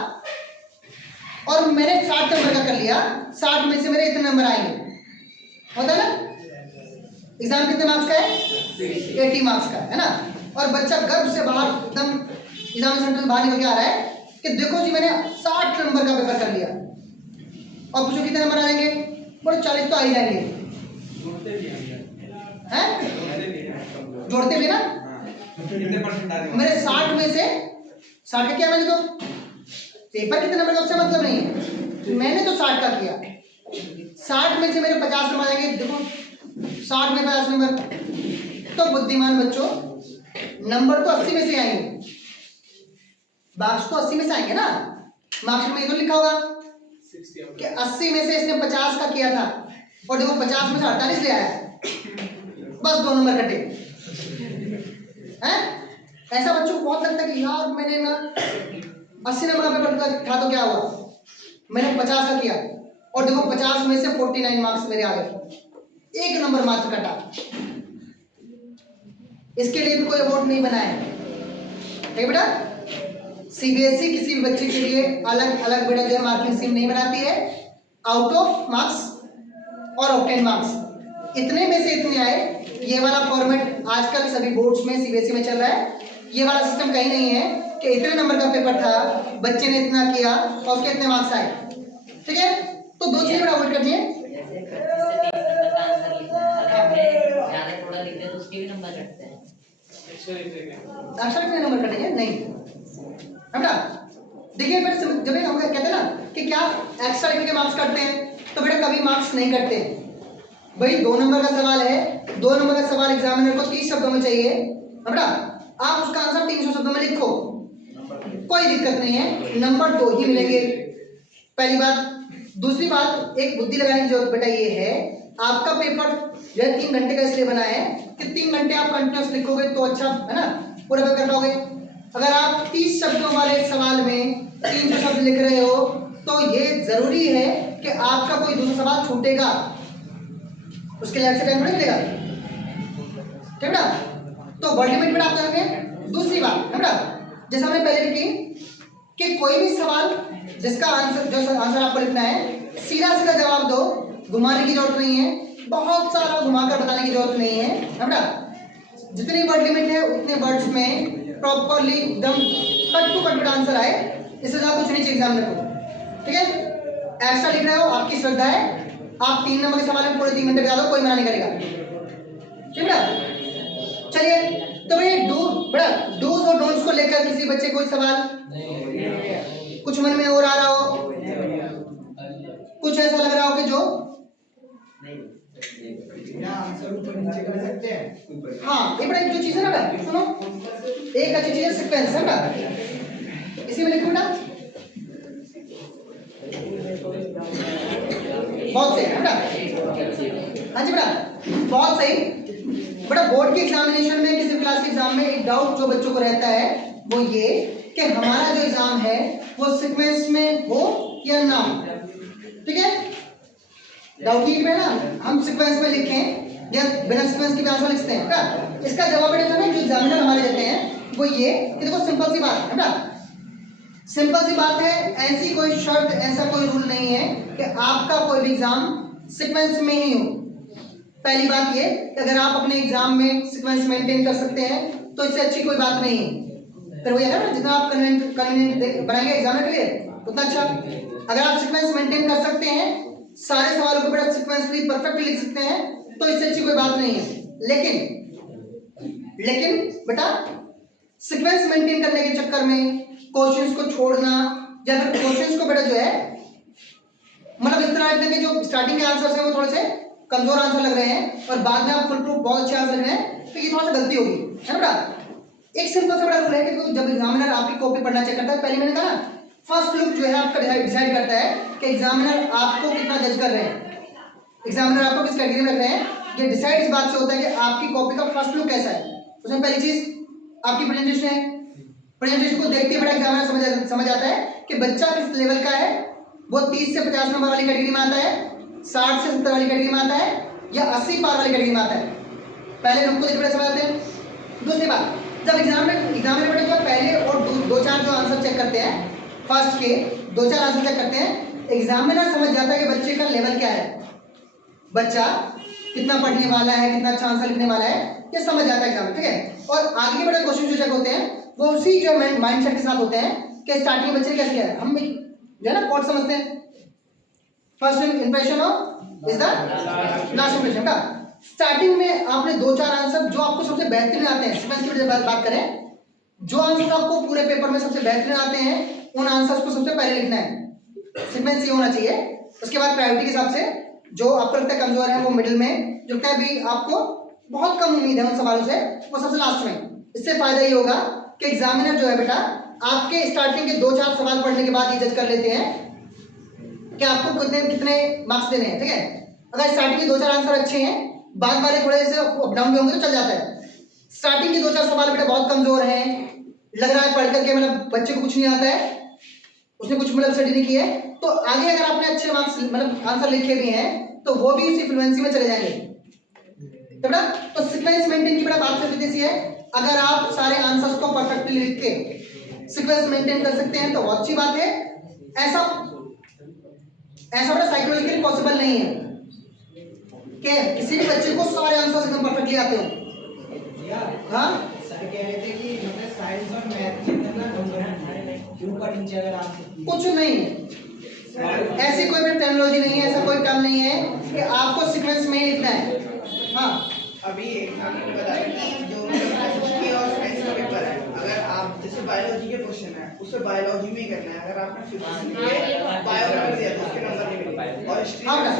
और मैंने 60 नंबर का कर लिया, 60 में से मेरे इतने नंबर आएंगे, होता है ना। एग्जाम कितने मार्क्स का है? 80 मार्क्स का, है ना। और बच्चा गर्व से बाहर एकदम एग्जाम सेंटर से बाहर निकल के आ रहा है कि देखो जी मैंने 60 नंबर का पेपर कर लिया, और पूछो कितने नंबर आएंगे, बोले 40 तो आ ही जाएंगे, हैं? जोड़ते भी ना। कितने परसेंट आ रहे हो? मेरे 60 में से 60 का किया मैंने, तो पेपर कितने नंबर का उससे मतलब नहीं है, मैंने तो 60 का किया, 60 में से मेरे 50 नंबर आएंगे, देखो 60 में 50 नंबर, तो बुद्धिमान बच्चों नंबर तो 80 में से आएंगे, मार्क्स तो 80 में से आएंगे ना। मार्क्स में ये तो लिखा होगा कि 80 में से इसने 50 का किया था, और देखो 50 में से 48 ले आया, बस 2 नंबर कटे हैं। ऐसा बच्चों को बहुत लगता है कि यार मैंने ना 80 नंबर का पेपर था तो क्या हुआ, मैंने 50 का किया, और देखो 50 में से 49 मार्क्स मेरे आ गए, 1 नंबर मात्र कटा। इसके लिए भी कोई अवार्ड नहीं बना है, ठीक है बेटा। सीबीएसई किसी भी बच्चे के लिए अलग अलग बेटा जो है मार्किंग स्कीम नहीं बनाती है, आउट ऑफ मार्क्स और ऑब्टेन मार्क्स, इतने में से इतने आए, ये वाला फॉर्मेट आजकल सभी बोर्ड्स में सीबीएसई में चल रहा है। ये वाला सिस्टम कहीं नहीं है कि इतने नंबर का पेपर था, बच्चे ने इतना किया और उसके इतने मार्क्स आए, ठीक है। तो दो चीजें अवॉइड करनी है, अक्षर कितने नंबर कटेंगे नहीं, है बेटा। देखिए फिर जब हम कहते हैं ना कि क्या एक्स्ट्रा लिखने के मार्क्स कटते हैं, तो बेटा कभी मार्क्स नहीं कटते। भाई 2 नंबर का सवाल है, 2 नंबर का सवाल एग्जामिनर को 30 शब्दों में चाहिए, है बेटा, आप उसका आंसर 300 शब्दों में लिखो, कोई दिक्कत नहीं है, नंबर 2 ही मिलेंगे, पहली बात। दूसरी बात, एक बुद्धि लगाने की जरूरत बेटा ये है, आपका पेपर जो है 3 घंटे का इसलिए बना है कि 3 घंटे आप कंटिन्यूस लिखोगे तो अच्छा, है ना, पूरा पेपर कर पाओगे। अगर आप 30 शब्दों वाले सवाल में 300 शब्द लिख रहे हो तो ये जरूरी है कि आपका कोई दूसरा सवाल छूटेगा, उसके लिए एक्स्ट्रा टाइम नहीं मिलेगा, ठीक है ना। तो वर्ड लिमिट बेटा आप करेंगे। दूसरी बात है बेटा, जैसा हमने पहले भी की कि कोई भी सवाल जिसका आंसर जो आंसर आपको लिखना है, सीधा सीधा जवाब दो, घुमाने की जरूरत नहीं है, बहुत सारा घुमाकर बताने की जरूरत नहीं है, बेटा। जितनी वर्ड लिमिट है उतने वर्ड्स में प्रॉपरली एकदम कट टू कट आंसर आए, इससे ज्यादा कुछ नहीं चाहिए एग्जामिनर को, ठीक है। एक्स्ट्रा लिख रहे हो आपकी श्रद्धा है, आप 3 नंबर के सवाल में पूरे 3 घंटे बता दो, कोई मना नहीं करेगा, ठीक है। चलिए तो भाई बड़ा डूज और डोंट्स को लेकर किसी बच्चे कोई सवाल कुछ मन में और आ रहा हो, कुछ ऐसा लग रहा हो कि जो आंसर ऊपर नीचे कर सकते हैं। हाँ, ये बड़ा एक जो चीज है ना बेटा, सुनो, एक अच्छी चीज है सीक्वेंस, है बेटा, इसी में लिखो बेटा, बहुत सही है बेटा, हाँ जी बेटा, बहुत सही बेटा। बोर्ड के एग्जामिनेशन में, किसी क्लास के एग्जाम में एक डाउट जो बच्चों को रहता है वो ये कि हमारा जो एग्जाम है वो सीक्वेंस में हो या ना हो, ठीक है। डाउट ये है ना, हम सीक्वेंस में लिखें या बिना सीक्वेंस के भी आंसर लिखते हैं क्या। इसका जवाब बेटा जो एग्जामिनर हमारे देते हैं वो ये कि देखो सिंपल सी बात है ना, सिंपल सी बात है, ऐसी कोई शर्त, ऐसा कोई रूल नहीं है कि आपका कोई भी एग्जाम सीक्वेंस में ही हो। पहली बात ये कि अगर आप अपने एग्जाम में सीक्वेंस मेंटेन कर सकते हैं तो इससे अच्छी कोई बात नहीं है। फिर वही है ना, जितना आप कन्वीनियंट बनाएंगे एग्जाम के लिए उतना अच्छा। अगर आप सीक्वेंस मेंटेन कर सकते हैं, सारे सवालों को बेटा सीक्वेंसली परफेक्टली लिख सकते हैं, तो इससे अच्छी कोई बात नहीं है। लेकिन बेटा सीक्वेंस मेंटेन करने के चक्कर में क्वेश्चंस को छोड़ना, या फिर क्वेश्चंस को बेटा जो है मतलब इस तरह रखना कि जो स्टार्टिंग के आंसर्स हैं वो थोड़े से कमजोर आंसर लग रहे हैं और बाद में आप फुल प्रूफ बहुत अच्छे आंसर लग रहे हैं, तो ये थोड़ा सा गलती होगी, है ना बेटा। एक सिंपल सा बड़ा रूल है कि जब एग्जामिनर आपकी कॉपी पढ़ना चेक करता है, पहले मैंने कहा ना, फर्स्ट लुक जो है आपका डिसाइड करता है कि एग्जामिनर आपको कितना जज कर रहे हैं, एग्जामिनर आपको किस कैटेगरी में रख रहे हैं। ये डिसाइड इस बात से होता है कि आपकी कॉपी का फर्स्ट लुक कैसा है। उसमें पहली चीज आपकी प्रेजेंटेशन है, प्रेजेंटेशन को देखते ही बड़ा एग्जामिनर समझ आता है कि बच्चा किस लेवल का है। वो 30 से 50 नंबर वाली कैटेगरी में आता है, 60 से 70 वाली कैटेगरी में आता है, या 80 पार वाली कैटेगरी में आता है। पहले ग्रुप को देखिए बेटा समझ आते हैं। दूसरी बात, जब एग्जामिनर बेटा जो पहले और दो चार जो आंसर चेक करते हैं, फर्स्ट के 2-4 आंसर चेक करते हैं, एग्जामिनर समझ जाता है कि बच्चे का लेवल क्या है, बच्चा कितना पढ़ने वाला है, कितना अच्छा आंसर लिखने वाला है, ये समझ जाता है एग्जाम, ठीक है। और आगे के बड़े क्वेश्चन जो चेक होते हैं वो उसी जो माइंडसेट के साथ होते हैं कि स्टार्टिंग में बच्चे ने कैसे किया है। हम जो है ना कोट समझते हैं, first impression of is the last impression का। स्टार्टिंग में आपने 2-4 आंसर जो आपको सबसे बेहतरीन आते हैं, सीक्वेंस की बात करें, जो आंसर आपको पूरे पेपर में सबसे बेहतरीन आते हैं उन आंसर्स को सबसे पहले लिखना है, सीक्वेंस ये होना चाहिए। उसके बाद प्रायोरिटी के हिसाब से जो आपको लगता है कमजोर है वो मिडिल में, जो लगता है अभी आपको बहुत कम उम्मीद है उन सवालों से, वो सबसे लास्ट में। इससे फायदा ये होगा कि एग्जामिनर जो है बेटा आपके स्टार्टिंग के 2-4 सवाल पढ़ने के बाद ये जज कर लेते हैं कि आपको कितने मार्क्स देने हैं, ठीक है। अगर स्टार्टिंग के 2-4 आंसर अच्छे हैं, बाद वाले थोड़े से अप डाउन भी होंगे तो चल जाता है। स्टार्टिंग के 2-4 सवाल बेटा बहुत कमजोर हैं, लग रहा है पढ़ करके मतलब बच्चे को कुछ नहीं आता है, उसने कुछ मतलब स्टडी नहीं की है, तो आगे अगर आपने अच्छे मार्क्स मतलब आंसर लिखे भी हैं तो वो भी उसी फ्लुएंसी में चले जाएंगे। तो बेटा तो सीक्वेंस मेंटेन की बेटा बात करते हैं, अगर आप सारे आंसर्स को परफेक्टली लिख के सीक्वेंस मेंटेन कर सकते हैं तो बहुत अच्छी बात है। ऐसा बेटा साइकोलॉजिकली पॉसिबल नहीं है कि किसी भी बच्चे को सारे आंसर्स एकदम परफेक्टली आते हो। हाँ सर कह रहे थे कि मतलब साइंस और मैथ जितना क्यों कठिन चल रहा है, कुछ नहीं, ऐसी कोई भी टेक्नोलॉजी नहीं है, ऐसा कोई टर्म नहीं है कि आपको सीक्वेंस में ही लिखना है। हाँ अभी एग्जाम में बताया कि जो हिस्ट्री और साइंस का पेपर है, अगर आप जैसे बायोलॉजी के क्वेश्चन है उसे बायोलॉजी में ही करना है, अगर आपने फिजिक्स में बायो में कर दिया तो उसके नंबर नहीं मिलेंगे। और हिस्ट्री हाँ में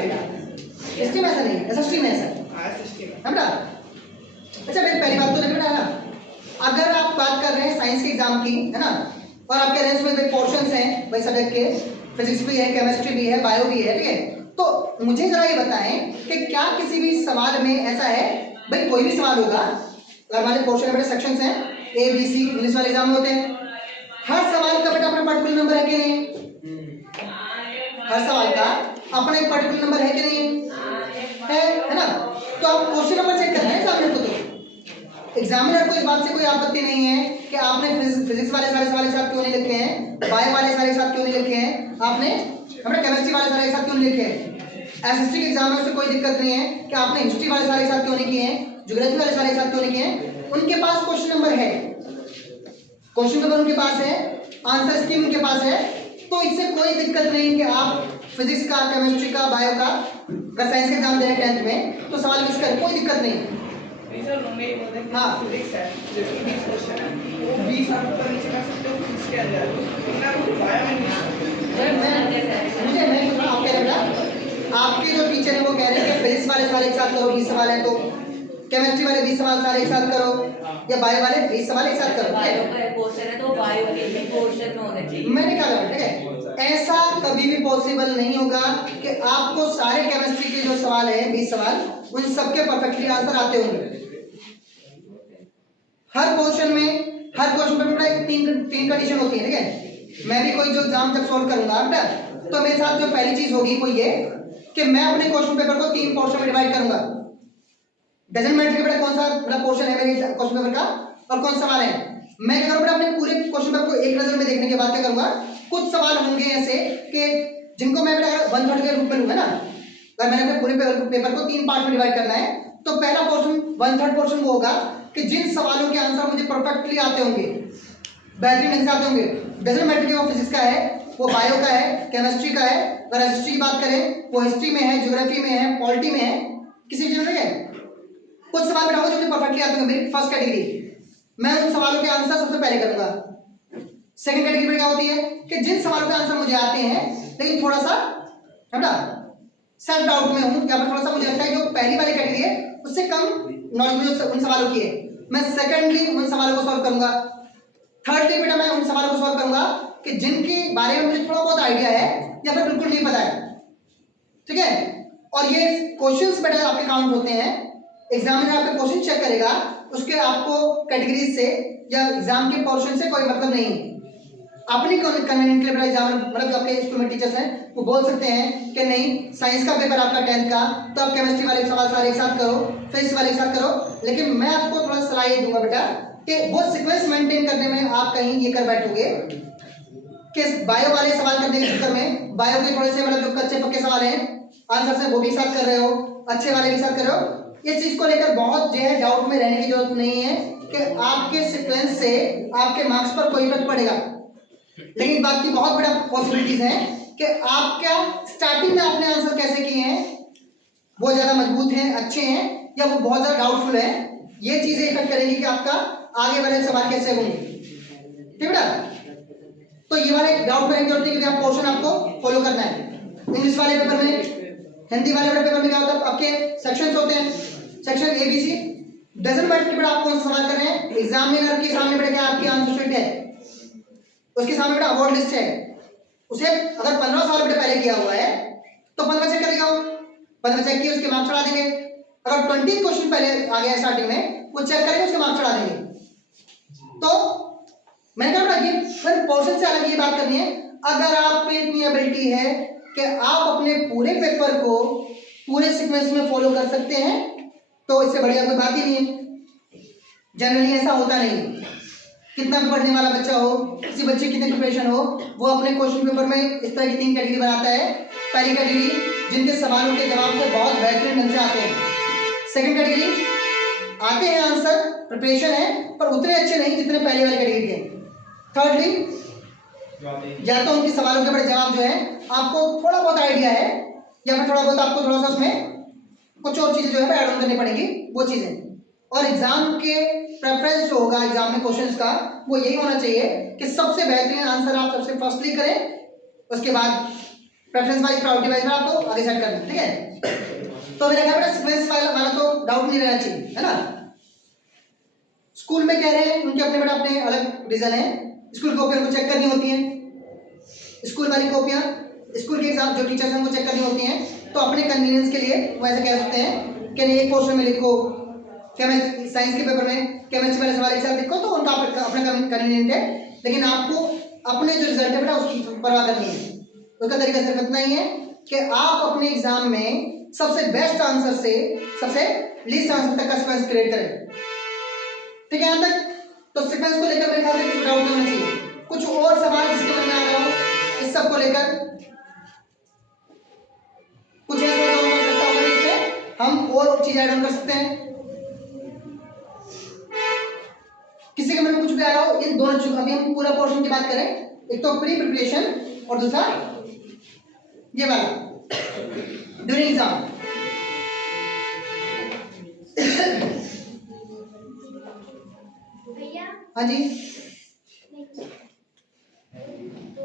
हिस्ट्री में ऐसा नहीं है, ऐसा हिस्ट्री में ऐसा हाँ हिस्ट्री में है बेटा। अच्छा भाई पहली बात तो देखो बेटा, अगर आप बात कर रहे हैं साइंस के एग्जाम की, है ना, और आपके रेंज में भाई पोर्शंस हैं भाई सब्जेक्ट के, फिजिक्स भी है, केमिस्ट्री भी है, बायो भी है, ठीक है, तो मुझे जरा ये बताएं कि क्या किसी भी सवाल में ऐसा है, भाई कोई भी सवाल होगा, अगर हमारे पोर्शन में सेक्शंस हैं ए बी सी, इंग्लिश वाले एग्जाम में होते हैं, हर सवाल का बेटा अपना पर्टिकुलर नंबर है कि नहीं, हर सवाल का अपना एक पर्टिकुलर नंबर है कि नहीं है ना। तो आप क्वेश्चन नंबर चेक कर रहे हैं एग्जामिनर को, तो एग्जामिनर को इस बात से कोई आपत्ति नहीं है कि आपने फिजिक्स वाले सारे सवाल एक साथ क्यों नहीं लिखे हैं, बायो वाले सारे एक साथ क्यों नहीं लिखे हैं, आपने अपने केमिस्ट्री वाले सारे एक साथ क्यों नहीं लिखे हैं। एसएसटी के एग्जाम में उससे कोई दिक्कत नहीं है कि आपने हिस्ट्री वाले सारे एक साथ क्यों नहीं किए हैं, ज्योग्राफी वाले सारे एक साथ क्यों नहीं किए हैं। उनके पास क्वेश्चन नंबर है, क्वेश्चन पेपर उनके पास है, आंसर स्कीम उनके पास है, तो इससे कोई दिक्कत नहीं कि आप फिजिक्स का, केमिस्ट्री का, बायो का, अगर साइंस का एग्जाम दे रहे हैं 10th में तो सवाल मिस करें, कोई दिक्कत नहीं। हाँ फिजिक्स है, जैसे 20 क्वेश्चन है वो 20 आप ऊपर नीचे कर सकते हो फिजिक्स के अंदर, लेकिन आप बायो में नहीं। मैं पूछ रहा हूँ, आप कह रहे हैं आपके जो टीचर है वो कह रहे हैं कि फिजिक्स वाले सारे एक साथ करो 20 सवाल है, तो केमिस्ट्री वाले 20 सवाल सारे एक साथ करो, या बायो वाले 20 सवाल एक साथ करो। बायो का क्वेश्चन है तो बायो के क्वेश्चन में होने चाहिए। मैंने क्या कहा, ठीक है, ऐसा कभी भी पॉसिबल नहीं होगा कि आपको सारे केमिस्ट्री के जो सवाल है 20 सवाल उन सबके परफेक्टली आंसर आते होंगे। हर क्वेश्चन में तीन कंडीशन होती है, ठीक है। मैं भी कोई जो एग्जाम जब सॉल्व करूंगा बेटा, तो मेरे साथ जो पहली चीज होगी वो ये कि मैं अपने क्वेश्चन पेपर को 3 पोर्शन में डिवाइड करूंगा। डजंट मैटर कि बेटा कौन सा मतलब पोर्शन है मेरे क्वेश्चन पेपर का और कौन सा सवाल है, मैं क्या करूंगा अपने पूरे क्वेश्चन पेपर को एक नजर में देखने के बाद क्या करूंगा, कुछ सवाल होंगे ऐसे कि जिनको मैं बेटा 1/3 के रूप में लूंगा ना, अगर मैंने अपने पूरे पेपर को 3 पार्ट में डिवाइड करना है तो पहला पोर्शन 1/3 पोर्शन वो होगा कि जिन सवालों के आंसर मुझे परफेक्टली आते होंगे, बेहतरीन ढंग से आते होंगे, डजंट मैटर कि वो फिजिक्स का है, वो बायो का है, केमिस्ट्री का है, अगर हिस्ट्री की बात करें वो हिस्ट्री में है, ज्योग्राफी में है, पॉलिटी में है, किसी भी चीज में है। कुछ सवाल बेटा होगा जो मुझे परफेक्टली आते होंगे, मेरी फर्स्ट कैटेगरी, मैं उन सवालों के आंसर सबसे पहले करूंगा। सेकंड कैटेगरी में क्या होती है कि जिन सवालों के आंसर मुझे आते हैं लेकिन थोड़ा सा है ना सेल्फ डाउट में हूं, या फिर थोड़ा सा मुझे लगता है कि वो पहली वाली कैटेगरी है उससे कम नॉलेज मुझे उन सवालों की है, मैं सेकंडली उन सवालों को सॉल्व करूंगा। थर्डली बेटा मैं उन सवालों को सॉल्व करूंगा कि जिनके बारे में मुझे थोड़ा बहुत आइडिया है या फिर बिल्कुल नहीं पता है, ठीक है। और ये क्वेश्चंस बेटा आपके काउंट होते हैं, एग्जामिनर आपके क्वेश्चन चेक करेगा, उसके आपको कैटेगरीज से या एग्जाम के पोर्शन से कोई मतलब नहीं। अपनी कन्वीनियंट के लिए एग्जाम मतलब जो आपके स्कूल में टीचर्स हैं वो बोल सकते हैं कि नहीं साइंस का पेपर आपका 10th का तो आप केमिस्ट्री वाले सवाल सारे एक साथ करो, फिजिक्स वाले एक साथ करो, लेकिन मैं आपको थोड़ा सलाह ये दूंगा बेटा कि वो सीक्वेंस मेंटेन करने में आप कहीं ये कर बैठोगे कि बायो वाले सवाल करने के चक्कर में बायो के थोड़े से मतलब जो कच्चे पक्के सवाल हैं आंसर से वो भी साथ कर रहे हो, अच्छे वाले भी साथ कर रहे हो। इस चीज को लेकर बहुत जो है डाउट में रहने की जरूरत नहीं है कि आपके सीक्वेंस से आपके मार्क्स पर कोई इफेक्ट पड़ेगा, लेकिन बात की बहुत बड़ा पॉसिबिलिटीज है कि आपका स्टार्टिंग में आपने आंसर कैसे किए हैं वो ज्यादा मजबूत हैं, अच्छे हैं, या वो बहुत ज्यादा डाउटफुल है। ये चीजें इफेक्ट करेंगी कि आपका आगे वाले सवाल कैसे होंगे। ठीक है बेटा, तो ये वाले डाउट में जरूरत नहीं कि आप पोर्शन आपको फॉलो करना है। इंग्लिश वाले पेपर में, हिंदी वाले पेपर में क्या होता है आपके सेक्शंस होते हैं, सेक्शन ABC डजंट मैटर कि बेटा आप कौन सा सवाल कर रहे हैं, एग्जामिनर के सामने बेटा क्या आपकी आंसर शीट है, उसके सामने बेटा अवार्ड लिस्ट है, उसे अगर 15 साल बेटा पहले किया हुआ है तो 15 चेक करेगा, वो 15 चेक किए उसके मार्क्स चढ़ा देंगे। अगर 20 क्वेश्चन पहले आ गया स्टार्टिंग में वो चेक करेंगे उसके मार्क्स चढ़ा देंगे। तो मैंने कहा बेटा ये फिर पोर्शन से अलग ये बात करनी है, अगर आप पे इतनी एबिलिटी है कि आप अपने पूरे पेपर को पूरे सीक्वेंस में फॉलो कर सकते हैं तो इससे बढ़िया कोई बात ही नहीं है। जनरली ऐसा होता नहीं, कितना भी पढ़ने वाला बच्चा हो, किसी बच्चे की कितनी प्रिपरेशन हो, वो अपने क्वेश्चन पेपर में इस तरह की 3 कैटेगरी बनाता है। पहली कैटेगरी जिनके सवालों के जवाब से बहुत बेहतरीन ढंग से आते हैं, सेकंड कैटेगरी आते हैं आंसर प्रिपरेशन है पर उतने अच्छे नहीं जितने पहले वाली कैटेगरी के, थर्डली या तो उनके सवालों के बड़े जवाब जो है आपको थोड़ा बहुत आइडिया है या फिर थोड़ा बहुत आपको थोड़ा सा उसमें कुछ और चीजें जो है ऐड ऑन करनी पड़ेगी वो चीजें। और एग्जाम के प्रेफरेंस जो होगा एग्जाम में क्वेश्चंस का वो यही होना चाहिए कि सबसे बेहतरीन आंसर आप सबसे फर्स्टली करें, उसके बाद प्रेफरेंस वाइज प्रायोरिटी वाइज आपको आगे सेट करना, ठीक है। तो मेरा ख्याल है सीक्वेंस वाला तो डाउट नहीं रहना चाहिए, है ना। स्कूल में कह रहे हैं उनके अपने बेटा अपने अलग रीजन है, स्कूल कॉपियां उनको चेक करनी होती हैं, स्कूल वाली कॉपियां स्कूल के एग्जाम जो टीचर्स हैं वो चेक करनी होती हैं, तो अपने कन्वीनियंस के लिए वो ऐसे कह सकते हैं कि नहीं एक पोर्शन में लिखो, केमिस्ट्री साइंस के पेपर में केमिस्ट्री वाले सवाल एक साथ लिखो तो उनका अपना कन्वीनियंट है, लेकिन आपको अपने जो रिजल्ट है बेटा उसकी परवाह करनी है। उसका तरीका सिर्फ इतना ही है कि आप अपने एग्जाम में सबसे बेस्ट आंसर से सबसे लीस्ट आंसर तक का सीक्वेंस क्रिएट करें, ठीक है। यहाँ तक तो सीक्वेंस को लेकर मेरे ख्याल से कुछ डाउट नहीं होना चाहिए। कुछ और सवाल जिसके मन में आ रहा हो इस सब को लेकर कुछ ऐसा करता होगा इसमें हम और चीजें ऐड ऑन कर सकते हैं। किसी के मन में कुछ भी आ रहा हो इन दोनों चीजों, अभी हम पूरा पोर्शन की बात करें, एक तो प्री प्रिपरेशन और दूसरा ये वाला ड्यूरिंग एग्जाम। हाँ जी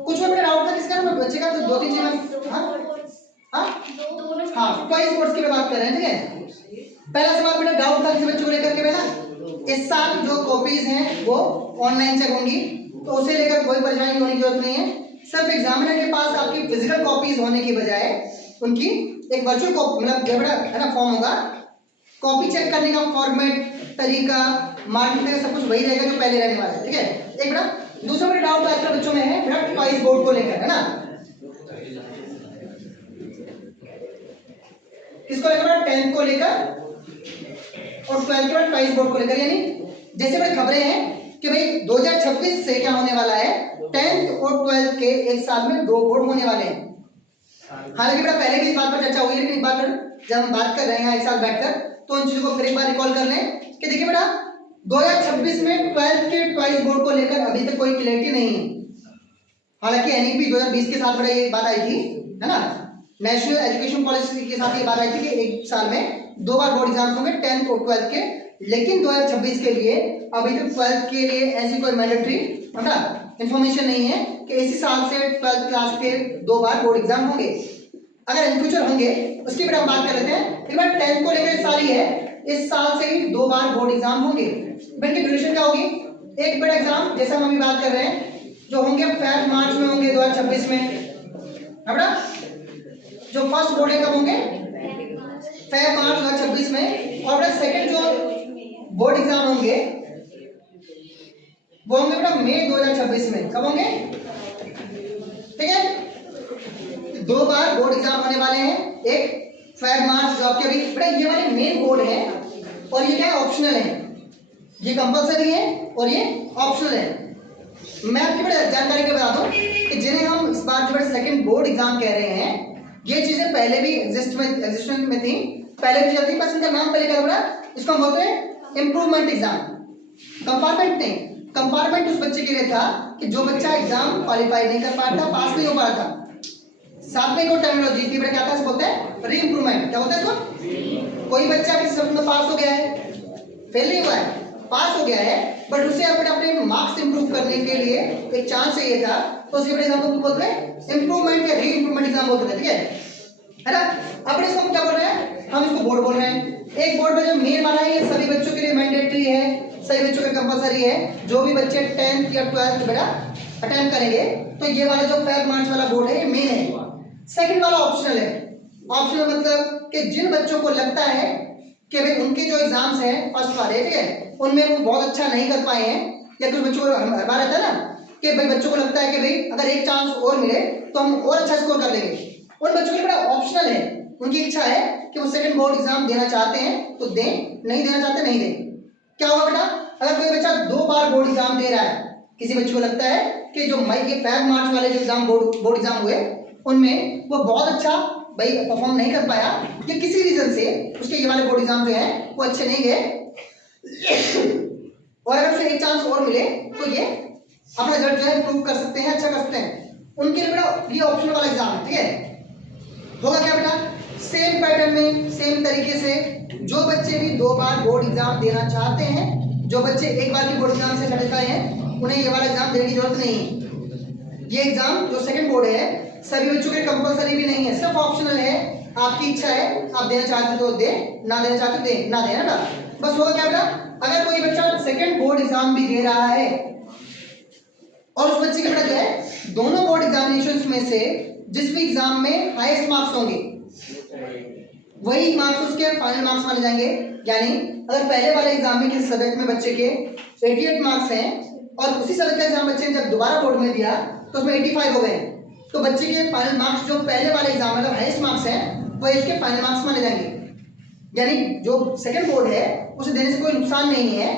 कुछ में डाउट था किसका ना बच्चे का, तो 2-3 चीजें हाँ क्वाइज बोर्ड्स की बात कर रहे हैं, ठीक है। पहला सवाल बेटा डाउट था किसी बच्चे को लेकर के बेटा इस साल जो कॉपीज हैं वो ऑनलाइन चेक होंगी तो उसे लेकर कोई परेशानी होने की जरूरत नहीं है। सिर्फ एग्जामिनर के पास आपकी फिजिकल कॉपीज होने की बजाय उनकी एक वर्चुअल कॉपी मतलब जो बेटा है ना फॉर्म होगा, कॉपी चेक करने का फॉर्मेट तरीका मार्किंग का सब कुछ वही रहेगा जो पहले रहने वाला है, ठीक है। एक बेटा दूसरा बड़ा डाउट आजकल बच्चों में है बेटा ट्वाइस बोर्ड को लेकर, है ना, किसको लेकर 10th को लेकर और 12th के बाद ट्वाइस बोर्ड को लेकर, यानी जैसे बड़ी खबरें हैं कि भाई 2026 से क्या होने वाला है 10th और 12th के एक साल में 2 बोर्ड होने वाले हैं। हालांकि बेटा पहले भी इस बात पर चर्चा हुई है लेकिन एक बार जब हम बात कर रहे हैं एक साल बैठकर तो उन चीजों को फिर एक बार रिकॉल कर लें कि देखिए बेटा 2026 में 12th के ट्वाइस बोर्ड को लेकर अभी तक कोई क्लैरिटी नहीं है। हालांकि एनईपी 2020 के साथ बड़ा ये बात आई थी, है ना, नेशनल एजुकेशन पॉलिसी के साथ ये बात आई थी कि एक साल में 2 बार बोर्ड एग्जाम्स होंगे 10th और 12th के, लेकिन 2026 के लिए अभी तक 12th के लिए ऐसी कोई मैंडेटरी इंफॉर्मेशन नहीं है कि इसी साल से 12th क्लास के 2 बार बोर्ड एग्जाम होंगे। अगर इन फ्यूचर होंगे उसकी भी हम बात कर लेते हैं। एक बार 10th को लेकर इस साल ही है, इस साल से ही 2 बार बोर्ड एग्जाम होंगे। इनकी ड्यूरेशन क्या होगी, एक बड़ा एग्जाम जैसा हम अभी बात कर रहे हैं जो होंगे फेब मार्च में होंगे 2026 में, है बेटा, जो फर्स्ट बोर्ड कब होंगे फेब मार्च 2026 में, और बेटा सेकंड जो बोर्ड एग्जाम होंगे वो होंगे बेटा मई 2026 में। कब होंगे ठीक है। 2 बार बोर्ड एग्जाम होने वाले हैं, एक फेब मार्च जो आपके अभी बेटा ये वाले मेन बोर्ड है और ये क्या है ऑप्शनल है, ये कंपलसरी है और ये ऑप्शनल है। मैं आपकी बड़ा जानकारी के बता दूं कि जिन्हें हम इस बार जो सेकंड बोर्ड एग्जाम कह रहे हैं, ये चीजें पहले भी एग्जिस्टेंस में थी, पहले भी चलती, बस इनका नाम पहले क्या था, इसको हम बोलते हैं इंप्रूवमेंट एग्जाम। कंपार्टमेंट नहीं, कंपार्टमेंट उस बच्चे के लिए था कि जो बच्चा एग्जाम क्वालिफाई नहीं कर पाता, पास नहीं हो पा रहा था। साथ में एक और टर्मिनोलॉजी थी, क्या था, बोलते हैं री इम्प्रूवमेंट। क्या होता है इसको? कोई बच्चा किसी सब्जेक्ट में पास हो गया है, फेल नहीं हुआ है, पास हो गया है, बट उसे अपने मार्क्स इंप्रूव करने के लिए एक चांस चाहिए था, तो उसी एग्जाम को बोलते हैं इंप्रूवमेंट या री इम्प्रूवमेंट एग्जाम बोलते हैं। ठीक है ना? अब इसको हम क्या बोल रहे हैं, हम इसको बोर्ड बोल रहे हैं। एक बोर्ड में जो मेन वाला है ये सभी बच्चों के लिए मैंडेटरी है, सभी बच्चों के कंपलसरी है। जो भी बच्चे 10th या 12th बेटा अटेम्प्ट करेंगे तो ये वाला जो फेब मार्च वाला बोर्ड है ये मेन है। सेकंड वाला ऑप्शनल है। ऑप्शनल मतलब कि जिन बच्चों को लगता है कि भाई उनके जो एग्जाम्स हैं फर्स्ट वाले, ठीक है, उनमें वो बहुत अच्छा नहीं कर पाए हैं, या कुछ बच्चों को हर बार रहता है ना कि भाई बच्चों को लगता है कि भाई अगर एक चांस और मिले तो हम और अच्छा स्कोर कर लेंगे, उन बच्चों के लिए बड़ा ऑप्शनल है। उनकी इच्छा है कि वो सेकंड बोर्ड एग्जाम देना चाहते हैं तो दें, नहीं देना चाहते नहीं दें। क्या होगा बेटा, अगर कोई बच्चा 2 बार बोर्ड एग्जाम दे रहा है, किसी बच्चे को लगता है कि जो मई के फेब मार्च वाले जो एग्जाम बोर्ड एग्जाम हुए उनमें वो बहुत अच्छा भाई परफॉर्म नहीं कर पाया, या किसी रीजन से उसके ये वाले बोर्ड एग्जाम जो है वो अच्छे नहीं गए, और अगर उसे एक चांस और मिले तो ये अपना रिजल्ट जो है इंप्रूव कर सकते हैं, अच्छा कर सकते हैं। उनके लिए बेटा ये ऑप्शनल वाला एग्जाम है। ठीक है, होगा क्या बेटा, सेम पैटर्न में सेम तरीके से जो बच्चे भी 2 बार बोर्ड एग्जाम देना चाहते हैं, जो बच्चे एक बार की बोर्ड एग्जाम से सेटिस्फाई हैं, उन्हें ये वाला एग्जाम देने की जरूरत नहीं है। ये एग्जाम जो सेकंड बोर्ड है सभी बच्चों के कंपलसरी भी नहीं है, सिर्फ ऑप्शनल है। आपकी इच्छा है, आप देना चाहते तो दे, ना देना चाहते दे ना दे, ना बस। होगा क्या बेटा, अगर कोई बच्चा सेकंड बोर्ड एग्जाम भी दे रहा है और उस बच्चे के बेटा जो है दोनों बोर्ड एग्जामिनेशंस में से जिस भी एग्जाम में हाईएस्ट मार्क्स होंगे वही मार्क्स उसके फाइनल मार्क्स माने जाएंगे। यानी अगर पहले वाले एग्जाम में किसी सब्जेक्ट में बच्चे के 88 मार्क्स हैं और उसी सब्जेक्ट का एग्जाम बच्चे ने जब दोबारा बोर्ड में दिया तो उसमें 85 हो गए, तो बच्चे के फाइनल मार्क्स जो पहले वाले एग्जाम में हाईएस्ट मार्क्स हैं वही इसके फाइनल मार्क्स माने जाएंगे। यानी जो सेकंड बोर्ड है उसे देने से कोई नुकसान नहीं है।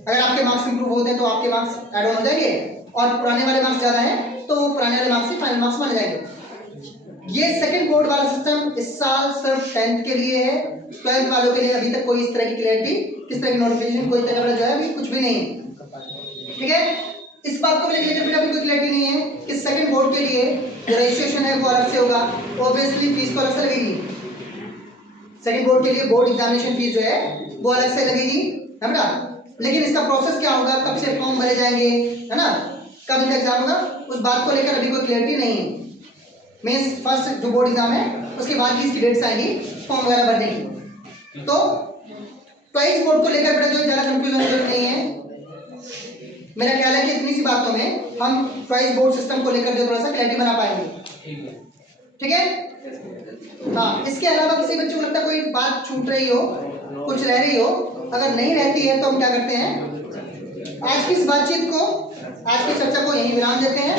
अगर आपके मार्क्स इंप्रूव होते हैं तो आपके मार्क्स ऐड ऑन हो जाएंगे, और पुराने वाले मार्क्स ज़्यादा हैं तो वो पुराने वाले मार्क्स ही फाइनल मार्क्स माने जाएंगे। ये सेकंड बोर्ड वाला सिस्टम इस साल सिर्फ 10th के लिए है। 12th वालों के लिए अभी तक कोई इस तरह की क्लैरिटी, किस तरह की नोटिफिकेशन, कोई तरह का जो है अभी कुछ भी नहीं है। ठीक है, इस बात को लेकर अभी कोई क्लैरिटी नहीं है कि सेकंड बोर्ड के लिए जो रजिस्ट्रेशन है वो अलग से होगा, ऑब्वियसली फीस तो अलग से लगेगी। सेकंड बोर्ड के लिए बोर्ड एग्जामिनेशन फीस जो है वो अलग से लगेगी, है ना। लेकिन इसका प्रोसेस क्या होगा, कब से फॉर्म भरे जाएंगे, है ना, कब इनका एग्जाम होगा, उस बात को लेकर अभी कोई क्लैरिटी नहीं है। मीन्स फर्स्ट जो बोर्ड एग्जाम है उसके बाद की इसकी डेट्स आएगी फॉर्म वगैरह भरने की। तो ट्वाइस बोर्ड को लेकर बेटा जो ज़्यादा कंफ्यूजन नहीं है। मेरा ख्याल है कि इतनी सी बातों में हम ट्वाइस बोर्ड सिस्टम को लेकर जो थोड़ा सा क्लैरिटी बना पाएंगे। ठीक है, हाँ, इसके अलावा किसी बच्चे को लगता है कोई बात छूट रही हो, कुछ रह रही हो, अगर नहीं रहती है तो हम क्या करते हैं, आज की इस बातचीत को, आज की चर्चा को यहीं विराम देते हैं।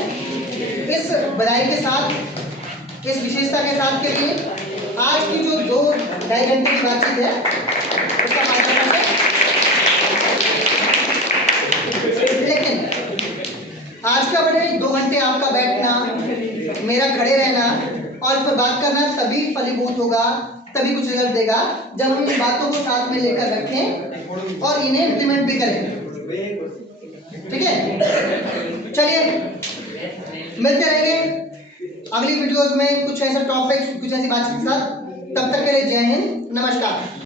इस बधाई के साथ, इस विशेषता के साथ के लिए आज की जो 2-2.5 घंटे की बातचीत है उसका माध्यम है। लेकिन आज का बड़े 2 घंटे आपका बैठना, मेरा खड़े रहना और फिर बात करना तभी फलीभूत होगा, तभी कुछ रिजल्ट देगा जब हम इन बातों को साथ में लेकर रखें और इन्हें इम्प्लीमेंट भी करें। ठीक है, चलिए मिलते रहेंगे अगली वीडियोस में कुछ ऐसा टॉपिक, कुछ ऐसी बातचीत के साथ। तब तक के लिए जय हिंद, नमस्कार।